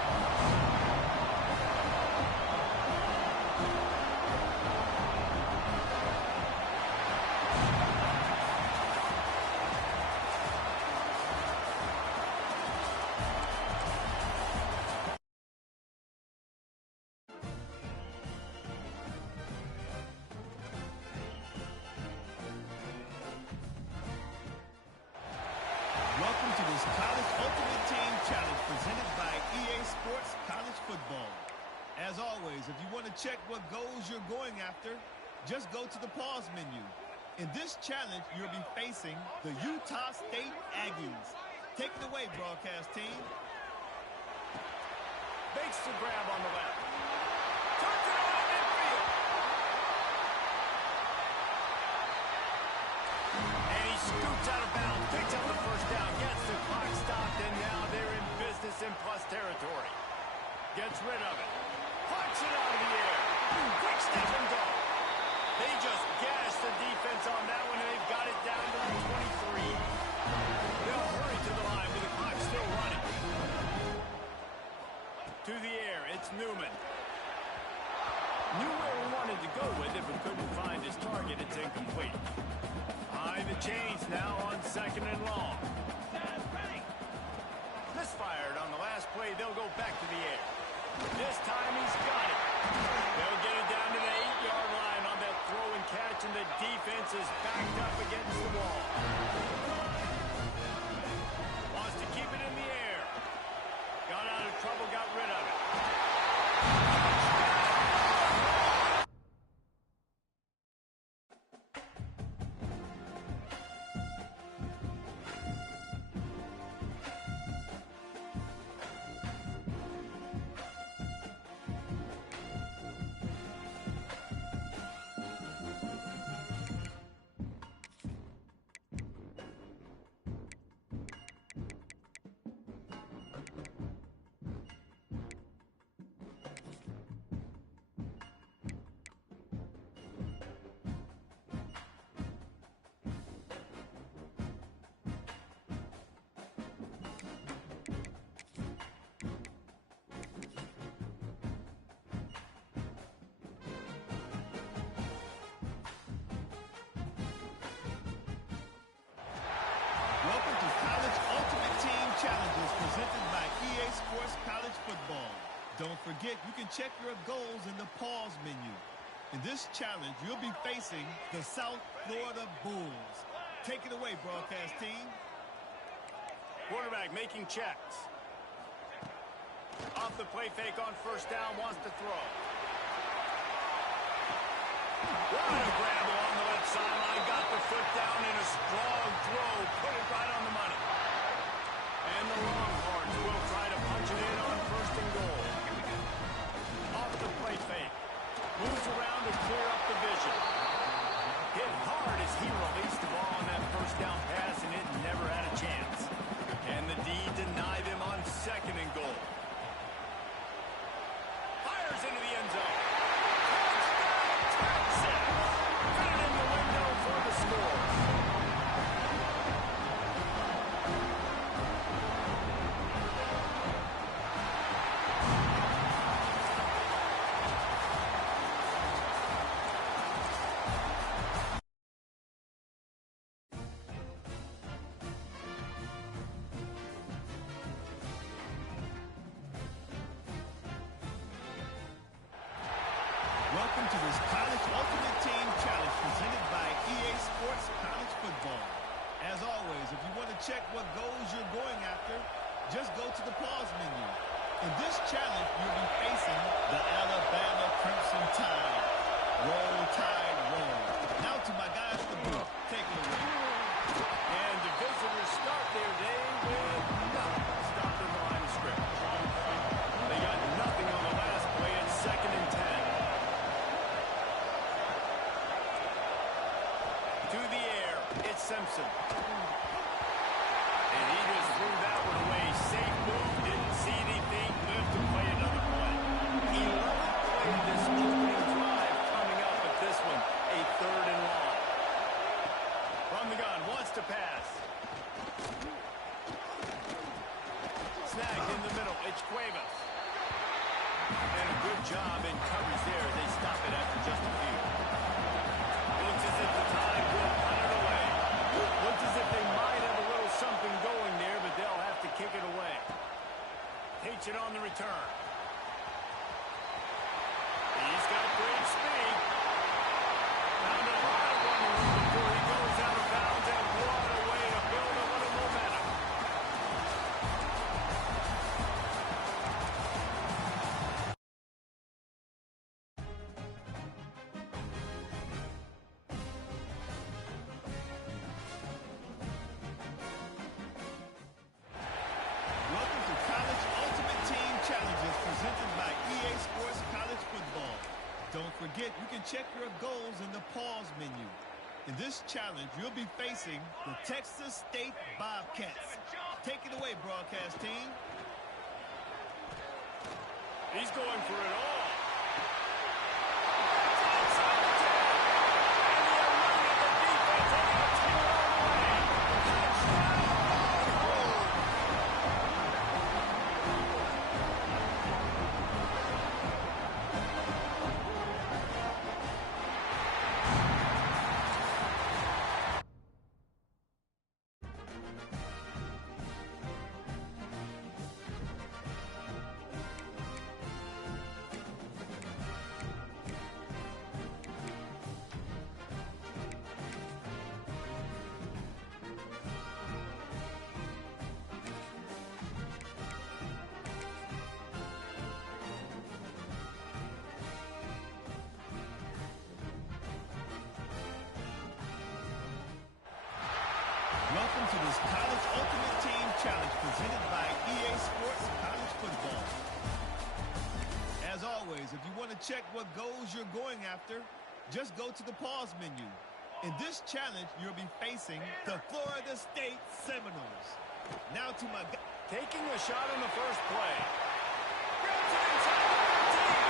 Welcome to this College Ultimate Team Challenge presented by EA Sports College Football. As always, if you want to check what goals you're going after, just go to the pause menu. In this challenge, you'll be facing the Utah State Aggies. Take it away, broadcast team. Makes the grab on the left. Turns it on midfield. And he scoots out of bounds, picks up the first down, gets the clock stopped, and now they're in business in plus territory. Gets rid of it. Punts it out of the air. Quick step and go. They just gashed the defense on that one, and they've got it down to the 23. They'll hurry to the line with the clock still running. To the air, it's Newman. Knew where he wanted to go with it, but couldn't find his target. It's incomplete. High the chains now on second and long. Misfired on the last play. They'll go back to the air. This time he's got it. They'll get it down to the 8-yard line on that throw and catch, and the defense is backed up against the wall. Wants to keep it in the air. Got out of trouble, got rid of it. Welcome to College Ultimate Team Challenges presented by EA Sports College Football. Don't forget, you can check your goals in the pause menu. In this challenge, you'll be facing the South Florida Bulls. Take it away, broadcast team. Quarterback making checks. Off the play fake on first down, wants to throw. What a grab along the left sideline. Got the foot down in a strong throw. Put it right on the money. And the Longhorns will try to punch it in on first and goal. Off the play fake. Moves around to clear up the vision. Hit hard as he released the ball on that first down pass, and it never had a chance. And the D deny them if you want to check what goals you're going after, just go to the pause menu. In this challenge, you'll be facing the Alabama Crimson Tide. Roll, Tide, roll. Now to my guys in the booth. Take it away. And the visitors start their day with nothing. Stop in the line of scrimmage. They got nothing on the last play. It's 2nd and 10. To the air, it's Simpson. And he just threw that one away. Safe move, didn't see anything, lived to play another play. 11th play of this opening drive coming up, but this one, a 3rd and long. From the gun, wants to pass. Snagged in the middle, it's Cuevas. And a good job in coverage there. They stop it after just a few. Looks as if the Tide will punt it away. Looks as if they might have a little something going there, but they'll have to kick it away. Takes it on the return. He's got great speed. Found a lot of running room before he goes out of bounds, and what a way to build a little momentum. Welcome to College Ultimate Team Challenges presented by EA Sports College Football. Don't forget, you can check your goals in the pause menu. In this challenge, you'll be facing the Texas State Bobcats. Take it away, broadcast team. He's going for it all. Welcome to this College Ultimate Team Challenge presented by EA Sports College Football. As always, if you want to check what goals you're going after, just go to the pause menu. In this challenge, you'll be facing the Florida State Seminoles. Now to my guy. Taking a shot on the first play. Grabs it inside the 15.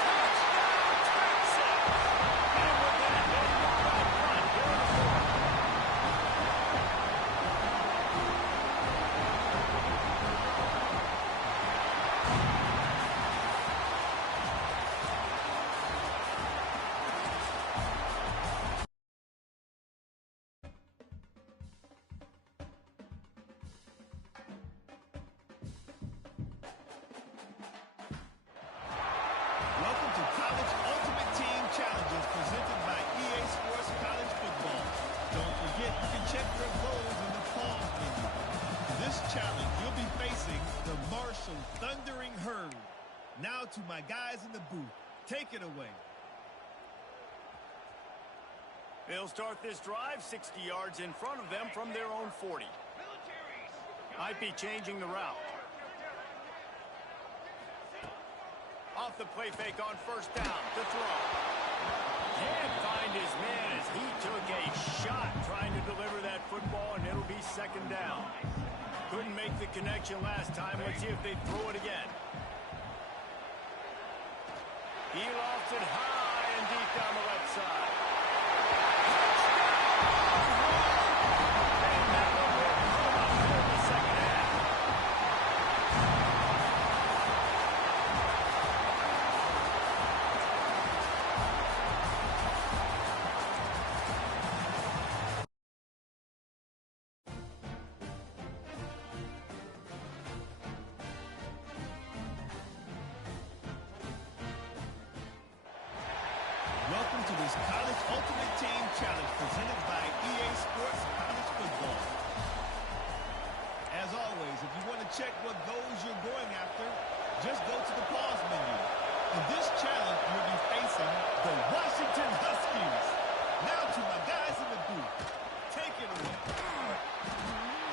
Touchdown, Texas! And with that, they move out front here in the fourth. Welcome to College Ultimate Team Challenges presented by EA Sports College Football. Don't forget, you can check your goals in the pause menu. In this challenge, you'll be facing the Marshall Thundering Herd. Now to my guys in the booth. Take it away. They'll start this drive 60 yards in front of them from their own 40. Might be changing the route. Off the play fake on first down to throw. Can't find his man as he took a shot trying to deliver that football, and it'll be 2nd down. Couldn't make the connection last time. Let's see if they throw it again. He lofts it high and deep down the left side. And that one will come up here in the second half. Welcome to this College Ultimate Team Challenge presented by EA In this challenge, you'll be facing the Washington Huskies. Now to my guys in the booth. Take it away.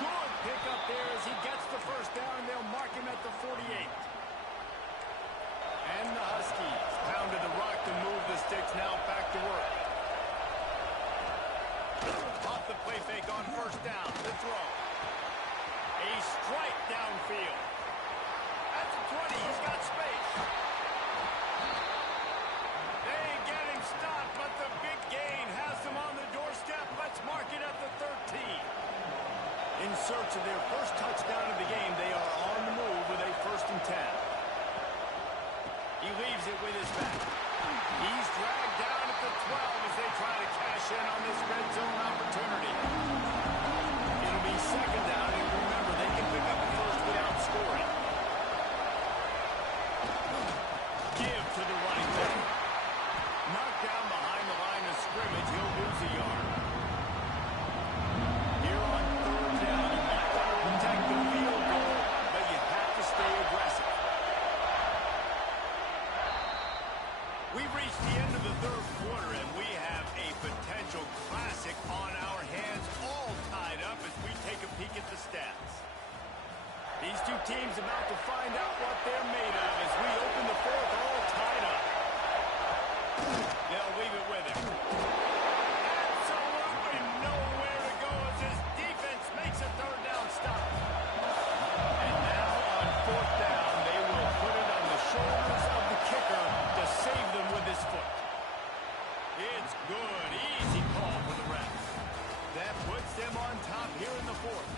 Good pickup there as he gets the first down, and they'll mark him at the 48. And the Huskies pounded the rock to move the sticks, now back to work. Off the play fake on first down. The throw. A strike downfield. At the 20, he's got space. They get him stopped, but the big gain has them on the doorstep. Let's mark it at the 13. In search of their first touchdown of the game, they are on the move with a 1st and 10. He leaves it with his back. He's dragged down at the 12 as they try to cash in on this red zone opportunity. It'll be 2nd down, and remember, they can pick up a first without scoring. Give to the right back. Knocked down behind the line of scrimmage. He'll lose a yard. Here on 3rd down, you might want to protect the field goal, but you have to stay aggressive. We've reached the end of the 3rd quarter, and we have a potential classic on our hands, all tied up as we take a peek at the stats. These two teams about to find out what they're made of as we open the 4th, all tied up. They'll leave it with him. Absolutely nowhere to go as his defense makes a 3rd down stop. And now on 4th down, they will put it on the shoulders of the kicker to save them with his foot. It's good. Easy call for the refs. That puts them on top here in the 4th.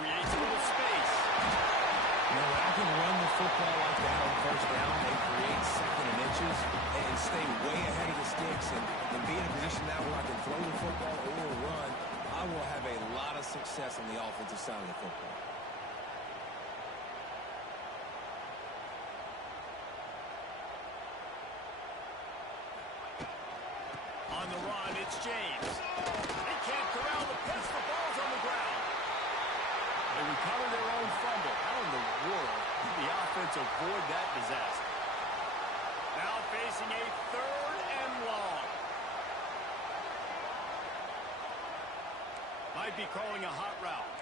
creates a little space. Now, when I can run the football like that on first down, they create second and inches and stay way ahead of the sticks and be in a position now where I can throw the football or run, I will have a lot of success on the offensive side of the football. On the run, it's James. They can't corral the pitch. The ball's on the ground. They recover their own fumble. How in the world did the offense avoid that disaster? Now facing a 3rd and long. Might be calling a hot route.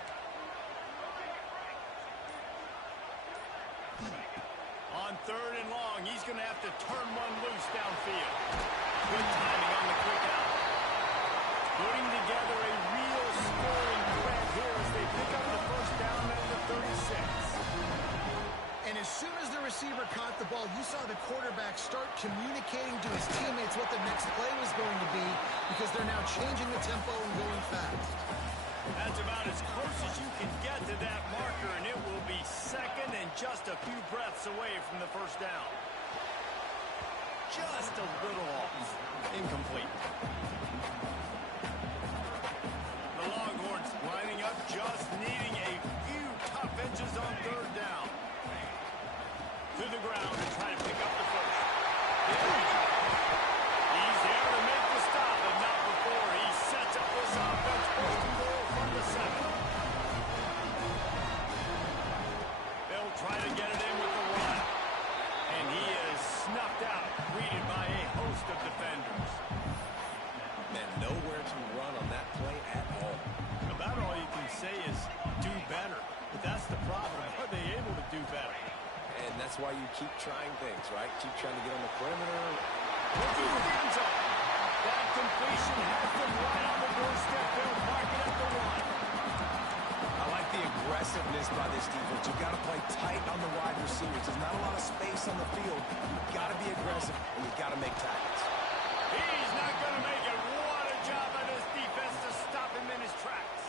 On 3rd and long, he's going to have to turn one loose downfield. Good timing on the quick out. Putting together a real scoring threat here as they pick up the first down at the 36. And as soon as the receiver caught the ball, you saw the quarterback start communicating to his teammates what the next play was going to be because they're now changing the tempo and going fast. That's about as close as you can get to that marker, and it will be second and just a few breaths away from the first down. Just a little off. Incomplete. The Longhorns lining up, just needing a few tough inches on 3rd down. To the ground and try to pick up the first. He's there to make the stop, but not before. He sets up this offense first and goal from the 7. They'll try to get it in with the run. And he is snuffed out, greeted by a host of defenders. Man, nowhere to run on that play at all. About all you can say is do better. But that's the problem. Are they able to do better? And that's why you keep trying things, right? Keep trying to get on the perimeter. Looking for the end zone. That completion has them right on the doorstep. They'll mark it at the 1. I like the aggressiveness by this defense. You've got to play tight on the wide receivers. There's not a lot of space on the field. You've got to be aggressive, and you've got to make tackles. He's not going to make it. What a job by this defense to stop him in his tracks.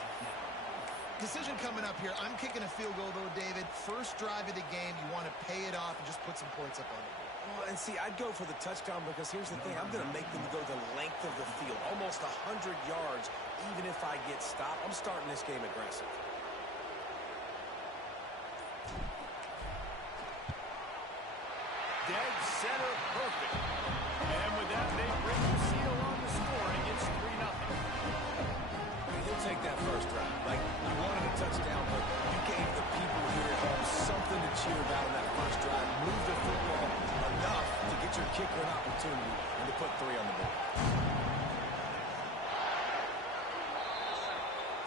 Decision coming up here. I'm kicking a field goal, though, David. First drive of the game, you want to pay it off and just put some points up on it. Well, and see, I'd go for the touchdown because here's the thing. I'm going to make them go the length of the field, almost 100 yards, even if I get stopped. I'm starting this game aggressive. Dead center perfect. And with that, they bring the seal on the scoring. It's 3-0. He'll take that first drive. Like, you wanted a touchdown, but you gave the people here at home something to cheer about in that first drive. Move the football enough to get your kicker an opportunity and to put 3 on the board.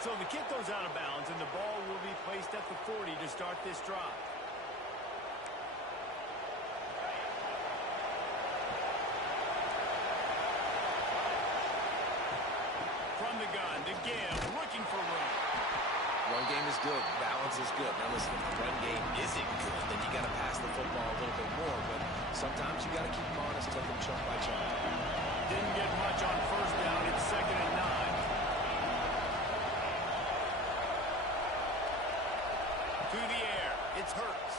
So the kick goes out of bounds, and the ball will be placed at the 40 to start this drive. From the gun, to give, looking for room. Run game is good. Balance is good. Now listen, if the run game isn't good, then you got to pass the football a little bit more. But sometimes you got to keep them honest, take them chunk by chunk. Didn't get much on first down. It's 2nd and 9. To the air. It's Hurts.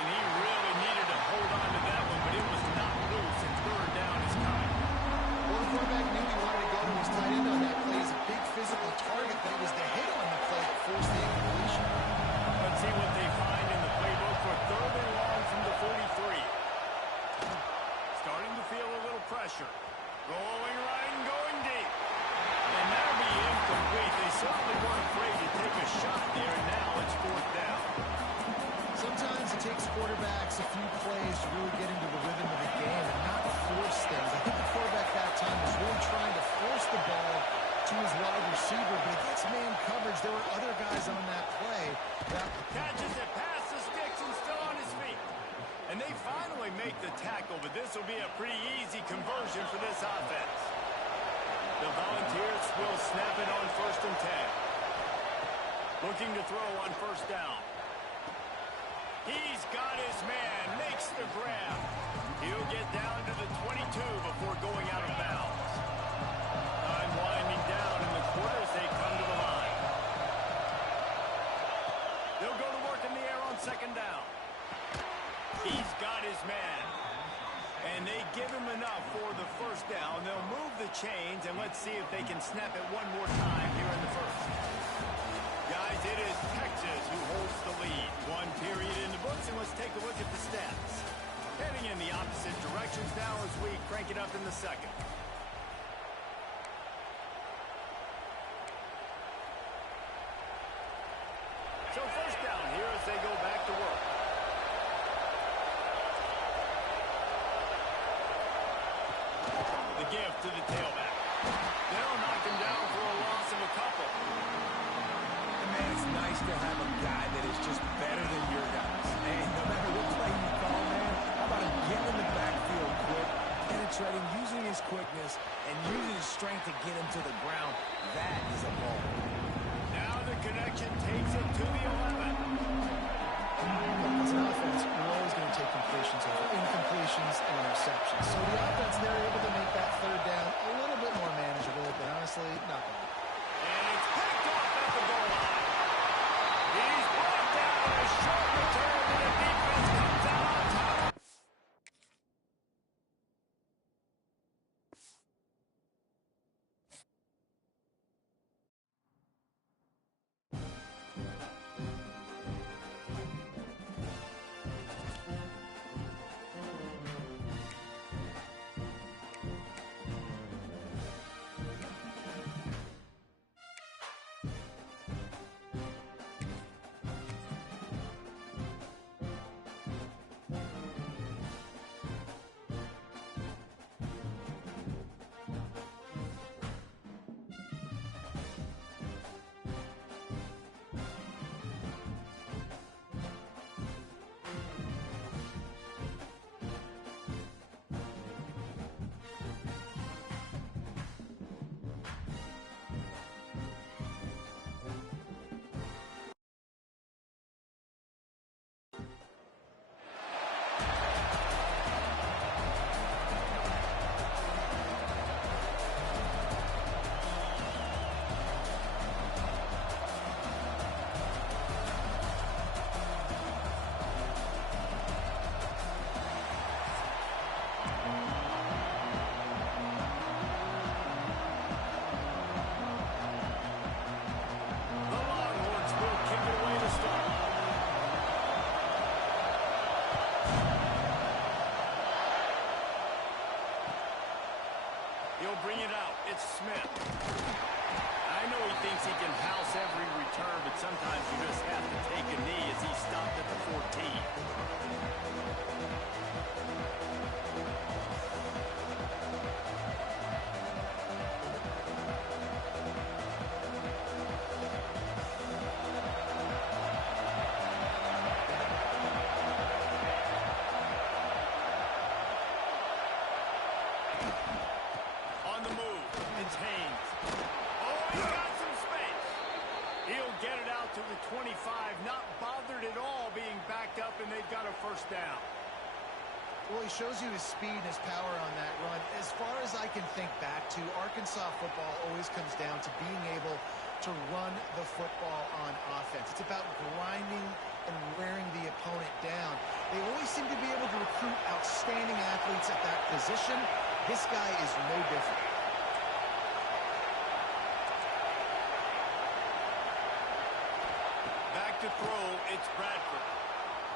And he really needed to hold on to that one, but it was not loose, and 3rd down is coming. Well, the quarterback knew he wanted to go to his tight end on that play. He's a big physical target, but it was the hit on the play that forced the incompletion. Let's see what they find in the playbook for 3rd and long from the 43. Starting to feel a little pressure. Rolling right and going deep. And that'll be incomplete. They certainly weren't afraid to take a shot there, and now it's 4th down. Sometimes it takes quarterbacks a few plays to really get into the rhythm of the game and not force things. I think the quarterback that time was really trying to force the ball to his wide receiver, but against man coverage, there were other guys on that play. Catches it past the sticks and still on his feet. And they finally make the tackle, but this will be a pretty easy conversion for this offense. The Volunteers will snap it on 1st and 10. Looking to throw on 1st down. He's got his man, makes the grab. He'll get down to the 22 before going out of bounds. Time winding down in the quarter as they come to the line. second down. He's got his man. And they give him enough for the first down. They'll move the chains, and let's see if they can snap it one more time here in the first. Guys, it is Texas who holds the lead. One period in the books, and let's take a look at the stats. Heading in the opposite directions now as we crank it up in the second. So first down here as they go back to work. The give to the tailback. They'll knock him down for a loss of a couple. And man, it's nice to have a guy that is just better than your guys. And no matter what play you call, man, how about him getting in the backfield quick, penetrating, using his quickness, and using his strength to get him to the ground. That is a ball. Now the connection takes it to the 11. As an offense, we're always going to take completions over incompletions and interceptions. So the offense, they're able to make that third down a little bit more manageable, but honestly, not bad. And it's picked off at the goal line. He's brought down a short return, and the defense comes out on top. He'll bring it out. It's Smith. I know he thinks he can house every return, but sometimes you just have to take a knee as he stopped at the 14. On the move, it's Haynes. Oh, he got some space. He'll get it out to the 25, not bothered at all being backed up, and they've got a first down. Well, he shows you his speed and his power on that run. As far as I can think back to, Arkansas football always comes down to being able to run the football on offense. It's about grinding and wearing the opponent down. They always seem to be able to recruit outstanding athletes at that position. This guy is no different. Back to throw, it's Bradford.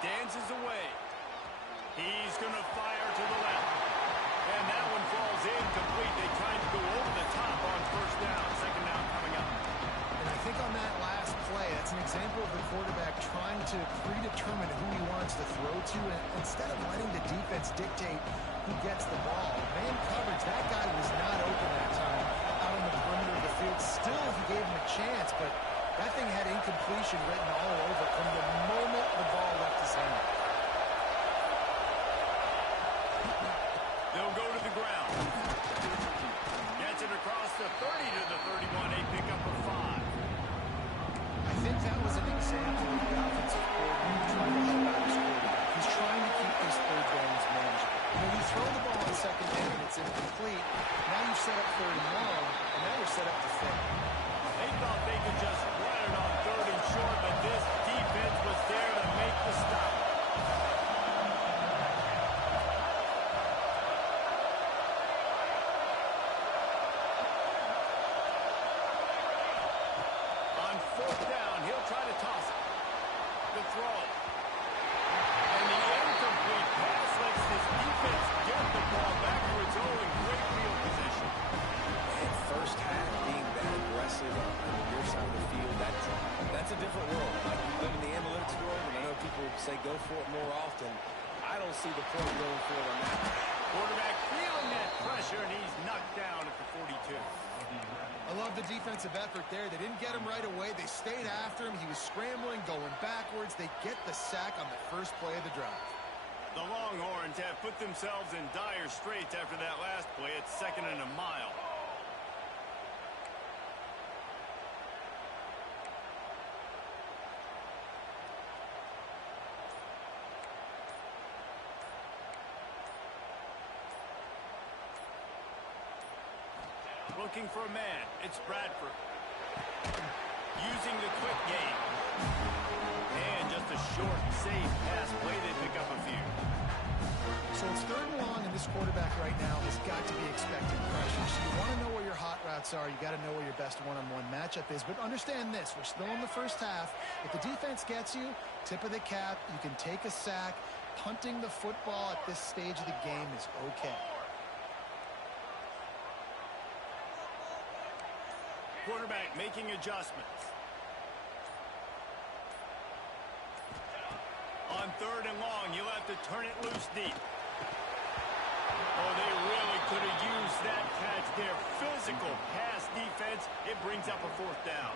Dances away. He's going to fire to the left. And that one falls incomplete. They tried to go over the top on first down. Second down coming up. And I think on that last play, that's an example of the quarterback trying to predetermine who he wants to throw to, and instead of letting the defense dictate who gets the ball. Man coverage, that guy was not open that time out on the perimeter of the field. Still, he gave him a chance, but that thing had incompletion written all over it from the moment the ball left his hand. They'll go to the ground. Gets it across the 30 to the 31. A pickup of 5. I think that was an example of the offensive coordinator trying to help out his quarterback. He's trying to keep these third downs manageable. When you throw the ball on second down and it's incomplete, now you've set up third and long, and now you're set up to fail. They thought they could just run it on third and short, but this defense was there to make the to throw. And the incomplete pass lets this defense get the ball back to its own in great field position. And first half being that aggressive on your side of the field, that's a different world. Like, you live in the analytics world, and I know people say go for it more often. I don't see the point going for it on that. Quarterback feeling that pressure, and he's knocked down at the 42. I love the defensive effort there. They didn't get him right away. They stayed after him. He was scrambling, going backwards. They get the sack on the first play of the drive. The Longhorns have put themselves in dire straits after that last play. It's 2nd and a mile. Looking for a man. It's Bradford. Using the quick game. And just a short, safe pass play. They pick up a few. So it's 3rd and long, and this quarterback right now has got to be expecting pressure. So you want to know where your hot routes are. You got to know where your best one-on-one matchup is. But understand this. We're still in the first half. If the defense gets you, tip of the cap, you can take a sack. Punting the football at this stage of the game is okay. Quarterback making adjustments. On 3rd and long, you'll have to turn it loose deep. Oh, they really could have used that catch there. Physical pass defense. It brings up a 4th down.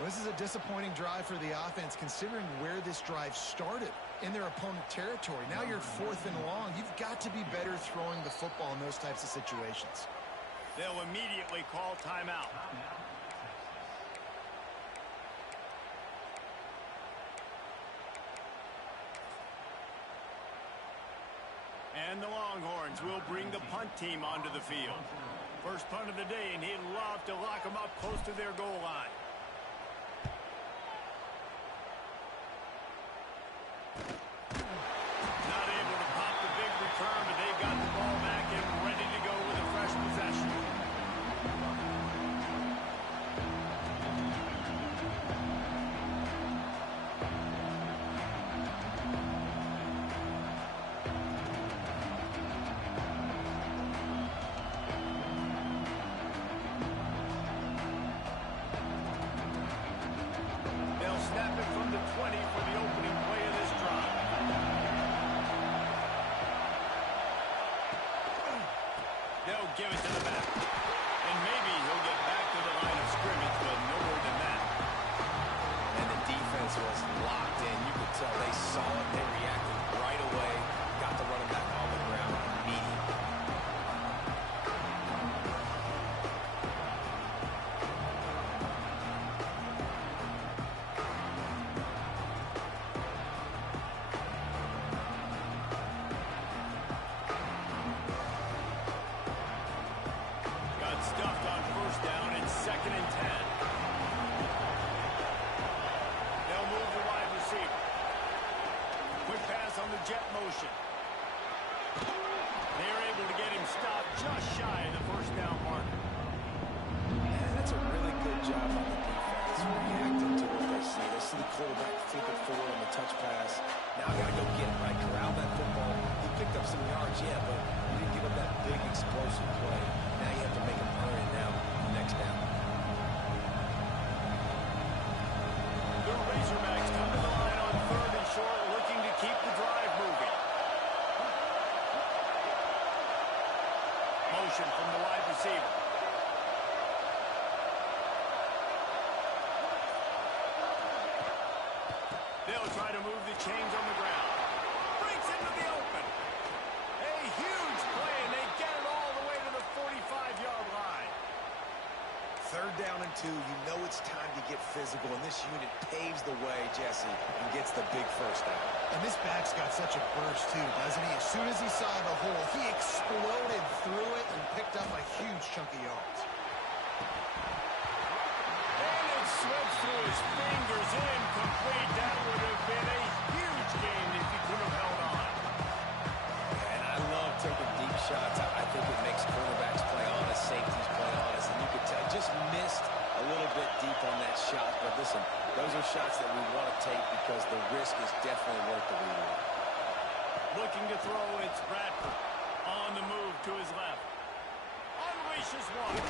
Well, this is a disappointing drive for the offense, considering where this drive started in their opponent territory. Now you're 4th and long. You've got to be better throwing the football in those types of situations. They'll immediately call timeout. And the Longhorns will bring the punt team onto the field. First punt of the day, and he'd love to lock them up close to their goal line. Not able to pop the big return, but they've got the ball back and ready to go with a fresh possession. Snap it from the 20 for the opening play of this drive. They'll give it to the back. And maybe he'll get back to the line of scrimmage, but no more than that. And the defense was locked in. You could tell they saw it. They reacted right away. Got the running back on the ground immediately. Stuffed on 1st down and 2nd and 10. They'll move the wide receiver. Quick pass on the jet motion. They're able to get him stopped just shy of the 1st down marker. And that's a really good job on the defense, reacting to what they see. They see the quarterback flip it forward on the touch pass. Now got to go get it, right? Corral that football. He picked up some yards, yeah, but he didn't give up that big explosive play. Now you have to make him earn it now, next down. The Razorbacks come to the line on 3rd and short, looking to keep the drive moving. Motion from the wide receiver. They'll try to move the chains on the ground. Breaks into the open. A huge play, and they get it all the way to the 45-yard line. 3rd down and 2. You know it's time to get physical, and this unit paves the way, Jesse, and gets the big 1st down. And this back's got such a burst, too, doesn't he? As soon as he saw the hole, he exploded through it and picked up a huge chunk of yards. And it slips through his fingers, incomplete. That would have been a huge gain if he could have held on. And I love taking deep shots. I think it makes quarterbacks play honest, safeties play honest, and you could tell just missed a little bit deep on that shot. But listen, those are shots that we want to take because the risk is definitely worth the reward. Looking to throw, it's Bradford. On the move to his left. Unleashes one.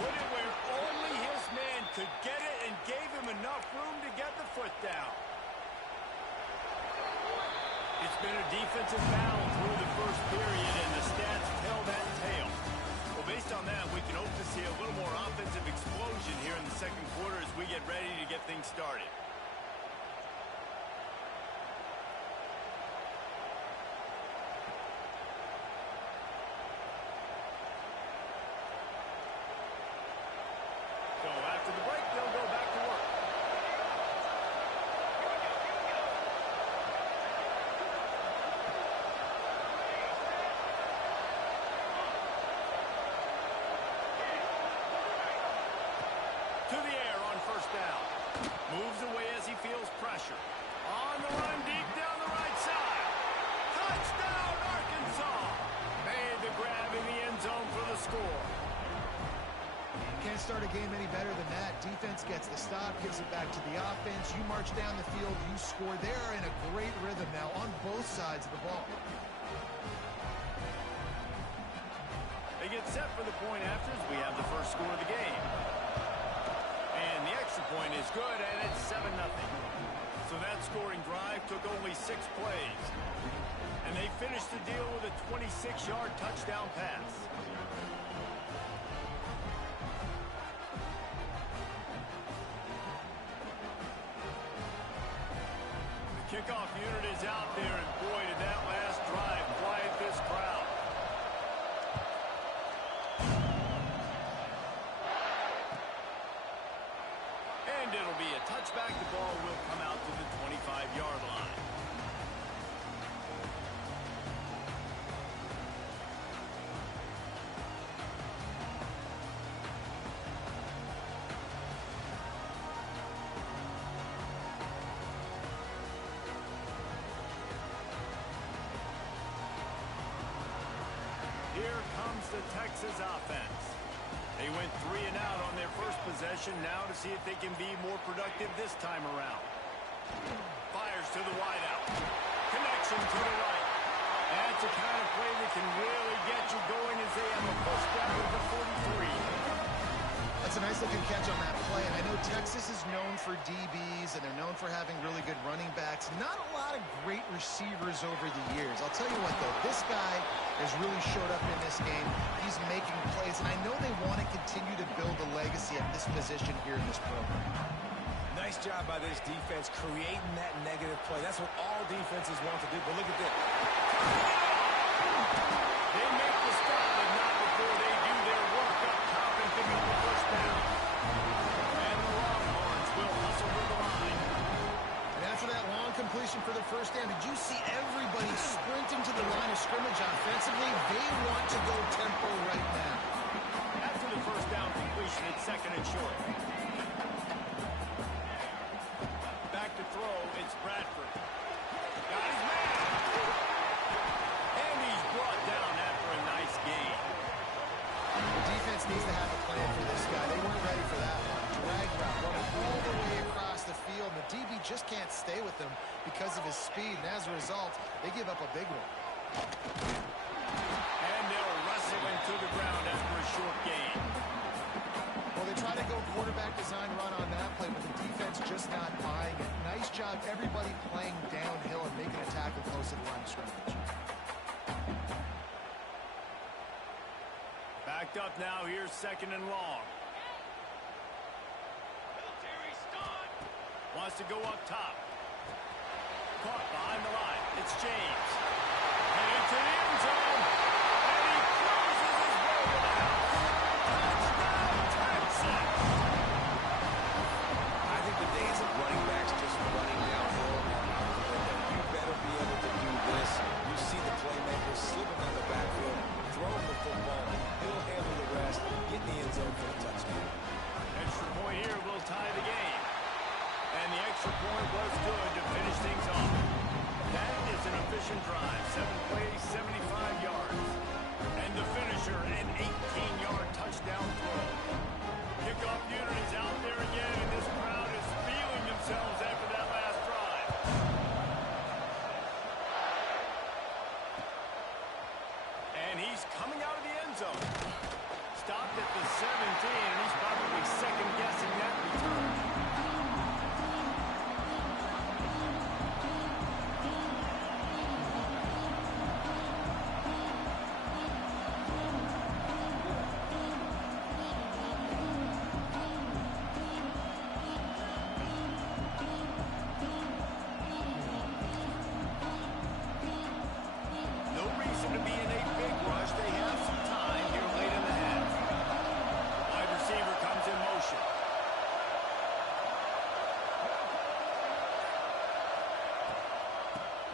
Put it where only his man could get it and gave him enough room to get the foot down. It's been a defensive battle through the first period, and the stats tell that tale. Well, based on that, we can hope to see a little more offensive explosion here in the second quarter as we get ready to get things started. So after the break, they'll go back to work. To the air on first down. Moves away as he feels pressure. On the run deep down the right side. Touchdown, Arkansas. Made the grab in the end zone for the score. Can't start a game any better than that. Defense gets the stop, gives it back to the offense. You march down the field, you score. They're in a great rhythm now on both sides of the ball. They get set for the point after as we have the first score of the game. And the extra point is good, and it's 7-0. So that scoring drive took only 6 plays. And they finished the deal with a 26-yard touchdown pass. The kickoff unit is out there, and boy, did that last drive quiet this crowd. And it'll be a touchback. The ball will come out to the 25-yard line. Here comes the Texas offense. They went 3 and out on their first possession. Now to see if they can be more productive this time around. Fires to the wideout. Connection to the right. That's a kind of play that can really get you going as they have a push down to the 43. That's a nice looking catch on that play. And I know Texas is known for DBs, and they're known for having really good running backs. Not a lot of great receivers over the years. I'll tell you what, though, this guy has really showed up in this game. He's making plays, and I know they want to continue to build a legacy at this position here in this program. Nice job by this defense creating that negative play. That's what all defenses want to do, but look at this. They make the stop, but not before they do their work up top and pick up the first down. And the Longhorns will hustle to the line. And after that long completion for the first down, did you see everybody sprinting to the line of scrimmage offensively? They want to go tempo right now. After the first down completion, it's second and short. Back to throw, it's Bradford. Got his man. And he's brought down after a nice gain. The defense needs to have a plan for this guy. They weren't ready for that one. Drag route, running all the way across the field. The DB just can't stay with him because of his speed, and as a result, they give up a big one. And they'll wrestle him to the ground after a short gain. Well, they try to go quarterback design run on that play, but the defense just not buying it. Nice job, everybody playing downhill and making a tackle close to the line of scrimmage. Backed up now, here's second and long. Wants to go up top. Caught behind the line. It's James. Headed to the end zone. And he closes his way to the house. Touchdown, Texas! I think the days of running backs just running downhill are out the window. You better be able to do this. You see the playmakers slipping on the backfield, throwing the football. He'll handle the rest, get in the end zone for a touchdown. Extra point here will tie the game. And the extra point was good to finish things off. That is an efficient drive. 7 plays, 75 yards.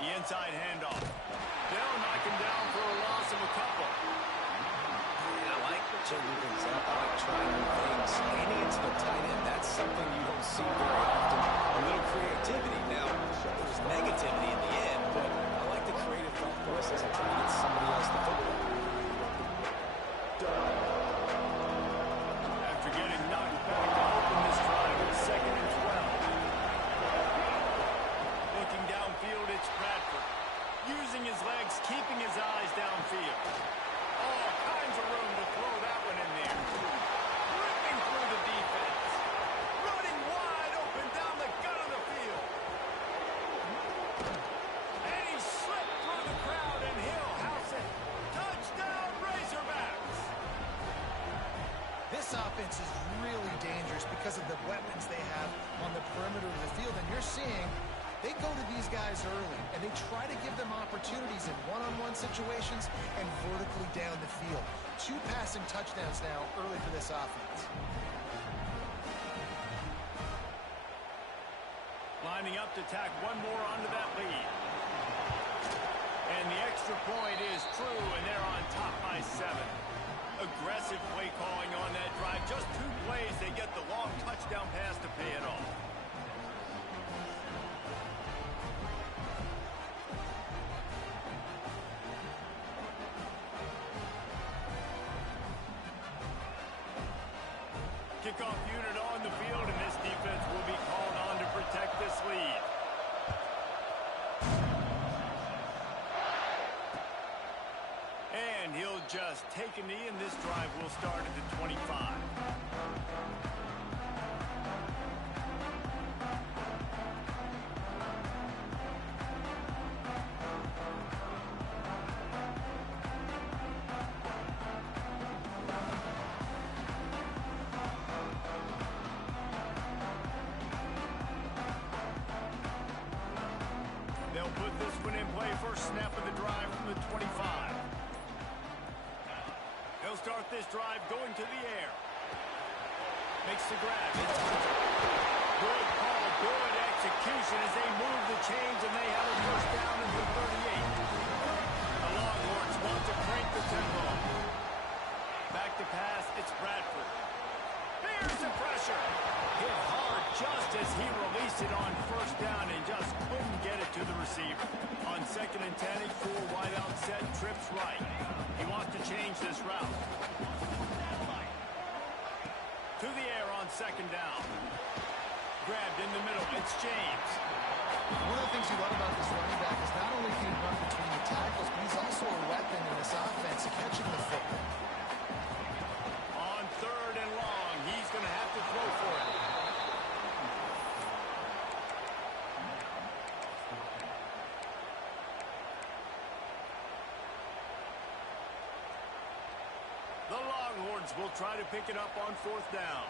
The inside handoff. They'll knock him down for a loss of a couple. And I like changing things up. I like trying new things. Handing it to the tight end, that's something you don't see very often. A little creativity. Now, there was negativity in the end, but I like the creative thought process of trying to get somebody else the football. After getting knocked back to open this drive, it's 2nd and 12. Looking downfield, it's Bradford. Using his legs, keeping his eyes downfield. All kinds of room to throw that one in there. Ripping through the defense. Running wide open down the gut of the field. And he slipped through the crowd, and he'll house it. Touchdown, Razorbacks! This offense is really dangerous because of the weapons they have on the perimeter of the field. And you're seeing they go to these guys early, and they try to give them opportunities in one-on-one situations and vertically down the field. 2 passing touchdowns now early for this offense. Lining up to tack one more onto that lead. And the extra point is true, and they're on top by 7. Aggressive play calling on that drive. Just 2 plays, they get the long touchdown pass to pay it off. Kickoff unit on the field, and this defense will be called on to protect this lead. And he'll just take a knee, and this drive will start at the 25. They'll put this one in play. First snap of the drive from the 25. They'll start this drive going to the air. Makes the grab. Good call, good execution as they move the chains, and they have a first down at the 38. The Longhorns want to crank the tempo. Back to pass, it's Bradford. Here's the pressure. Hit hard just as he released it on first down and just couldn't get it to the receiver. On 2nd and 10, it's 4 wide out set, trips right. He wants to change this route. To the air on 2nd down. Grabbed in the middle, it's James. One of the things you love about this running back is not only can he run between the tackles, but he's also a weapon in this offense catching the football. On 3rd and long, he's going to have to throw for it. The Longhorns will try to pick it up on 4th down.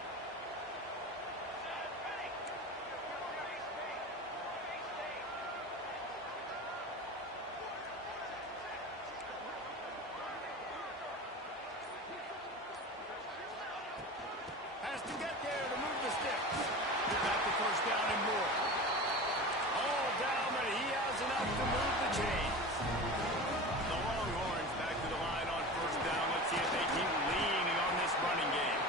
Has to get there to move the sticks. Got the first down and more. All down, but he has enough to move the chains. The Longhorns back to the line on 1st down. Let's see if they keep leaning on this running game.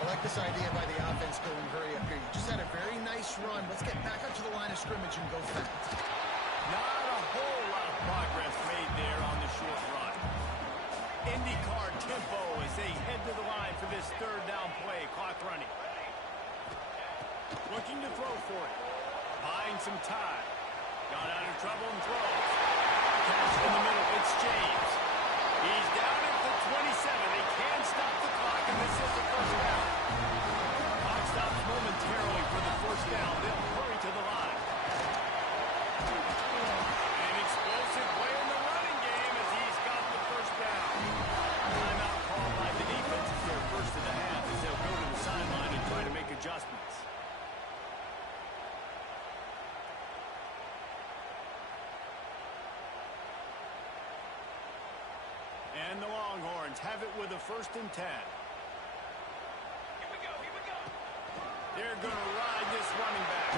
I like this idea by the offense going hurry up here. You just had a very nice run. Let's get back up to the line of scrimmage and go fast. Not a whole lot of progress made there on the short run. IndyCar tempo as they head to the line for this 3rd down play. Clock running. Looking to throw for it. Buying some time. Got out of trouble and throws. Catch in the middle. It's James. He's down at the 27. They can stop the clock, and this is the first down. Clock stops momentarily for the first down. They'll hurry to the line. An explosive play in the running game as he's got the first down. Timeout called by the defense. It's their first of the half as they'll go to the sideline and try to make adjustments. And the Longhorns have it with a 1st and 10. They're going to ride this running back.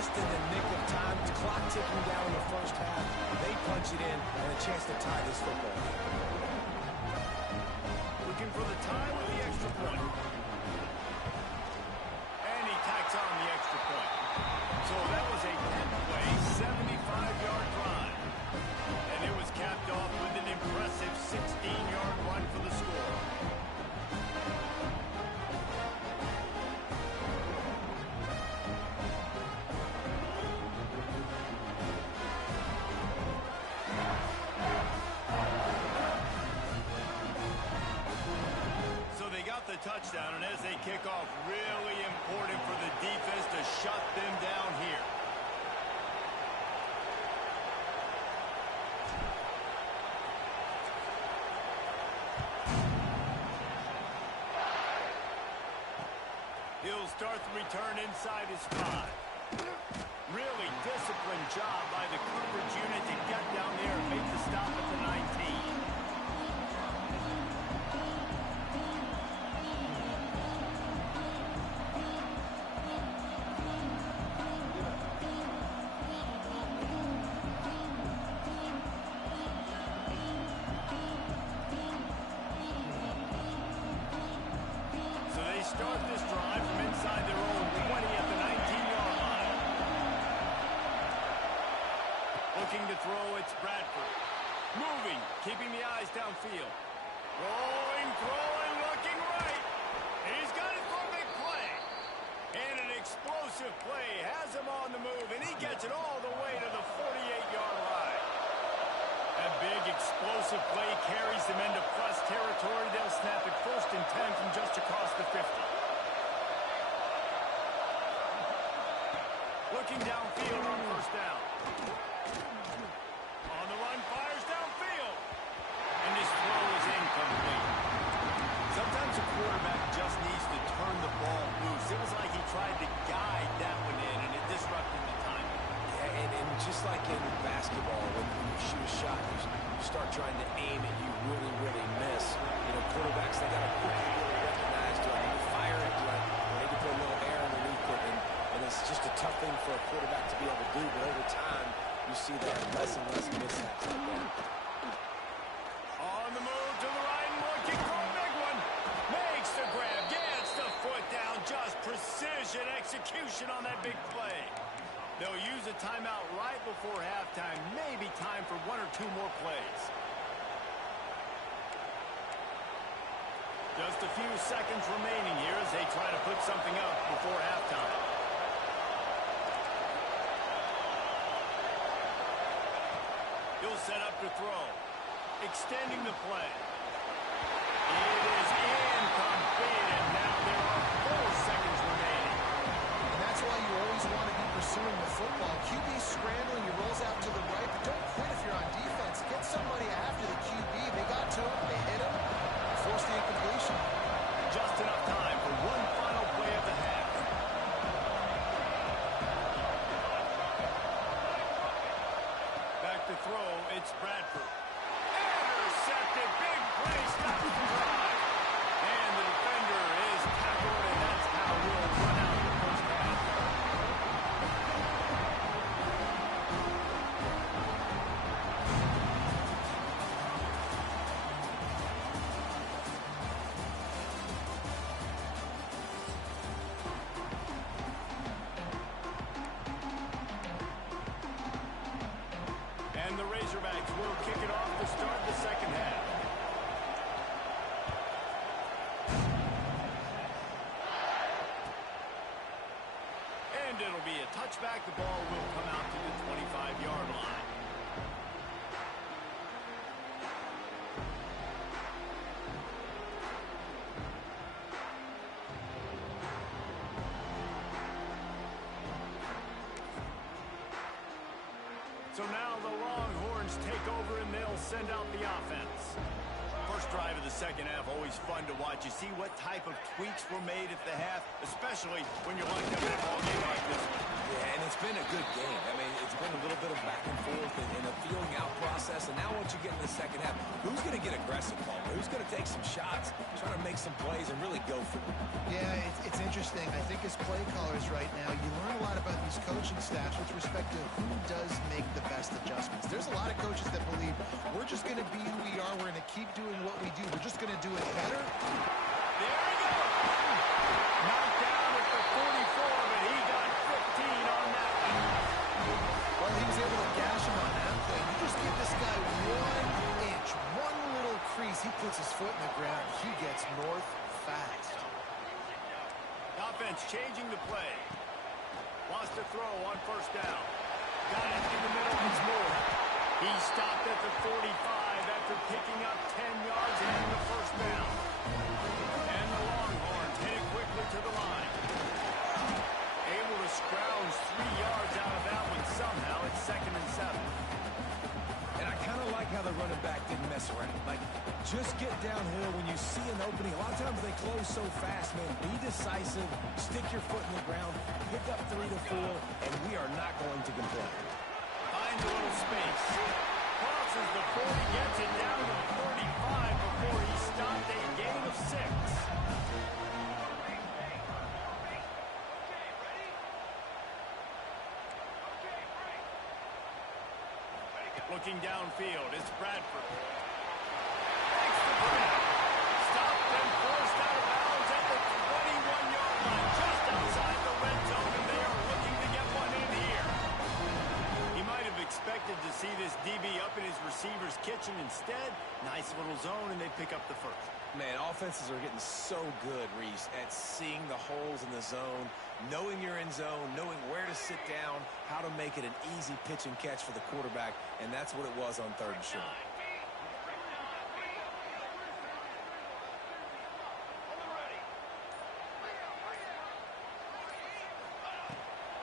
just in the nick of time. Clock ticking down in the first half. They punch it in and a chance to tie this football game. Looking for the tie with the extra point. And he tacks on the extra point. So that was a 10-play, 75-yard drive. And it was capped off with an impressive 16-yard run for the score. The touchdown, and as they kick off, really important for the defense to shut them down here. He'll start the return inside his 5. Really disciplined job by the coverage unit to get down there and make the stop at the 19. Start this drive from inside their own 20 at the 19-yard line. Looking to throw, it's Bradford. Moving, keeping the eyes downfield. Rolling, throwing, looking right. He's got it for a big play. And an explosive play has him on the move, and he gets it all the way to the 48-yard line. That big explosive play carries them into plus territory. They'll snap it 1st and 10 from just across the 50. Looking downfield on 1st down. On the run, fires downfield. And his throw is incomplete. Sometimes a quarterback just needs to turn the ball loose. It was like he tried to guide that one in, and it disrupted the timing. And just like in basketball, when you shoot a shot, you start trying to aim and you really, really miss. You know, quarterbacks, they got to quickly really recognize, do I need to fire it? Do I need to put a little air underneath it? And it's just a tough thing for a quarterback to be able to do. But over time, you see that less and less mishaps like that. On the move to the right and looking for a big one. Makes the grab, gets the foot down. Just precision execution on that big play. They'll use a timeout right before halftime. Maybe time for 1 or 2 more plays. Just a few seconds remaining here as they try to put something up before halftime. He'll set up to throw. Extending the play. It is incomplete, and now there are 4 seconds remaining. That's why you always want to be pursuing the football. QB scrambling, he rolls out to the right, but don't quit if you're on defense. Get somebody after the QB. They got to him, they hit him, forced the incompletion. Just enough time for one final play of the half. Back to throw, it's Bradford. Intercepted, big play, stops the drive. And the defender is tackled, and that's how we'll run out the first half. And the Razorbacks will kick it off to start the second half. And it'll be a touchback. The ball will come out to the 25-yard line. So now the Longhorns take over and they'll send out the offense. First drive of the second half, always fun to watch. You see what type of tweaks were made at the half, especially when you're lined up in a ball game like this one. Yeah, and it's been a good game. I mean, it's bring a little bit of back and forth and a feeling out process. And now what you get in the second half, who's going to get aggressive, Paul? Who's going to take some shots, try to make some plays, and really go for it? Yeah, it's interesting. I think as play callers right now, you learn a lot about these coaching staffs with respect to who does make the best adjustments. There's a lot of coaches that believe we're just going to be who we are. We're going to keep doing what we do. We're just going to do it better. There he goes. Knocked down at the 44, but he got 15 on that one. Well, he was able to gash him on that play. You just give this guy 1 inch, one little crease. He puts his foot in the ground. He gets north fast. Offense changing the play. Wants to throw on first down. Got it in the middle. It's Moore. He stopped at the 45 after picking up 10 yards and getting the first down. And the Longhorns heading quickly to the line. Able to scrounge 3 yards out of that one somehow. It's 2nd and 7. And I kind of like how the running back didn't mess around. Like, just get downhill when you see an opening. A lot of times they close so fast, man. Be decisive. Stick your foot in the ground. Pick up 3 to 4, and we are not going to complain. Finds a little space. Crosses the 40, gets it down to the 35 before he stopped a gain of 6. Looking downfield, it's Bradford. Makes the grab. Stopped and forced out of bounds at the 21-yard line, just outside the red zone, and they are looking to get one in here. He might have expected to see this DB up in his receiver's kitchen. Instead, nice little zone, and they pick up the first. Man, offenses are getting so good, Reese, at seeing the holes in the zone, knowing you're in zone, knowing where to sit down, how to make it an easy pitch and catch for the quarterback, and that's what it was on 3rd and short.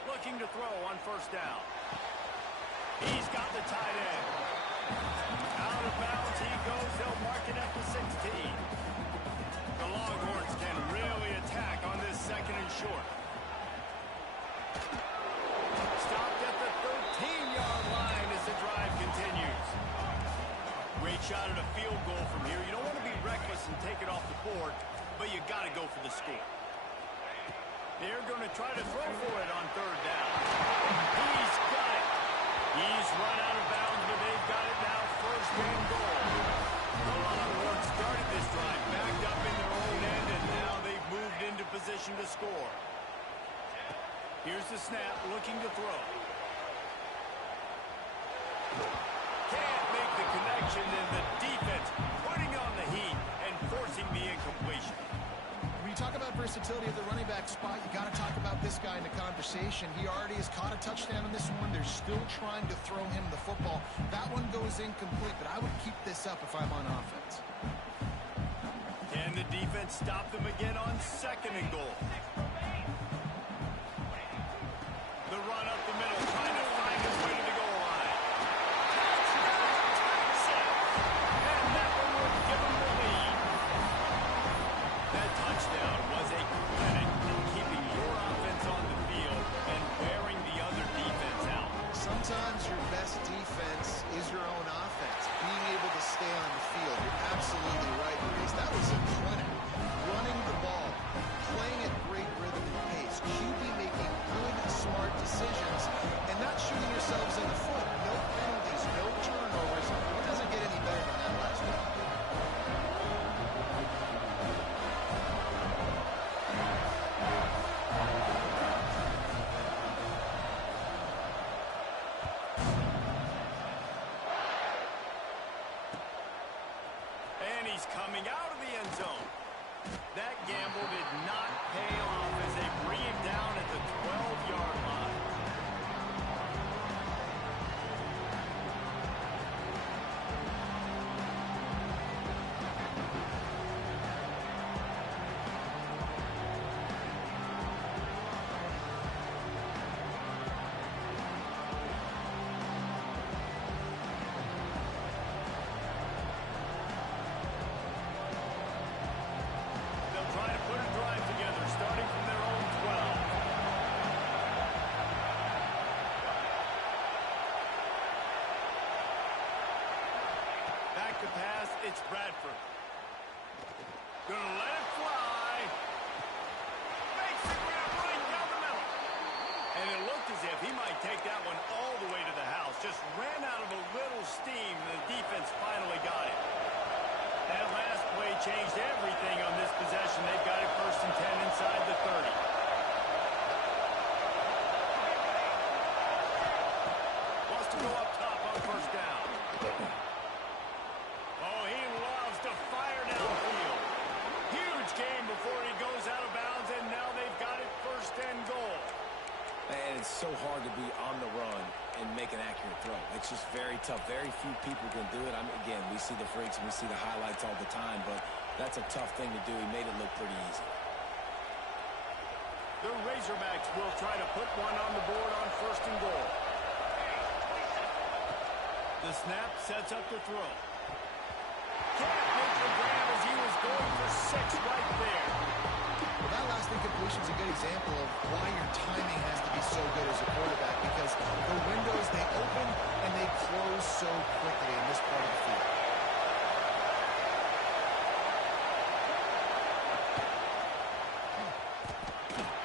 Looking to throw on first down. He's got the tight end. Out of bounds he goes. They'll mark it at the 16. The Longhorns can really attack on this 2nd and short. Stopped at the 13-yard line as the drive continues. Great shot at a field goal from here. You don't want to be reckless and take it off the board, but you got to go for the score. They're going to try to throw for it on 3rd down. He's got it. He's run out of bounds, but they've got it now. 1st and goal. The Longhorns started this drive backed up in their own end, and now they've moved into position to score. Here's the snap, looking to throw. Can't make the connection, and the defense putting on the heat and forcing the incompletion. When you talk about versatility of the running back spot, you got to talk about this guy in the conversation. He already has caught a touchdown on this one. They're still trying to throw him the football. That one goes incomplete, but I would keep this up if I'm on offense. Can the defense stop them again on 2nd and goal? The run up the middle, trying to find his way to the goal line. Touchdown, Texas! And that one will give them the lead. That touchdown was a clinic in keeping your offense on the field and wearing the other defense out. Sometimes your best defense is your own offense, being able to stay on the field. You're absolutely right, Maurice. That was a clinic. Running the ball, playing at great rhythm and pace, QB making good, smart decisions, and not shooting yourselves in the foot. No penalties, no turnovers. It doesn't get any better than that last one. And he's coming out of the end zone. That gamble did not pay off as they bring him down at the 12-yard line. They'll try to put a drive together, starting from their own 12. to pass. It's Bradford. Gonna let it fly. Makes the grab right down the middle. And it looked as if he might take that one all the way to the house. Just ran out of a little steam. The defense finally got it. That last play changed everything on this possession. They've got it 1st and 10 inside the 30. Wants to go up top on 1st down. Oh, he loves to fire downfield. Huge game before he goes out of bounds, and now they've got it 1st and goal. And it's so hard to be on the run and make an accurate throw. It's just very tough. Very few people can do it. Again, we see the freaks and we see the highlights all the time, but that's a tough thing to do. He made it look pretty easy. The Razorbacks will try to put one on the board on 1st and goal. The snap sets up the throw. Can't make the grab as he was going for 6 right there. Well, that last incompletion is a good example of why your timing has to be so good as a quarterback, because the windows, they open and they close so quickly in this part of the field.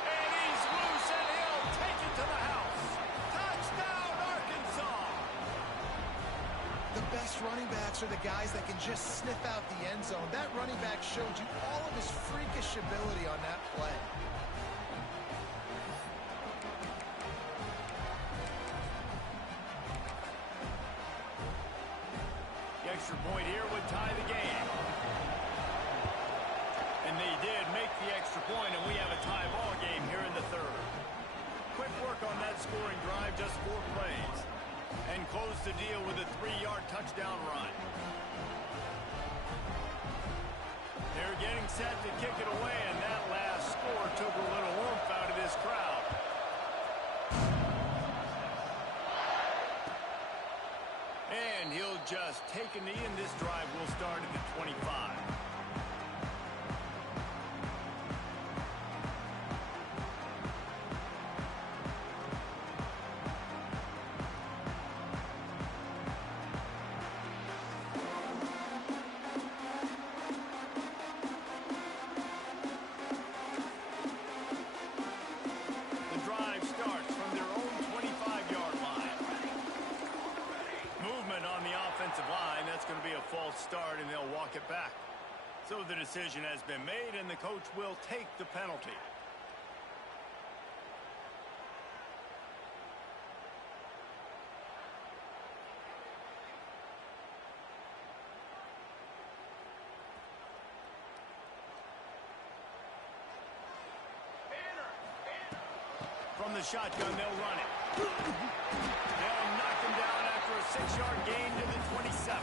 And he's loose, and he'll take it to the house. Touchdown, Arkansas! The best running backs are the guys that can just sniff out the end zone. That running back showed you all of his freakish ability on that play. The extra point here would tie the game. And they did make the extra point, and we have a tie ball game here in the 3rd. Quick work on that scoring drive, just 4 plays. And close the deal with a 3-yard touchdown run. They're getting set to kick it away, and that last score took a little oomph out of this crowd. And he'll just take a knee, and this drive will start at the 25. Start, and they'll walk it back. So the decision has been made, and the coach will take the penalty. From the shotgun, they'll run it. They'll knock him down after a 6-yard gain to the 27.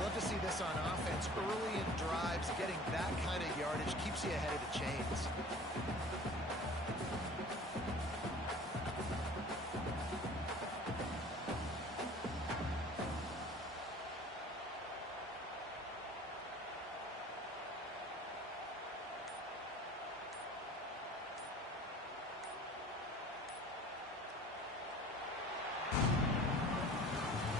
Love to see this on offense. Early in drives, getting that kind of yardage keeps you ahead of the chains.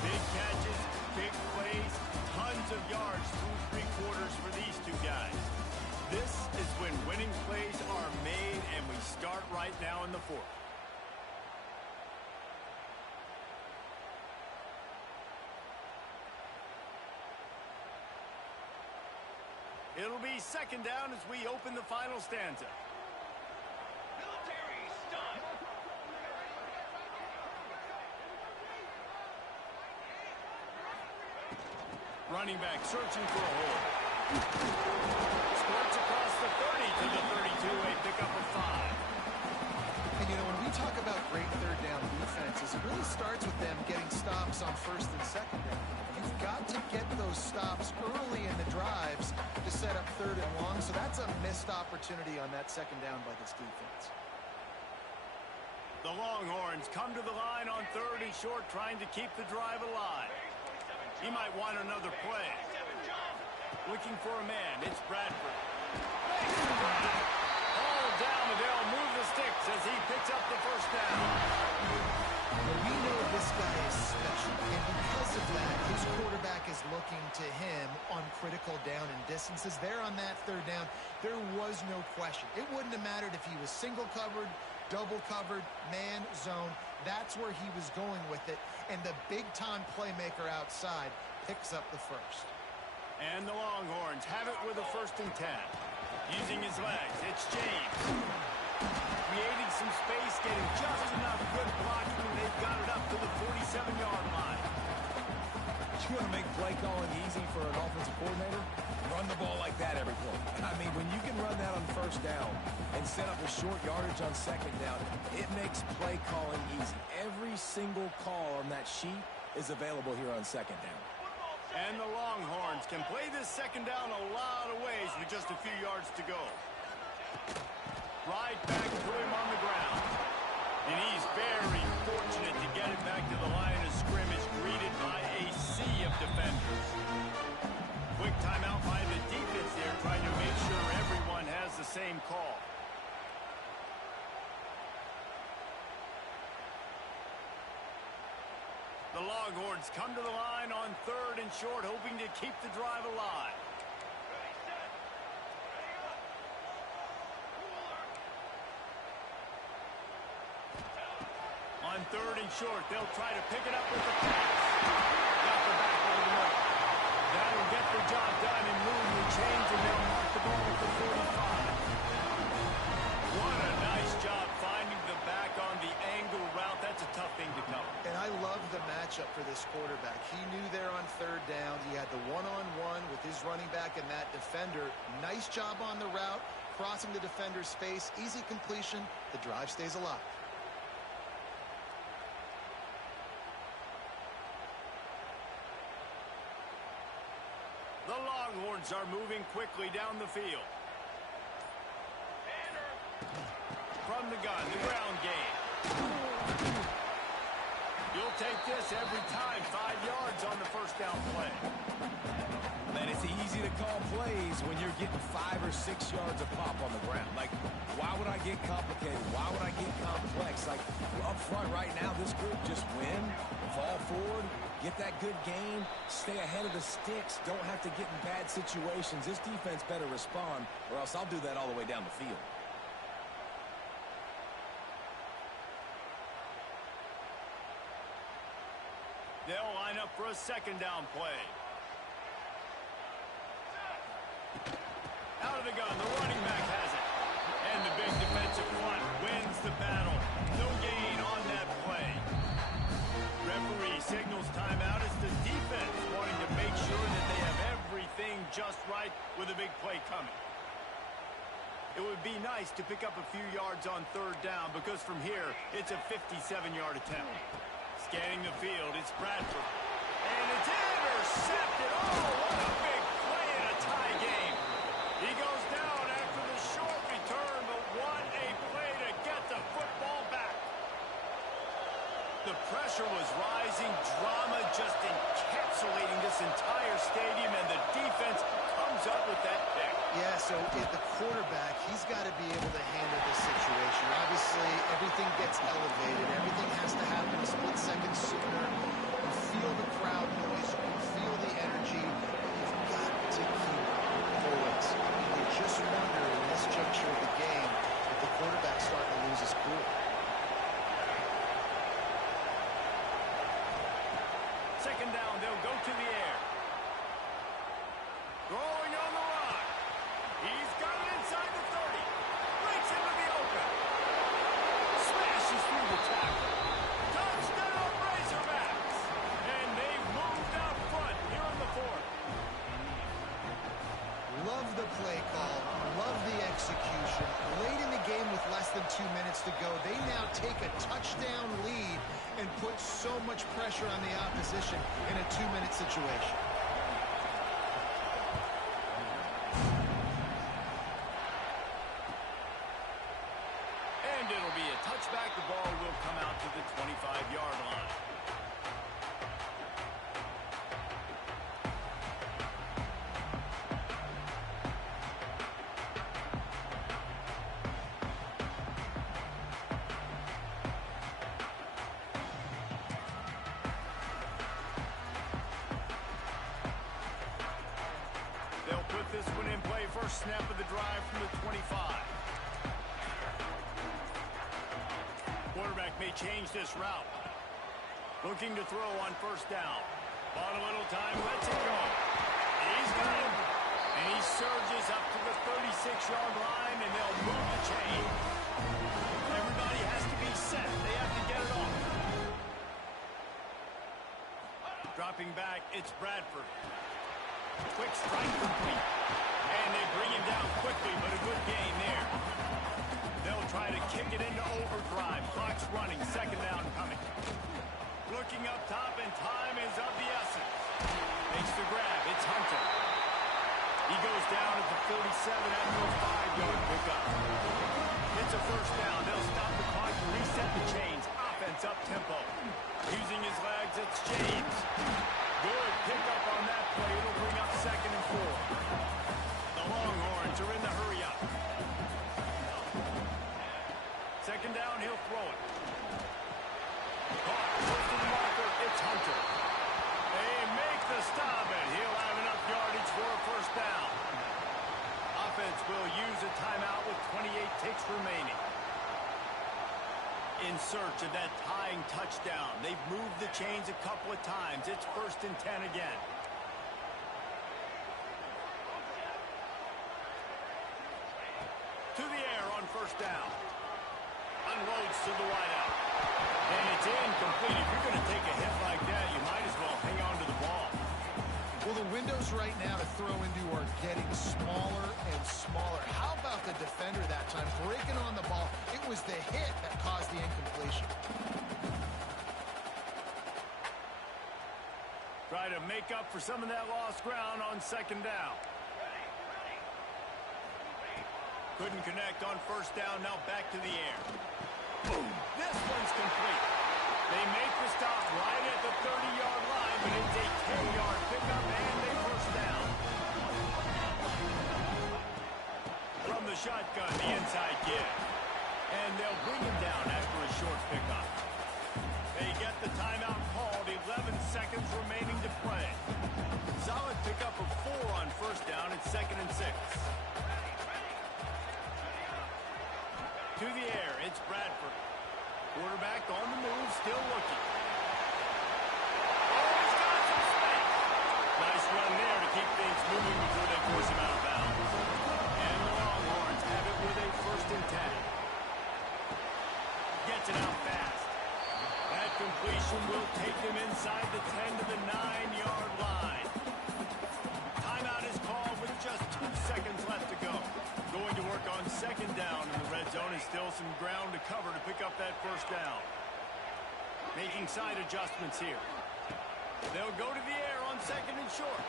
Big catches, big plays, tons of yards through 3 quarters for these 2 guys. This is when winning plays are made, and we start right now in the 4th. It'll be 2nd down as we open the final stanza. Military stunt. Running back searching for a hole. Squirts across the 30 to the 32, a pickup of 5. And, you know, when we talk about great 3rd down defenses, it really starts with them getting stops on 1st and 2nd down. You've got to get those stops early in the drives to set up 3rd and long, so that's a missed opportunity on that 2nd down by this defense. The Longhorns come to the line on 3rd and short, trying to keep the drive alive. He might want another play. Looking for a man. It's Bradford. All down, and they'll move the sticks as he picks up the 1st down. We know this guy is special, and because of that, his quarterback is looking instances there on that third down, there was no question. It wouldn't have mattered if he was single covered, double covered, man, zone. That's where he was going with it. And the big-time playmaker outside picks up the first. And the Longhorns have it with a 1st and 10. Using his legs, it's James. Creating some space, getting just enough good blocking, and they've got it up to the 47-yard line. You want to make play calling easy for an offensive coordinator? Run the ball like that every play. I mean, when you can run that on 1st down and set up a short yardage on 2nd down, it makes play calling easy. Every single call on that sheet is available here on 2nd down. And the Longhorns can play this 2nd down a lot of ways with just a few yards to go. Right back to him on the ground. And he's very fortunate to get it back to the line of scrimmage, greeted by a sea of defenders. Quick timeout by the defense there, trying to make sure everyone has the same call. The Longhorns come to the line on 3rd and short, hoping to keep the drive alive. On 3rd and short, they'll try to pick it up with the pass. Got the back over the middle. That'll get the job done and move the chains, and they'll mark the ball at the 45. What a nice job finding the back on the angle route. That's a tough thing to cover. And I love the matchup for this quarterback. He knew there on 3rd down. He had the one-on-one with his running back and that defender. Nice job on the route, crossing the defender's face. Easy completion. The drive stays alive. The Longhorns are moving quickly down the field. From the gun, the ground game. You'll take this every time. 5 yards on the 1st down play. Man, it's easy to call plays when you're getting 5 or 6 yards a pop on the ground. Like, why would I get complicated? Why would I get complex? Like, up front right now, this group just win, fall forward, get that good gain, stay ahead of the sticks, don't have to get in bad situations. This defense better respond, or else I'll do that all the way down the field. They'll line up for a 2nd down play. Out of the gun, the running back has it. And the big defensive front wins the battle. No gain on that play. Referee signals timeout as the defense wanting to make sure that they have everything just right with a big play coming. It would be nice to pick up a few yards on 3rd down because from here, it's a 57-yard attempt. Scanning the field, it's Bradford. And it's intercepted. Oh, what a big play in a tie game. He goes down after the short return, but what a play to get the football back. The pressure was rising, drama just encapsulating this entire stadium, and the defense comes up with that pick. Yeah, so if the quarterback, he's got to be able to handle this situation. Obviously, everything gets elevated. Everything has to happen a split second sooner. You feel the crowd noise. You can feel the energy. You've got to keep poise. You just wonder in this juncture of the game if the quarterback's starting to lose his cool. 2nd down, they'll go to the air. Throwing on the run. He's got it inside the 30. Breaks into the open. Smashes through the tackle. Touchdown, Razorbacks. And they've moved out front here on the 4th. Love the play call. Love the execution. Late in the game with less than 2 minutes to go, they now take a touchdown lead and put so much pressure on the opposition in a 2-minute situation. And it'll be a touchback. The ball will come out to the 25-yard line. first snap of the drive from the 25. Quarterback may change this route. Looking to throw on first down. On a little time, lets it go. He's got him. And he surges up to the 36-yard line, and they'll move the chain. Everybody has to be set. They have to get it off. Dropping back, it's Bradford. Quick strike complete. And they bring him down quickly, but a good gain there. They'll try to kick it into overdrive. Clock's running, second down coming. Looking up top, and time is of the essence. Makes the grab. It's Hunter. He goes down at the 47 after a 5-yard pickup. It's a first down. They'll stop the clock and reset the chains. Offense up tempo. Using his legs, it's James. Good pickup on that play. It'll bring up 2nd and 4. The Longhorns are in the hurry up. Second down, he'll throw it. Caught, close to the marker, it's Hunter. They make the stop, and he'll have enough yardage for a first down. Offense will use a timeout with 28 ticks remaining. In search of that tying touchdown. They've moved the chains a couple of times. It's 1st and 10 again. To the air on first down. Unloads to the wideout. And it's incomplete. If you're going to take a hit like that, you might as well hang on to the ball. Well, the windows right now to throw into are getting smaller and smaller. How about the defender that time breaking on the ball? It was the hit that caused the incompletion. Try to make up for some of that lost ground on second down. Couldn't connect on first down. Now back to the air. Boom. This one's complete. They make the stop right at the 30-yard line, but it's a 10-yard pickup, and they first down. From the shotgun, the inside give. And they'll bring him down after a short pickup. They get the timeout called. 11 seconds remaining to play. Solid pickup of 4 on first down. It's 2nd and 6. To the air, it's Bradford. Quarterback on the move, still looking. Oh, he's got some space. Nice run there to keep things moving before they force him out of bounds. And the Longhorns have it with a 1st and 10. Gets it out fast. That completion will take them inside the 10 to the 9-yard line. Timeout is called with just 2 seconds left to go. Going to work on second down in the red zone. Is still some ground to cover to pick up that first down. Making side adjustments here. They'll go to the air on 2nd and short.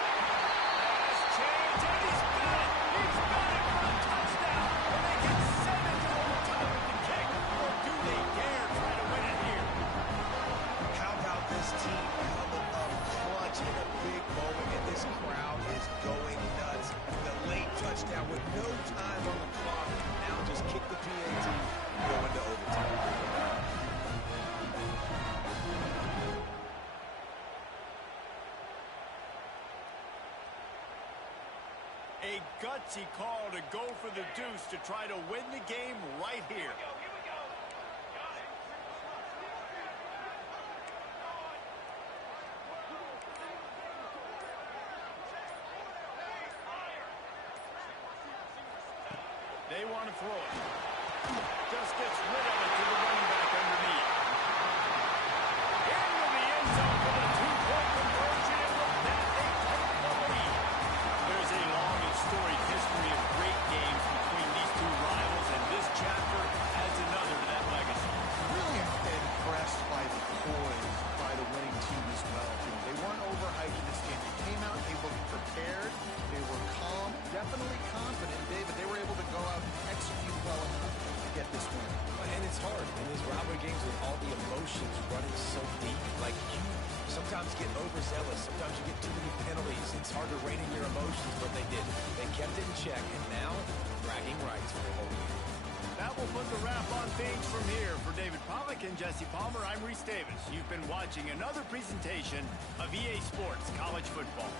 Pass change, and he's got it! He's got it for a touchdown! And they can send it to overtime with the kick. Or do they dare try to win it here? How about this team coming up clutch in a big moment, and this crowd is going nuts. The late touchdown with no time on the clock. Now just kick the PAT, go into overtime. A gutsy call to go for the deuce to try to win the game right here. They want to throw it. Just gets rid of it to the running back underneath. Into the end zone for the 2-point conversion, and with that, they take the lead. There's a long and storied history of great games between these two rivals, and this chapter adds another to that legacy. Really impressed by the poise by the winning team as well. They weren't overhyped in this game. They came out, they looked prepared, they were calm, definitely confident. David, they were able to go out and execute well enough to get this win. And it's hard in these rivalry games with all the emotions running so deep. Like, you sometimes get overzealous. Sometimes you get too many penalties. It's hard to rein in your emotions, but they did. They kept it in check, and now bragging rights for the whole year. That will put the wrap on things from here. For David Pollack and Jesse Palmer, I'm Reese Davis. You've been watching another presentation of EA Sports College Football.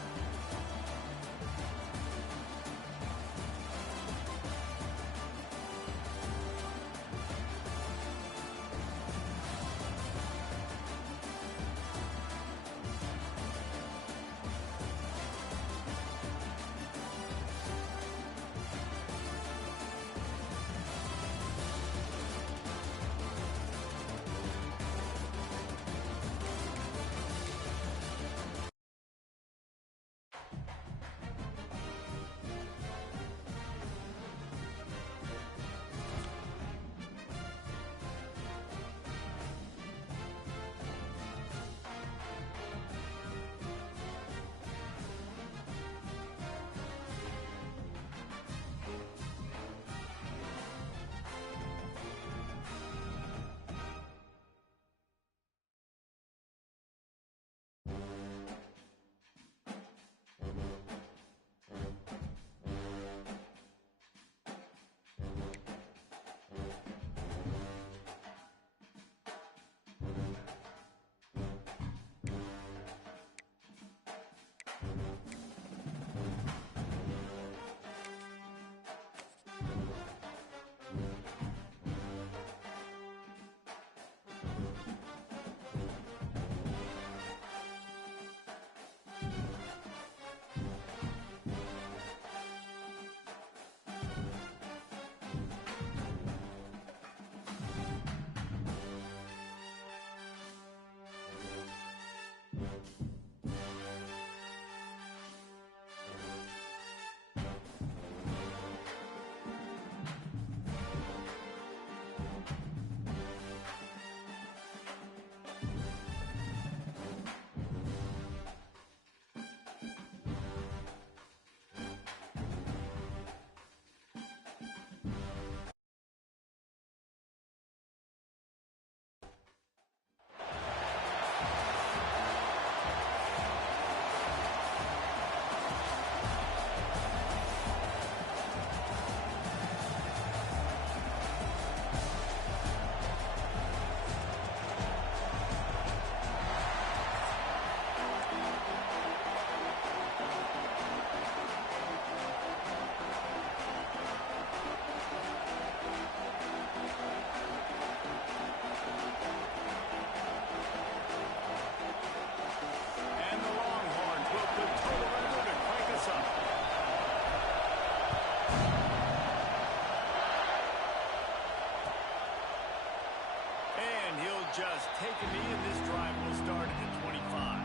just taking me, and this drive will start at the 25.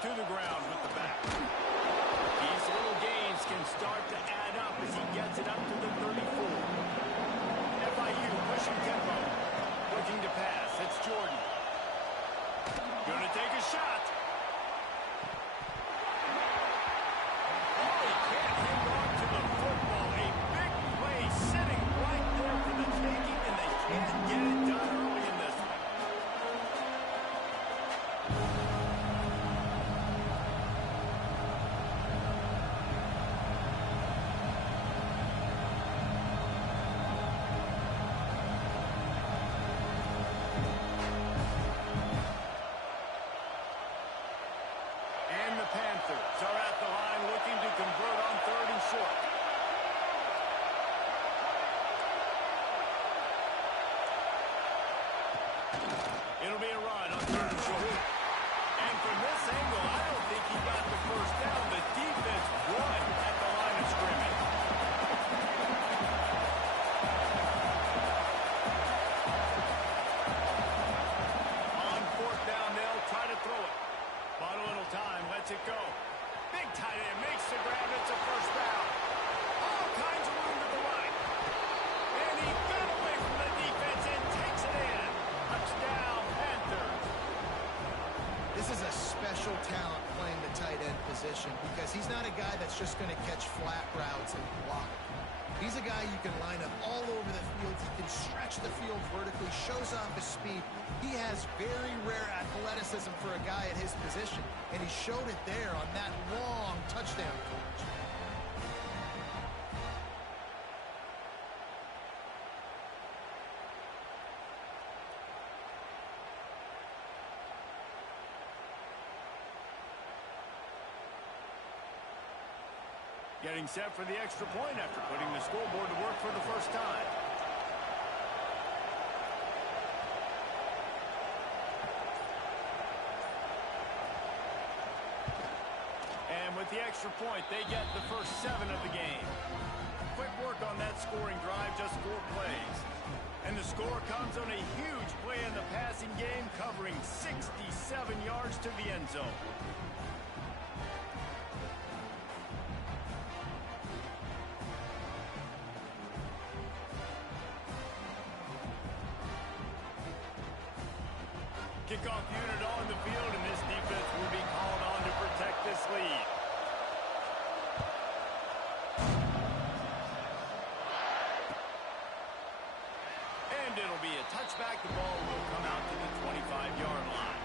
To the ground with the back. These little gains can start to add up as he gets it up to the 34. FIU pushing tempo. Looking to pass. It's Jordan. Gonna take a shot. Oh, he can't hang on to the football. A big play sitting right there for the taking, and they can't get it done early in this one. And the Panthers are at the line looking to convert on 3rd and short. It'll be a run on 3rd and short. And from this angle, I don't think he got the first down. The defense won at the line of scrimmage. On 4th down, they'll try to throw it. Bought a little time, lets it go. Big tight end makes the grab. It's a first down. All kinds of room to the right. And he got away from the defense and takes it in. Touchdown, Panthers. This is a special talent playing the tight end position because he's not a guy that's just going to catch flat routes and block. He's a guy you can line up all over the field. He can stretch the field vertically, shows off his speed. He has very rare athleticism for a guy at his position, and he showed it there on that long touchdown catch. Getting set for the extra point after putting the scoreboard to work for the first time. And with the extra point, they get the first 7 of the game. Quick work on that scoring drive, just 4 plays. And the score comes on a huge play in the passing game, covering 67 yards to the end zone. Kickoff unit on the field, and this defense will be called on to protect this lead. And it'll be a touchback. The ball will come out to the 25-yard line.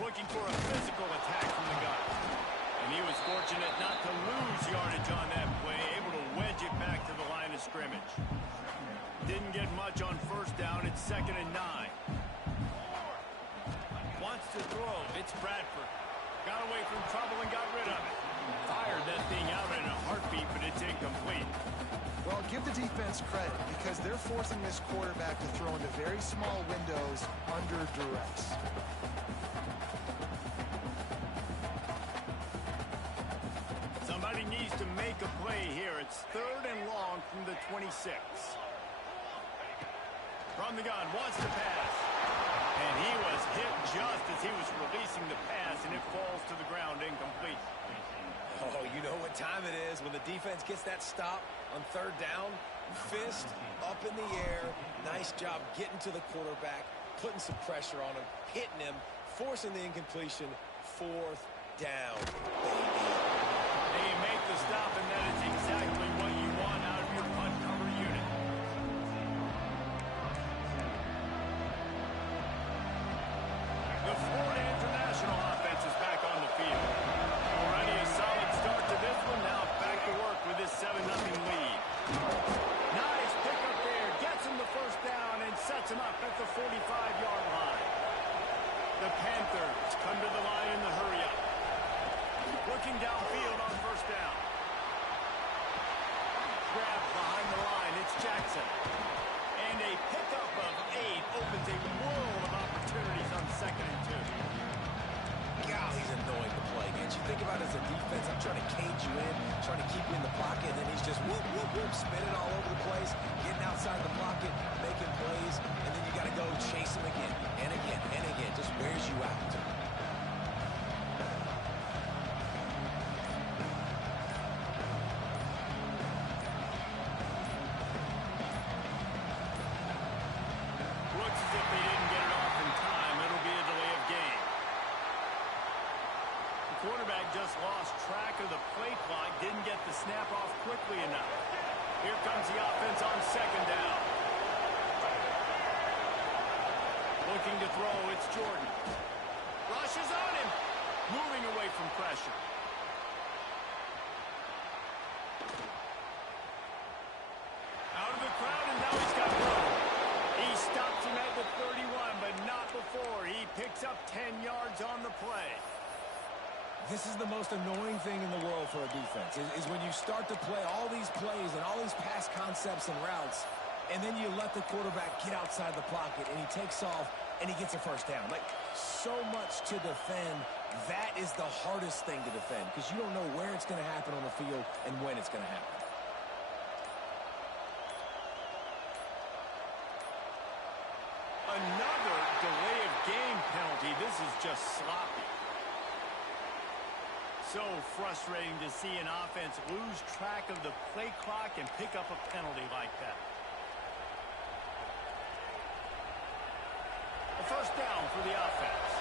Looking for a physical attack from the gun. And he was fortunate not to lose yardage on that play, able to wedge it back to the line of scrimmage. Didn't get much on 1st down. It's 2nd and 9. Wants to throw. It's Bradford. Got away from trouble and got rid of it. Fired that thing out in a heartbeat, but it's incomplete. Well, give the defense credit because they're forcing this quarterback to throw into very small windows under duress. Somebody needs to make a play here. It's 3rd and long from the 26. From the gun, wants to pass. And he was hit just as he was releasing the pass, and it falls to the ground incomplete. Oh, you know what time it is when the defense gets that stop on 3rd down. Fist up in the air. Nice job getting to the quarterback, putting some pressure on him, hitting him, forcing the incompletion. 4th down, baby. They make the stop, and that is exactly what you want out of your punt coverage. Looking downfield on first down. Grab behind the line. It's Jackson. And a pickup of 8 opens a world of opportunities on 2nd and 2. God, he's annoying to play against. You think about it as a defense, I'm trying to cage you in, trying to keep you in the pocket, and then he's just whoop, whoop, whoop, spinning all over the place, getting outside the pocket, making plays, and then you got to go chase him again, and again, and again. Just wears you out. Looks as if they didn't get it off in time. It'll be a delay of game. The quarterback just lost track of the play clock, didn't get the snap off quickly enough. Here comes the offense on 2nd down. Looking to throw, it's Jordan. Rushes on him. Moving away from pressure. Out of the crowd, and now he's got room. He stops him at the 31, but not before. He picks up 10 yards on the play. This is the most annoying thing in the world for a defense, is when you start to play all these plays and all these pass concepts and routes, and then you let the quarterback get outside the pocket, and he takes off, and he gets a first down. Like, so much to defend. That is the hardest thing to defend, because you don't know where it's going to happen on the field and when it's going to happen. Another delay of game penalty. This is just sloppy. So frustrating to see an offense lose track of the play clock and pick up a penalty like that. A first down for the offense.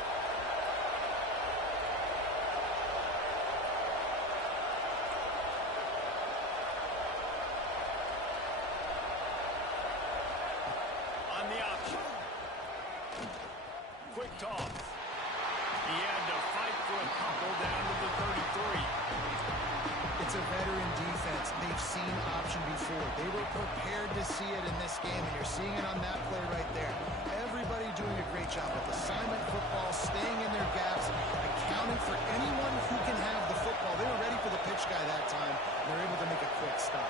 On the option. Quick toss. He had to fight for a couple down to the 33. It's a veteran defense. They've seen option before. They were prepared to see it in this game, and you're seeing it on that play right there. Everybody doing a great job with assignment football, staying in their gaps, accounting for anyone who can have the football. They were ready for the pitch guy that time. They're able to make a quick stop.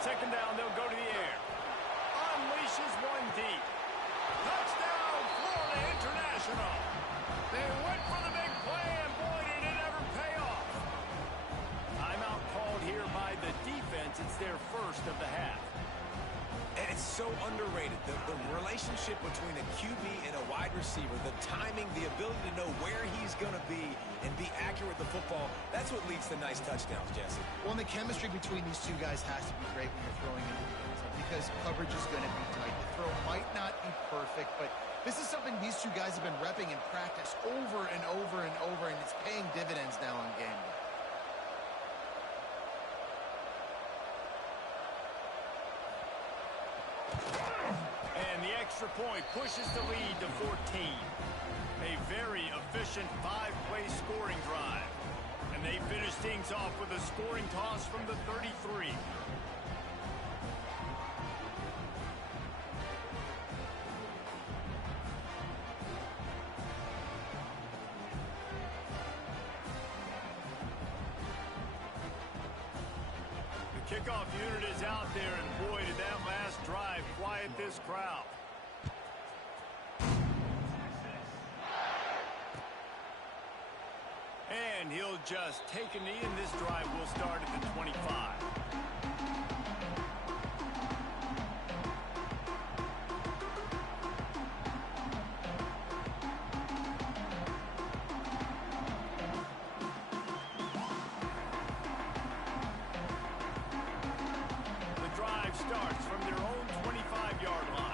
2nd down, they'll go to the air. Unleashes one deep. Touchdown, Florida International. They went for the big play, and boy, did it ever pay off. Timeout called here by the defense. It's their first of the half. And it's so underrated. The relationship between a QB and a wide receiver, the timing, the ability to know where he's going to be and be accurate with the football, that's what leads to nice touchdowns, Jesse. Well, and the chemistry between these two guys has to be great when you're throwing into the end zone, because coverage is going to be tight. The throw might not be perfect, but this is something these two guys have been repping in practice over and over and over, and it's paying dividends now on game day. And the extra point pushes the lead to 14. A very efficient 5-play scoring drive. And they finish things off with a scoring toss from the 33. The kickoff unit is out there, and boy, did that last drive quiet this crowd. And he'll just take a knee, and this drive will start at the 25. The drive starts from their own 25-yard line.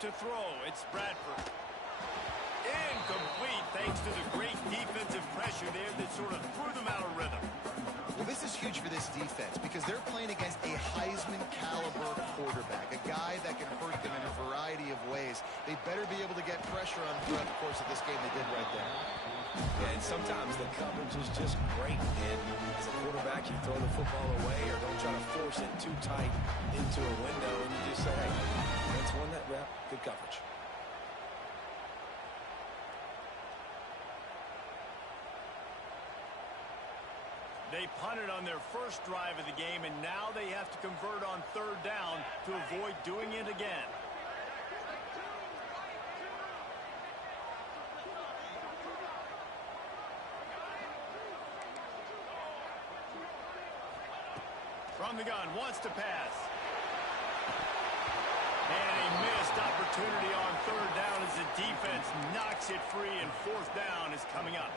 To throw, it's Bradford. Incomplete thanks to the great defensive pressure there that sort of threw them out of rhythm. Well, this is huge for this defense because they're playing against a Heisman-caliber quarterback, a guy that can hurt them in a variety of ways. They better be able to get pressure on him throughout the course of this game. They did right there. And sometimes the coverage is just great. And as a quarterback, you throw the football away or don't try to force it too tight into a window, and you just say, hey, defense won that rep. Good coverage. They punted on their first drive of the game, and now they have to convert on third down to avoid doing it again. From the gun, wants to pass. And a missed opportunity on third down as the defense knocks it free, and fourth down is coming up.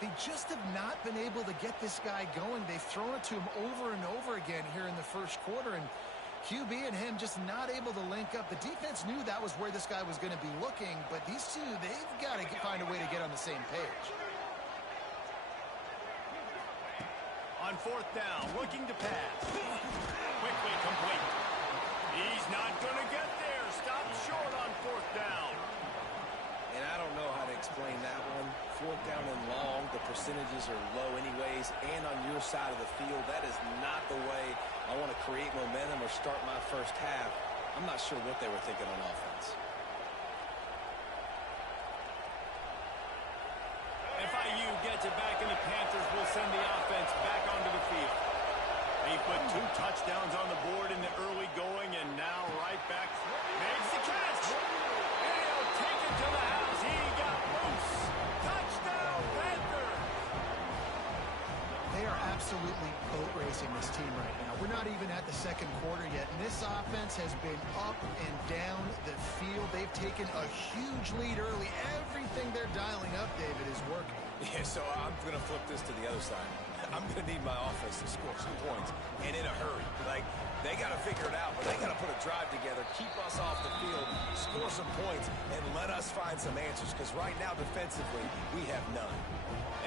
They just have not been able to get this guy going. They've thrown it to him over and over again here in the first quarter, and QB and him just not able to link up. The defense knew that was where this guy was going to be looking, but these two, they've got to find a way to get on the same page. On fourth down, looking to pass. Quickly complete. He's not going to get there. Stopped short on fourth down. And I don't know how to explain that one. Fourth down and long, the percentages are low anyways, and on your side of the field, that is not the way I want to create momentum or start my first half. I'm not sure what they were thinking on offense. FIU gets it back, and the Panthers will send the offense back onto the field. They put 2 touchdowns on the board in the early going, and now right back makes the catch. And he'll take it to the house. He got loose. Touchdown, Panther. They are absolutely boat racing this team right now. We're not even at the second quarter yet, and this offense has been up and down the field. They've taken a huge lead early. Everything they're dialing up, David, is working. Yeah, so I'm going to flip this to the other side. I'm going to need my offense to score some points, and in a hurry. Like, they got to figure it out, but they got to put a drive together, keep us off the field, score some points, and let us find some answers, because right now, defensively, we have none.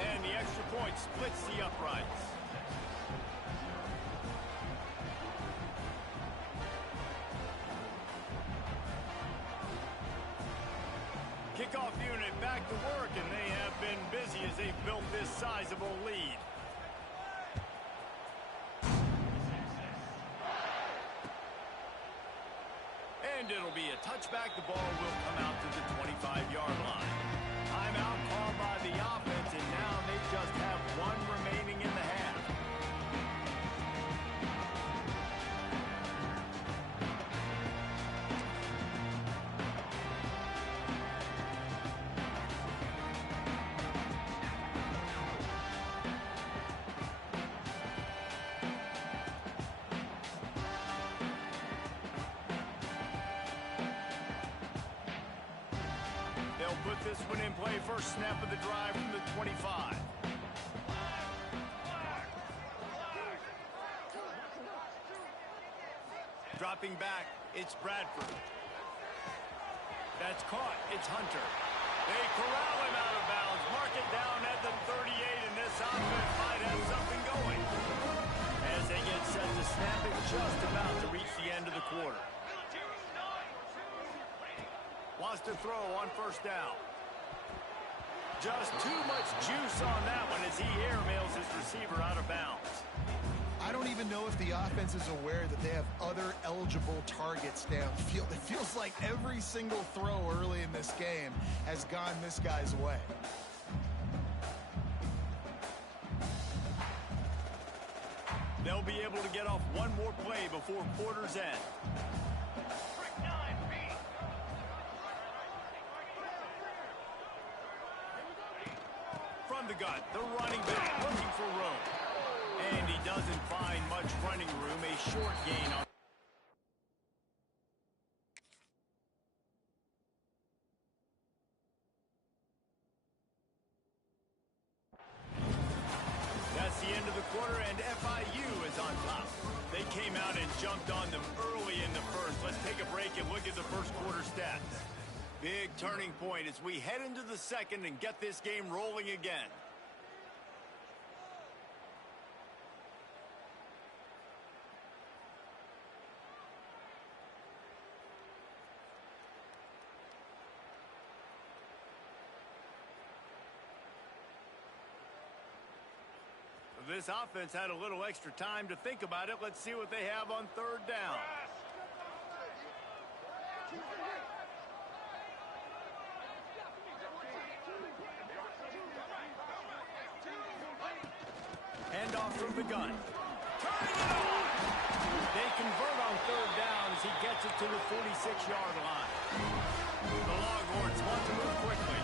And the extra point splits the uprights. Kickoff unit back to work, and they have been busy as they've built this sizable lead. And it'll be a touchback. The ball will come out to the 25-yard line. Timeout called by the offense, and now they just have 1 remaining in the half. They'll put this one in play. First snap of the drive from the 25. Dropping back, it's Bradford. That's caught. It's Hunter. They corral him out of bounds. Mark it down at the 38, and this offense might have something going. As they get set to snap it, just about to reach the end of the quarter. Wants to throw on first down. Just too much juice on that one as he airmails his receiver out of bounds. I don't even know if the offense is aware that they have other eligible targets downfield. It feels like every single throw early in this game has gone this guy's way. They'll be able to get off one more play before quarter's end. From the gun, the running back looking for room. And he doesn't find much running room. A short gain on. That's the end of the quarter, and FIU is on top. They came out and jumped on them early in the first. Let's take a break and look at the first quarter stats. Big turning point as we head into the second and get this game rolling again. This offense had a little extra time to think about it. Let's see what they have on third down. Handoff from the gun. Turning it on. They convert on third down as he gets it to the 46-yard line. The Longhorns want to move quickly.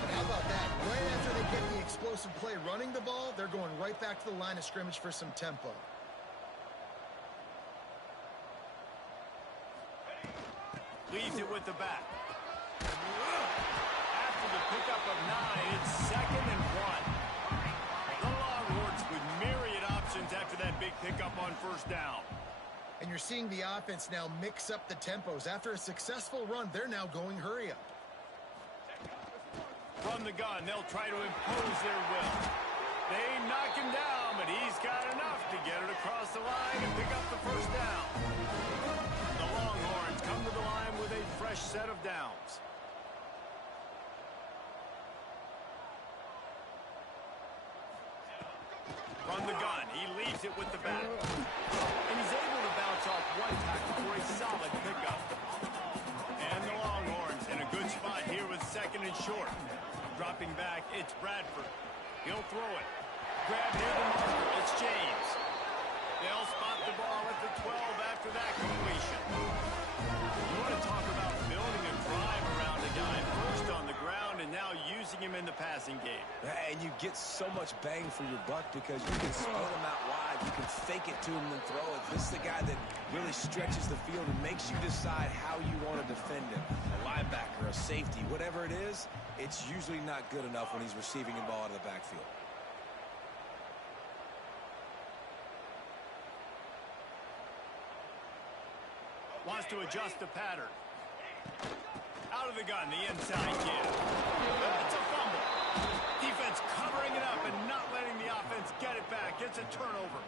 And how about that? Right after they get the explosive play running the ball, they're going right back to the line of scrimmage for some tempo. Leaves it with the back. After the pickup of 9, it's 2nd and 1. The Longhorns with myriad options after that big pickup on first down. And you're seeing the offense now mix up the tempos. After a successful run, they're now going hurry up. From the gun, they'll try to impose their will. They knock him down, but he's got enough to get it across the line and pick up the first down. The Longhorns come to the line with a fresh set of downs. From the gun, he leaves it with the back. And he's able to bounce off one tackle for a solid pickup. And the Longhorns in a good spot here with 2nd and short. Dropping back, it's Bradford. He'll throw it. Grab near the marker, it's James. They'll spot the ball at the 12 after that completion. You want to talk about building a drive around a guy first on the ground and now using him in the passing game. And you get so much bang for your buck because you can spin him out wide. You can fake it to him and throw it. This is the guy that really stretches the field and makes you decide how you want to defend him. A linebacker, a safety, whatever it is, it's usually not good enough when he's receiving the ball out of the backfield. Wants to adjust the pattern. Out of the gun, the inside kid. It's a fumble. Defense covering it up and not letting the offense get it back. It's a turnover.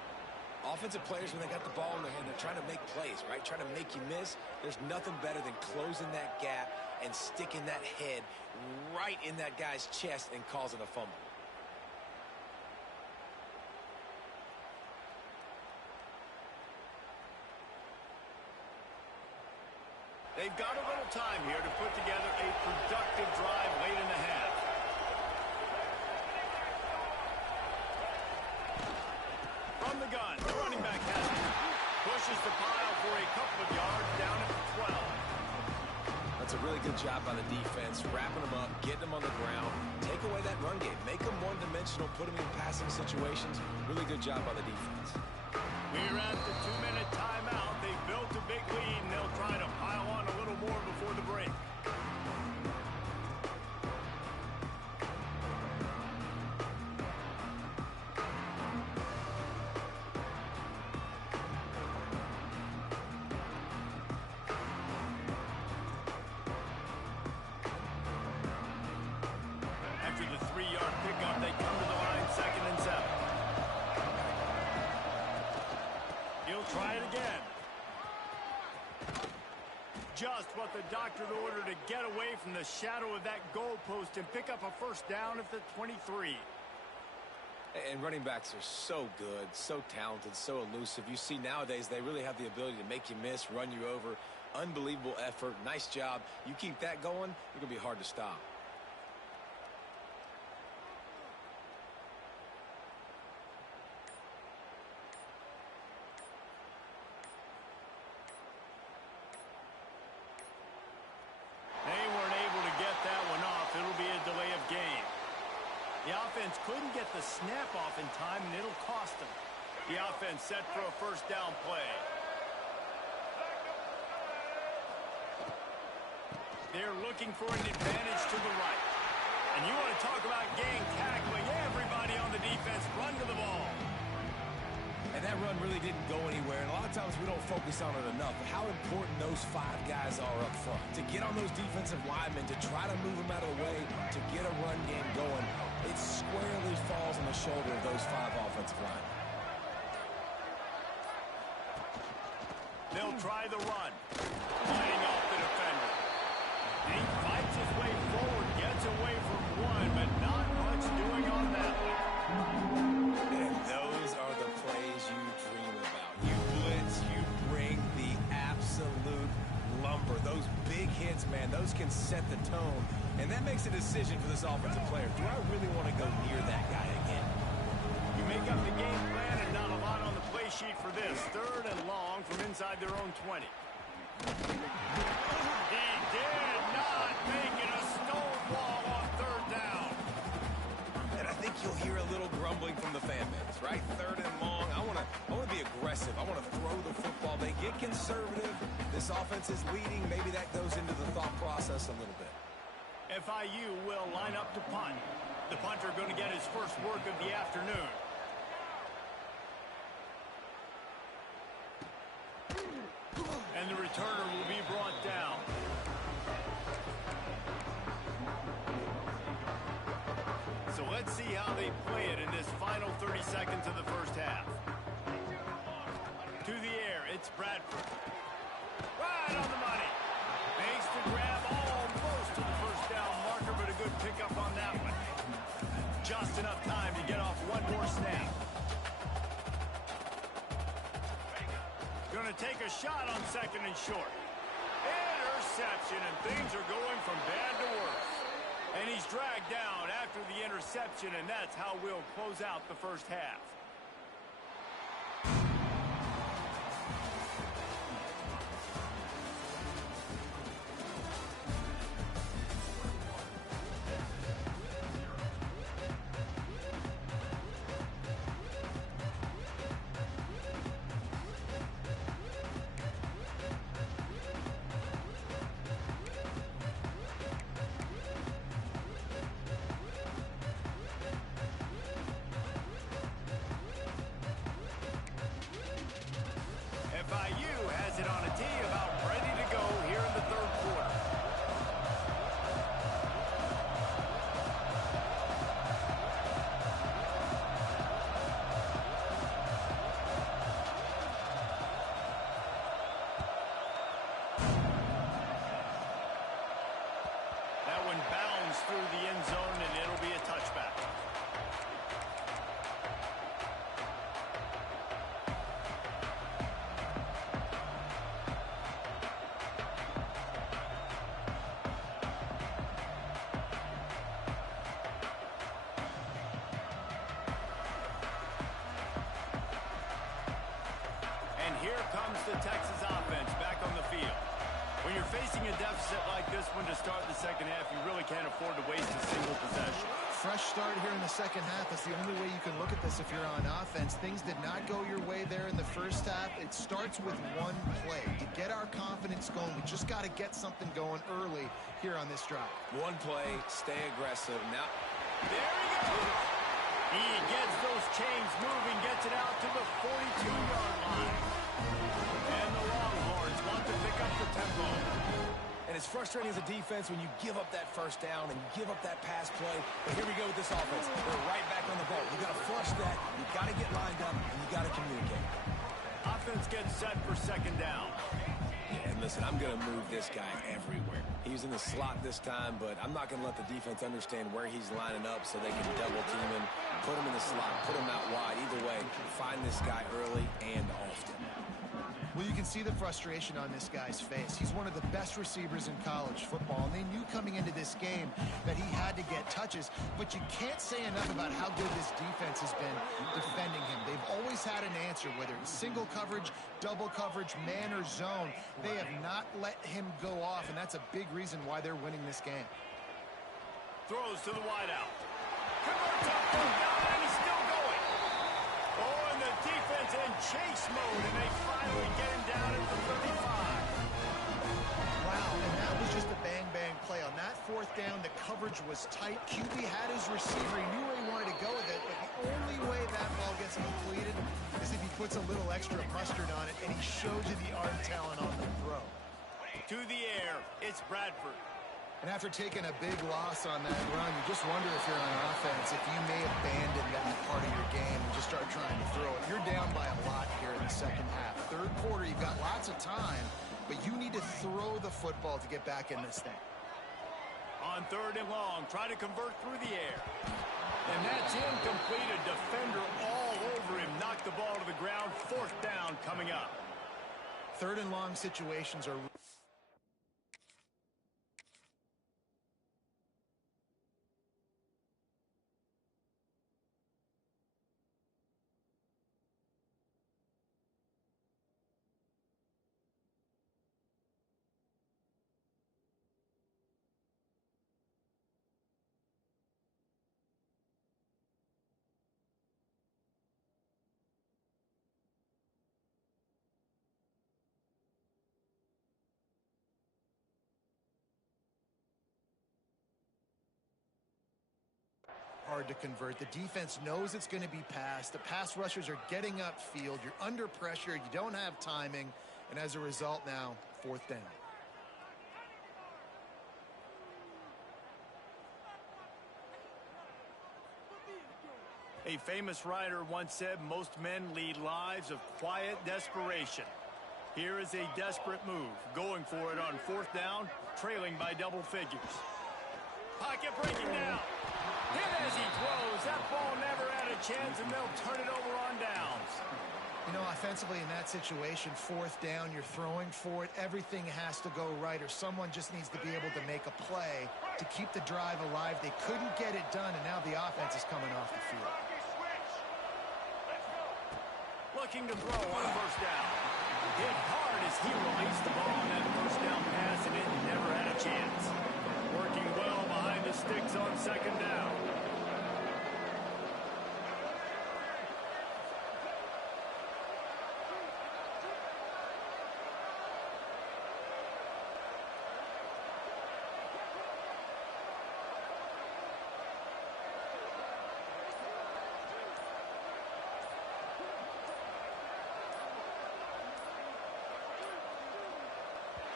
Offensive players, when they got the ball in their hand, they're trying to make plays, right? Trying to make you miss. There's nothing better than closing that gap and sticking that head right in that guy's chest and causing a fumble. They've got a little time here to put together a productive drive late in the half. From the gun, the running back has it. Pushes the pile for a couple of yards down at the 12. That's a really good job by the defense, wrapping them up, getting them on the ground. Take away that run game. Make them one-dimensional, put them in passing situations. Really good job by the defense. We're at the 2-minute timeout. They've built a big lead, and they'll try to pile on a little more before the break. After the 3-yard pickup, they come to the line 2nd and 7. He'll try it again. Just what the doctor ordered to get away from the shadow of that goalpost and pick up a first down at the 23. And running backs are so good, so talented, so elusive. You see nowadays they really have the ability to make you miss, run you over. Unbelievable effort. Nice job. You keep that going, it's going to be hard to stop. The offense couldn't get the snap off in time, and it'll cost them. The offense set for a first down play. They're looking for an advantage to the right. And you want to talk about gang tackling. Everybody on the defense run to the ball. And that run really didn't go anywhere. And a lot of times we don't focus on it enough. But how important those 5 guys are up front. To get on those defensive linemen, to try to move them out of the way, to get a run game going, it squarely falls on the shoulder of those 5 offensive linemen. They'll try the run. Laying off the defender. He fights his way forward, gets away from one, but not much doing on that one. And those can set the tone, and that makes a decision for this offensive player. Do I really want to go near that guy again? You make up the game plan and not a lot on the play sheet for this. 3rd and long from inside their own 20. He did not make it a stone wall on 3rd down. And I think you'll hear a little grumbling from the fan base, right? 3rd and long. I want to be aggressive. I want to throw the football. They get conservative. This offense is leading. Maybe that goes into the thought process a little bit. FIU will line up to punt. The punter going to get his first work of the afternoon. And the returner will be brought down. So let's see how they play it in this final 30 seconds of the first half. To the air, it's Bradford. Right on the money. Makes the grab almost to the first down marker, but a good pickup on that one. Just enough time to get off one more snap. Going to take a shot on 2nd and short. Interception, and things are going from bad to worse. And he's dragged down after the interception, and that's how we'll close out the first half. FIU has it on a tee, about ready to go here in the 3rd quarter. That one bounds through the end zone, and it'll be a touchback. And here comes the Texas offense back on the field. When you're facing a deficit like this one to start the second half, you really can't afford to waste a single possession. Fresh start here in the second half. That's the only way you can look at this if you're on offense. Things did not go your way there in the first half. It starts with one play. To get our confidence going, we just got to get something going early here on this drive. One play, stay aggressive. Now, There he goes. He gets those chains moving, gets it out to the 42-yard line. And the Longhorns want to pick up the tempo. and it's frustrating as a defense when you give up that first down and you give up that pass play. But here we go with this offense. They're right back on the ball. You got to flush that. You got to get lined up, and you got to communicate. Offense gets set for 2nd down. And listen, I'm going to move this guy everywhere. He's in the slot this time, but I'm not going to let the defense understand where he's lining up so they can double team him, put him in the slot, put him out wide. Either way, find this guy early and often. Well, you can see the frustration on this guy's face. He's one of the best receivers in college football, and they knew coming into this game that he had to get touches, but you can't say enough about how good this defense has been defending him. They've always had an answer, whether it's single coverage, double coverage, man or zone. They have not let him go off, and that's a big reason why they're winning this game. Throws to the wideout. Converts up, and he's still going. Oh, and the defense in chase mode, and they finally get him down at the 35. Wow, and that was just a bang-bang play. On that 4th down, the coverage was tight. QB had his receiver. He knew where he wanted to go with it, but the only way that ball gets completed is if he puts a little extra mustard on it, and he shows you the arm talent on the throw. To the air, it's Bradford. And after taking a big loss on that run, you just wonder if you're on offense, if you may abandon that part of your game and just start trying to throw it. You're down by a lot here in the 2nd half. 3rd quarter, you've got lots of time, but you need to throw the football to get back in this thing. On 3rd and long, try to convert through the air. And that's incomplete. A defender all over him. Knocked the ball to the ground. 4th down coming up. 3rd and long situations are hard to convert. The defense knows it's going to be passed. The pass rushers are getting upfield. You're under pressure. You don't have timing. And as a result now, 4th down. A famous writer once said most men lead lives of quiet desperation. Here is a desperate move, going for it on 4th down, trailing by double figures. Pocket breaking down. Hit as he throws. That ball never had a chance, and they'll turn it over on downs. You know, offensively in that situation, 4th down, you're throwing for it. Everything has to go right, or someone just needs to be able to make a play to keep the drive alive. They couldn't get it done, and now the offense is coming off the field. Looking to throw on 1st down. Hit hard as he released the ball on that 1st down pass, and it never had a chance. Working well behind the sticks on 2nd down.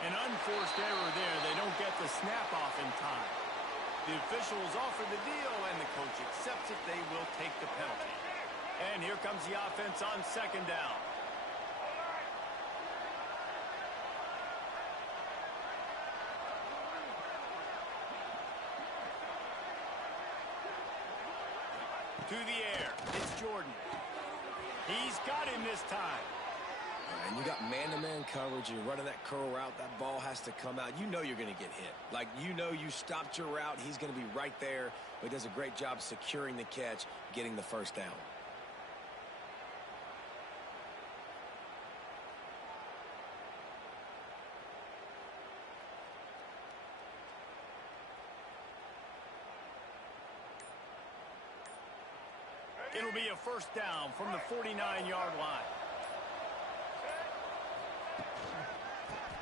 An unforced error there. They don't get the snap off in time. The officials offer the deal, and the coach accepts it. They will take the penalty. And here comes the offense on 2nd down. To the air. It's Jordan. He's got him this time. And you got man-to-man coverage. You're running that curl route. That ball has to come out. You know you're going to get hit. Like, you know you stopped your route. He's going to be right there. But he does a great job securing the catch, getting the 1st down. It'll be a 1st down from the 49-yard line.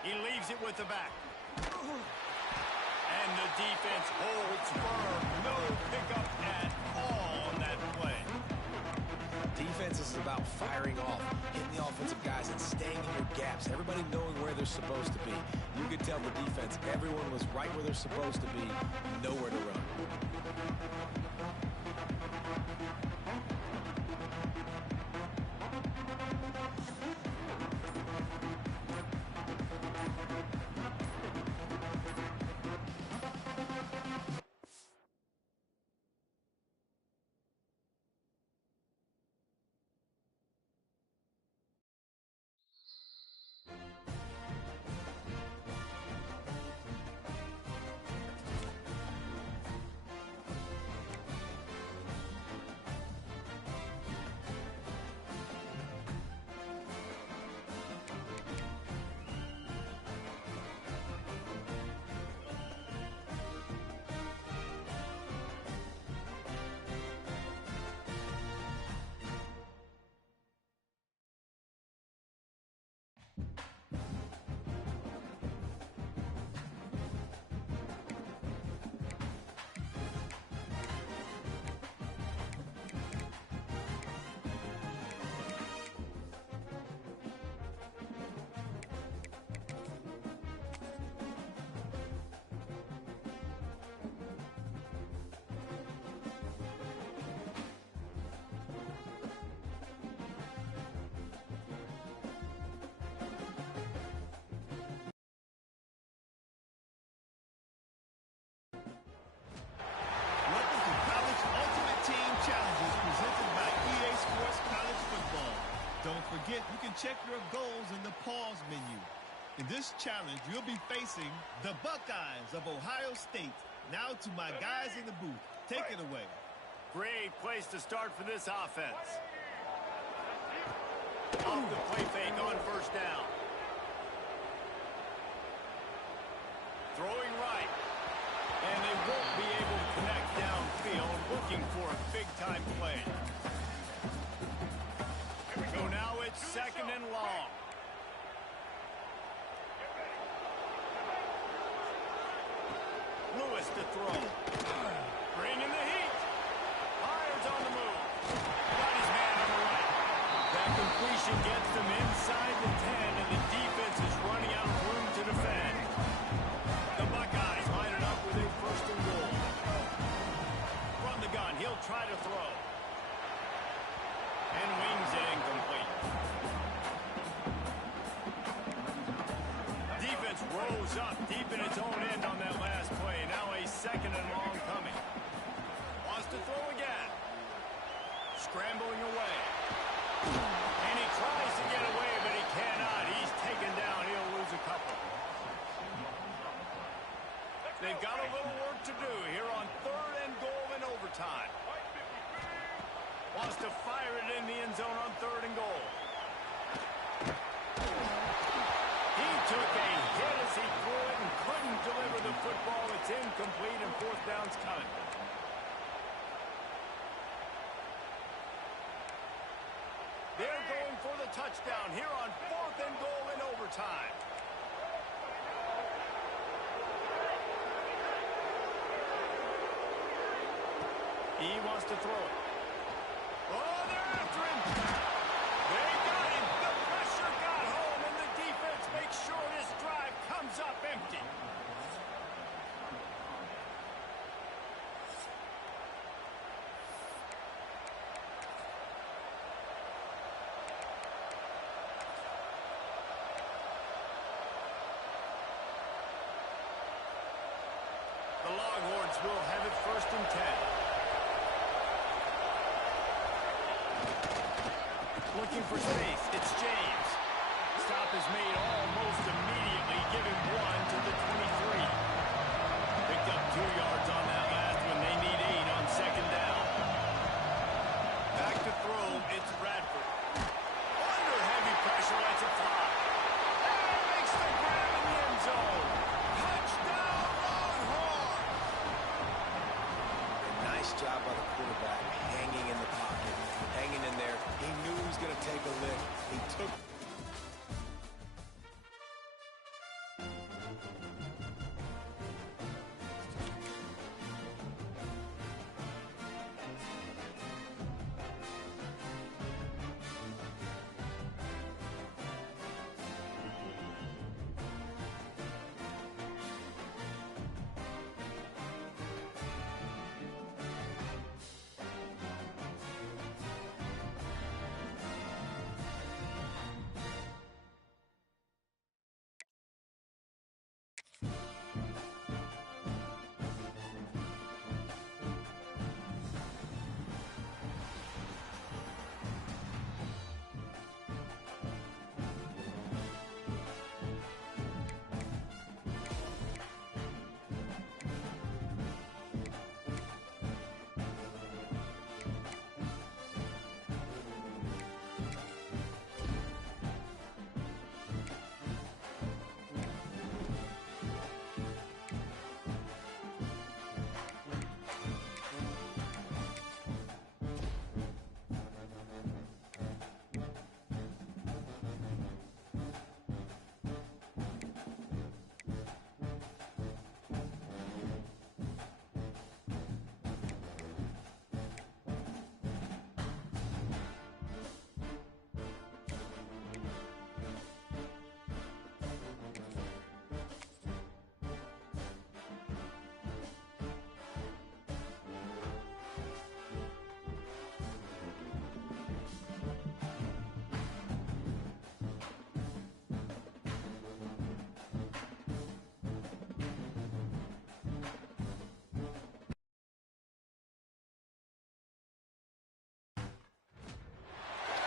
He leaves it with the back. And the defense holds firm. No pickup at all on that play. Defense is about firing off, hitting the offensive guys, and staying in your gaps. Everybody knowing where they're supposed to be. You could tell the defense, everyone was right where they're supposed to be, nowhere to run. Don't forget, you can check your goals in the pause menu. In this challenge, you'll be facing the Buckeyes of Ohio State. Now to my guys in the booth. Take it away. Great place to start for this offense. Off the play fake on 1st down. Throwing right. And they won't be able to connect downfield, looking for a big-time play. So now it's 2nd and long. Lewis to throw. Bringing the heat. on the move. Got his man on the right. That completion gets them inside the 10, and the defense is running out of room to defend. The Buckeyes line it up with a first and goal. From the gun, he'll try to throw. And wings it incomplete. Defense rose up deep in its own end on that last play. Now a second and long coming. Wants to throw again. Scrambling away. And he tries to get away, but he cannot. He's taken down. He'll lose a couple. They've got a little work to do here on third and goal in overtime. Wants to fire it in the end zone on third and goal. He took a hit as he threw it and couldn't deliver the football. It's incomplete and fourth down's coming. They're going for the touchdown here on fourth and goal in overtime. He wants to throw it. Oh, they're after him. They got him. The pressure got home, and the defense makes sure this drive comes up empty. The Longhorns will have it first and 10. Looking for space. It's James. Stop is made almost immediately. Give him one to the 23. Picked up 2 yards on that last one. They need 8 on second down. Back to throw. It's Bradford. Under heavy pressure. That's a fly. And makes the grab in the end zone. Touchdown, Longhorns! Nice job by the quarterback, hanging in the pocket, hanging in there. He knew he was going to take a lick. He took.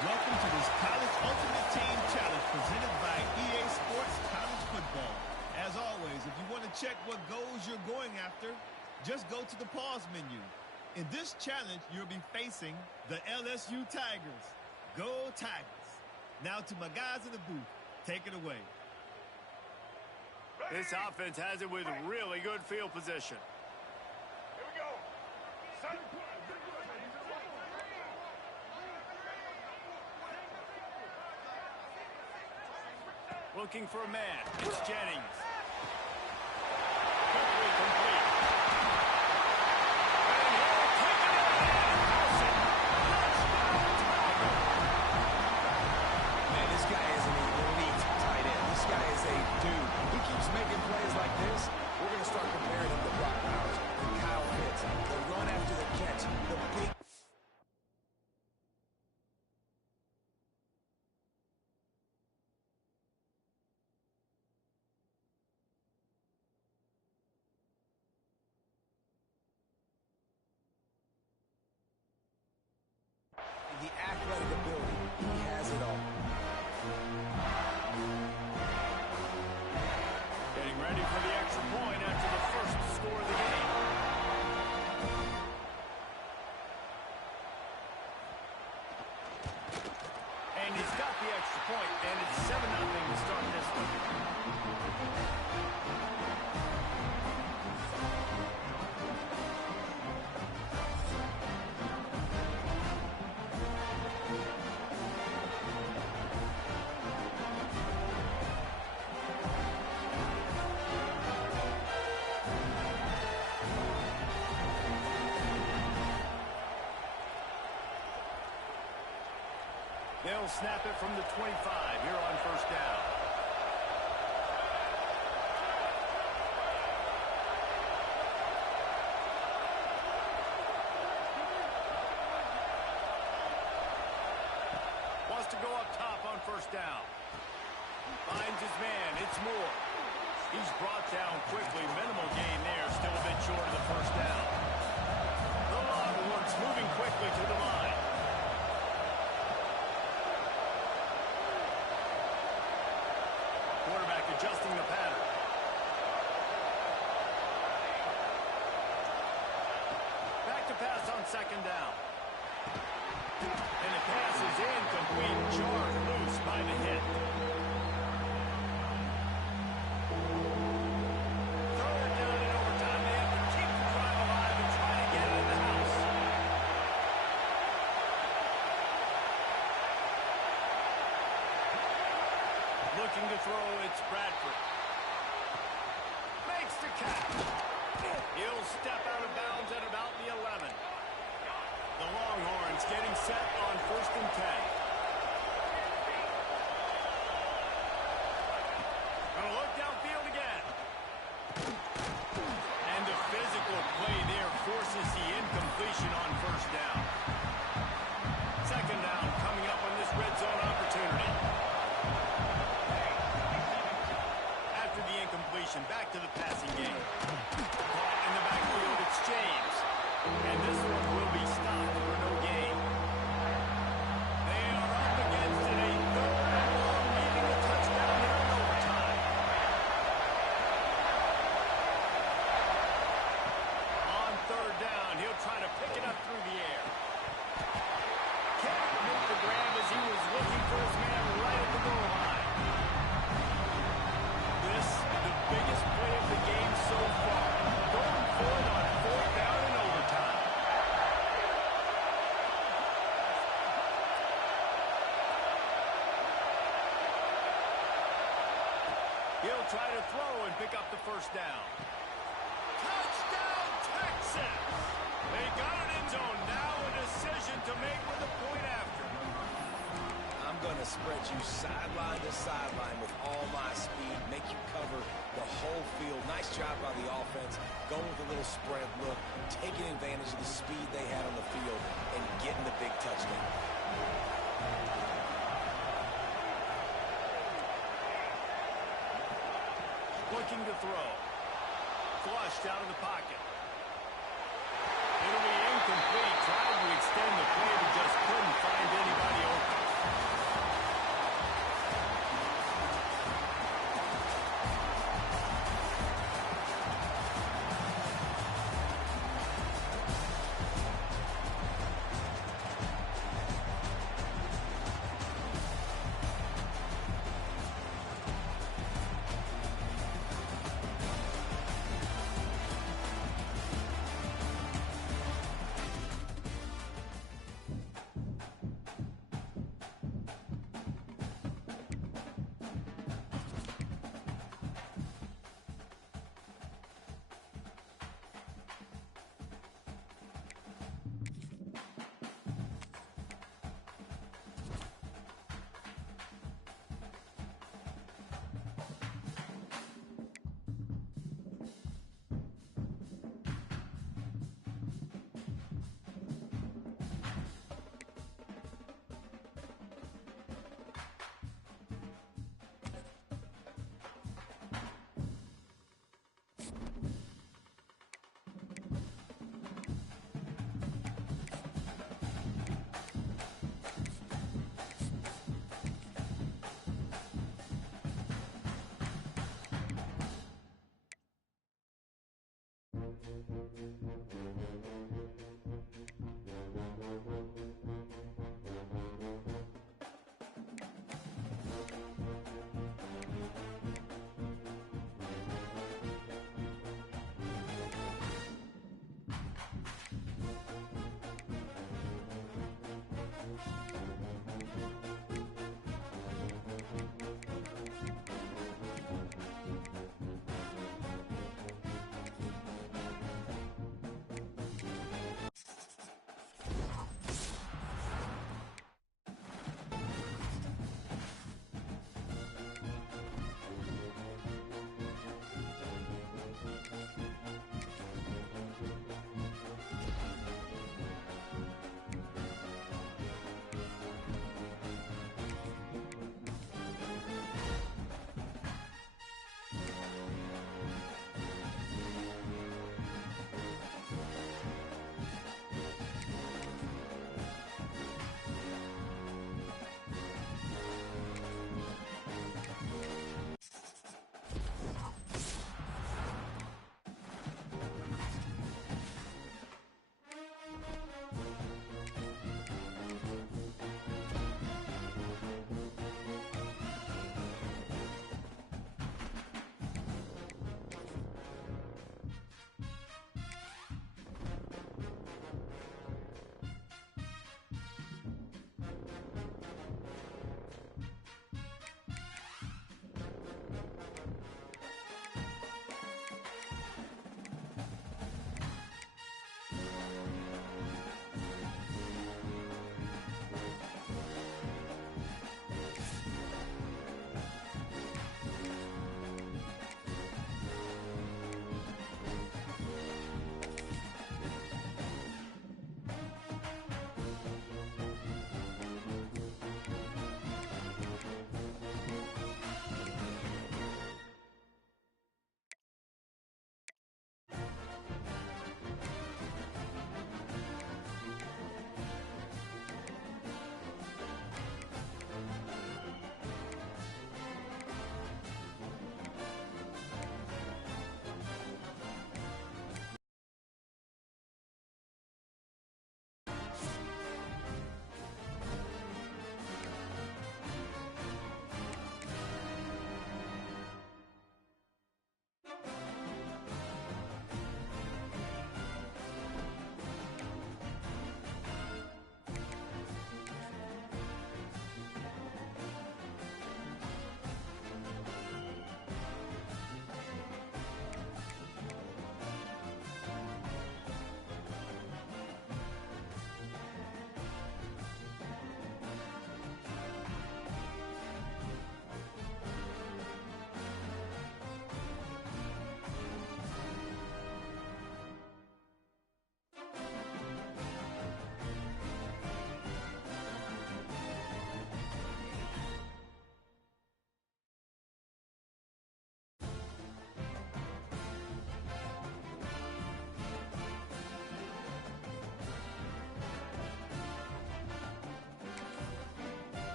Welcome to this College Ultimate Team Challenge presented by EA Sports College Football. As always, if you want to check what goals you're going after, just go to the pause menu. In this challenge, you'll be facing the LSU Tigers. Go Tigers. Now to my guys in the booth. Take it away. This offense has it with really good field position. Here we go. Set. Looking for a man. It's Jennings. Quickly complete. And he'll take it in and house it He's got the extra point, and it's 7-0 to start this one. They'll snap it from the 25 here on first down. Wants to go up top on first down. Finds his man. It's Moore. He's brought down quickly. Minimal gain there. Still a bit short of the first down. The Longhorns moving quickly to the line. Quarterback adjusting the pattern. Back to pass on second down. And the pass is incomplete. Jarred loose by the hit. Third down in overtime. They have to keep the drive alive and try to get it in the house. Looking to throw, it's Bradford. Makes the catch. He'll step out of bounds at about the 11. The Longhorns getting set on 1st and 10. Gonna look downfield again. And the physical play there forces the incompletion on first down. Second down coming up on this red zone opportunity. After the incompletion, back to the passing game. Caught in the backfield, it's James. And this one will be stopped for no gain. They are up against it, a third and long, needing a touchdown here in overtime. On third down, he'll try to pick it up through the air. Can't make the grab as he was looking for his man right at the goal line. This, the biggest play of the game so far. Going for it on fourth down in overtime. He'll try to throw and pick up the first down. Touchdown, Texas! They got it in zone. Now a decision to make with a point after. I'm going to spread you sideline to sideline with all my speed, make you cover the whole field. Nice job by the offense, going with a little spread look, taking advantage of the speed they had on the field, and getting the big touchdown. Looking to throw. Flushed out of the pocket. It'll be incomplete. Tried to extend the play, but just couldn't find anybody open.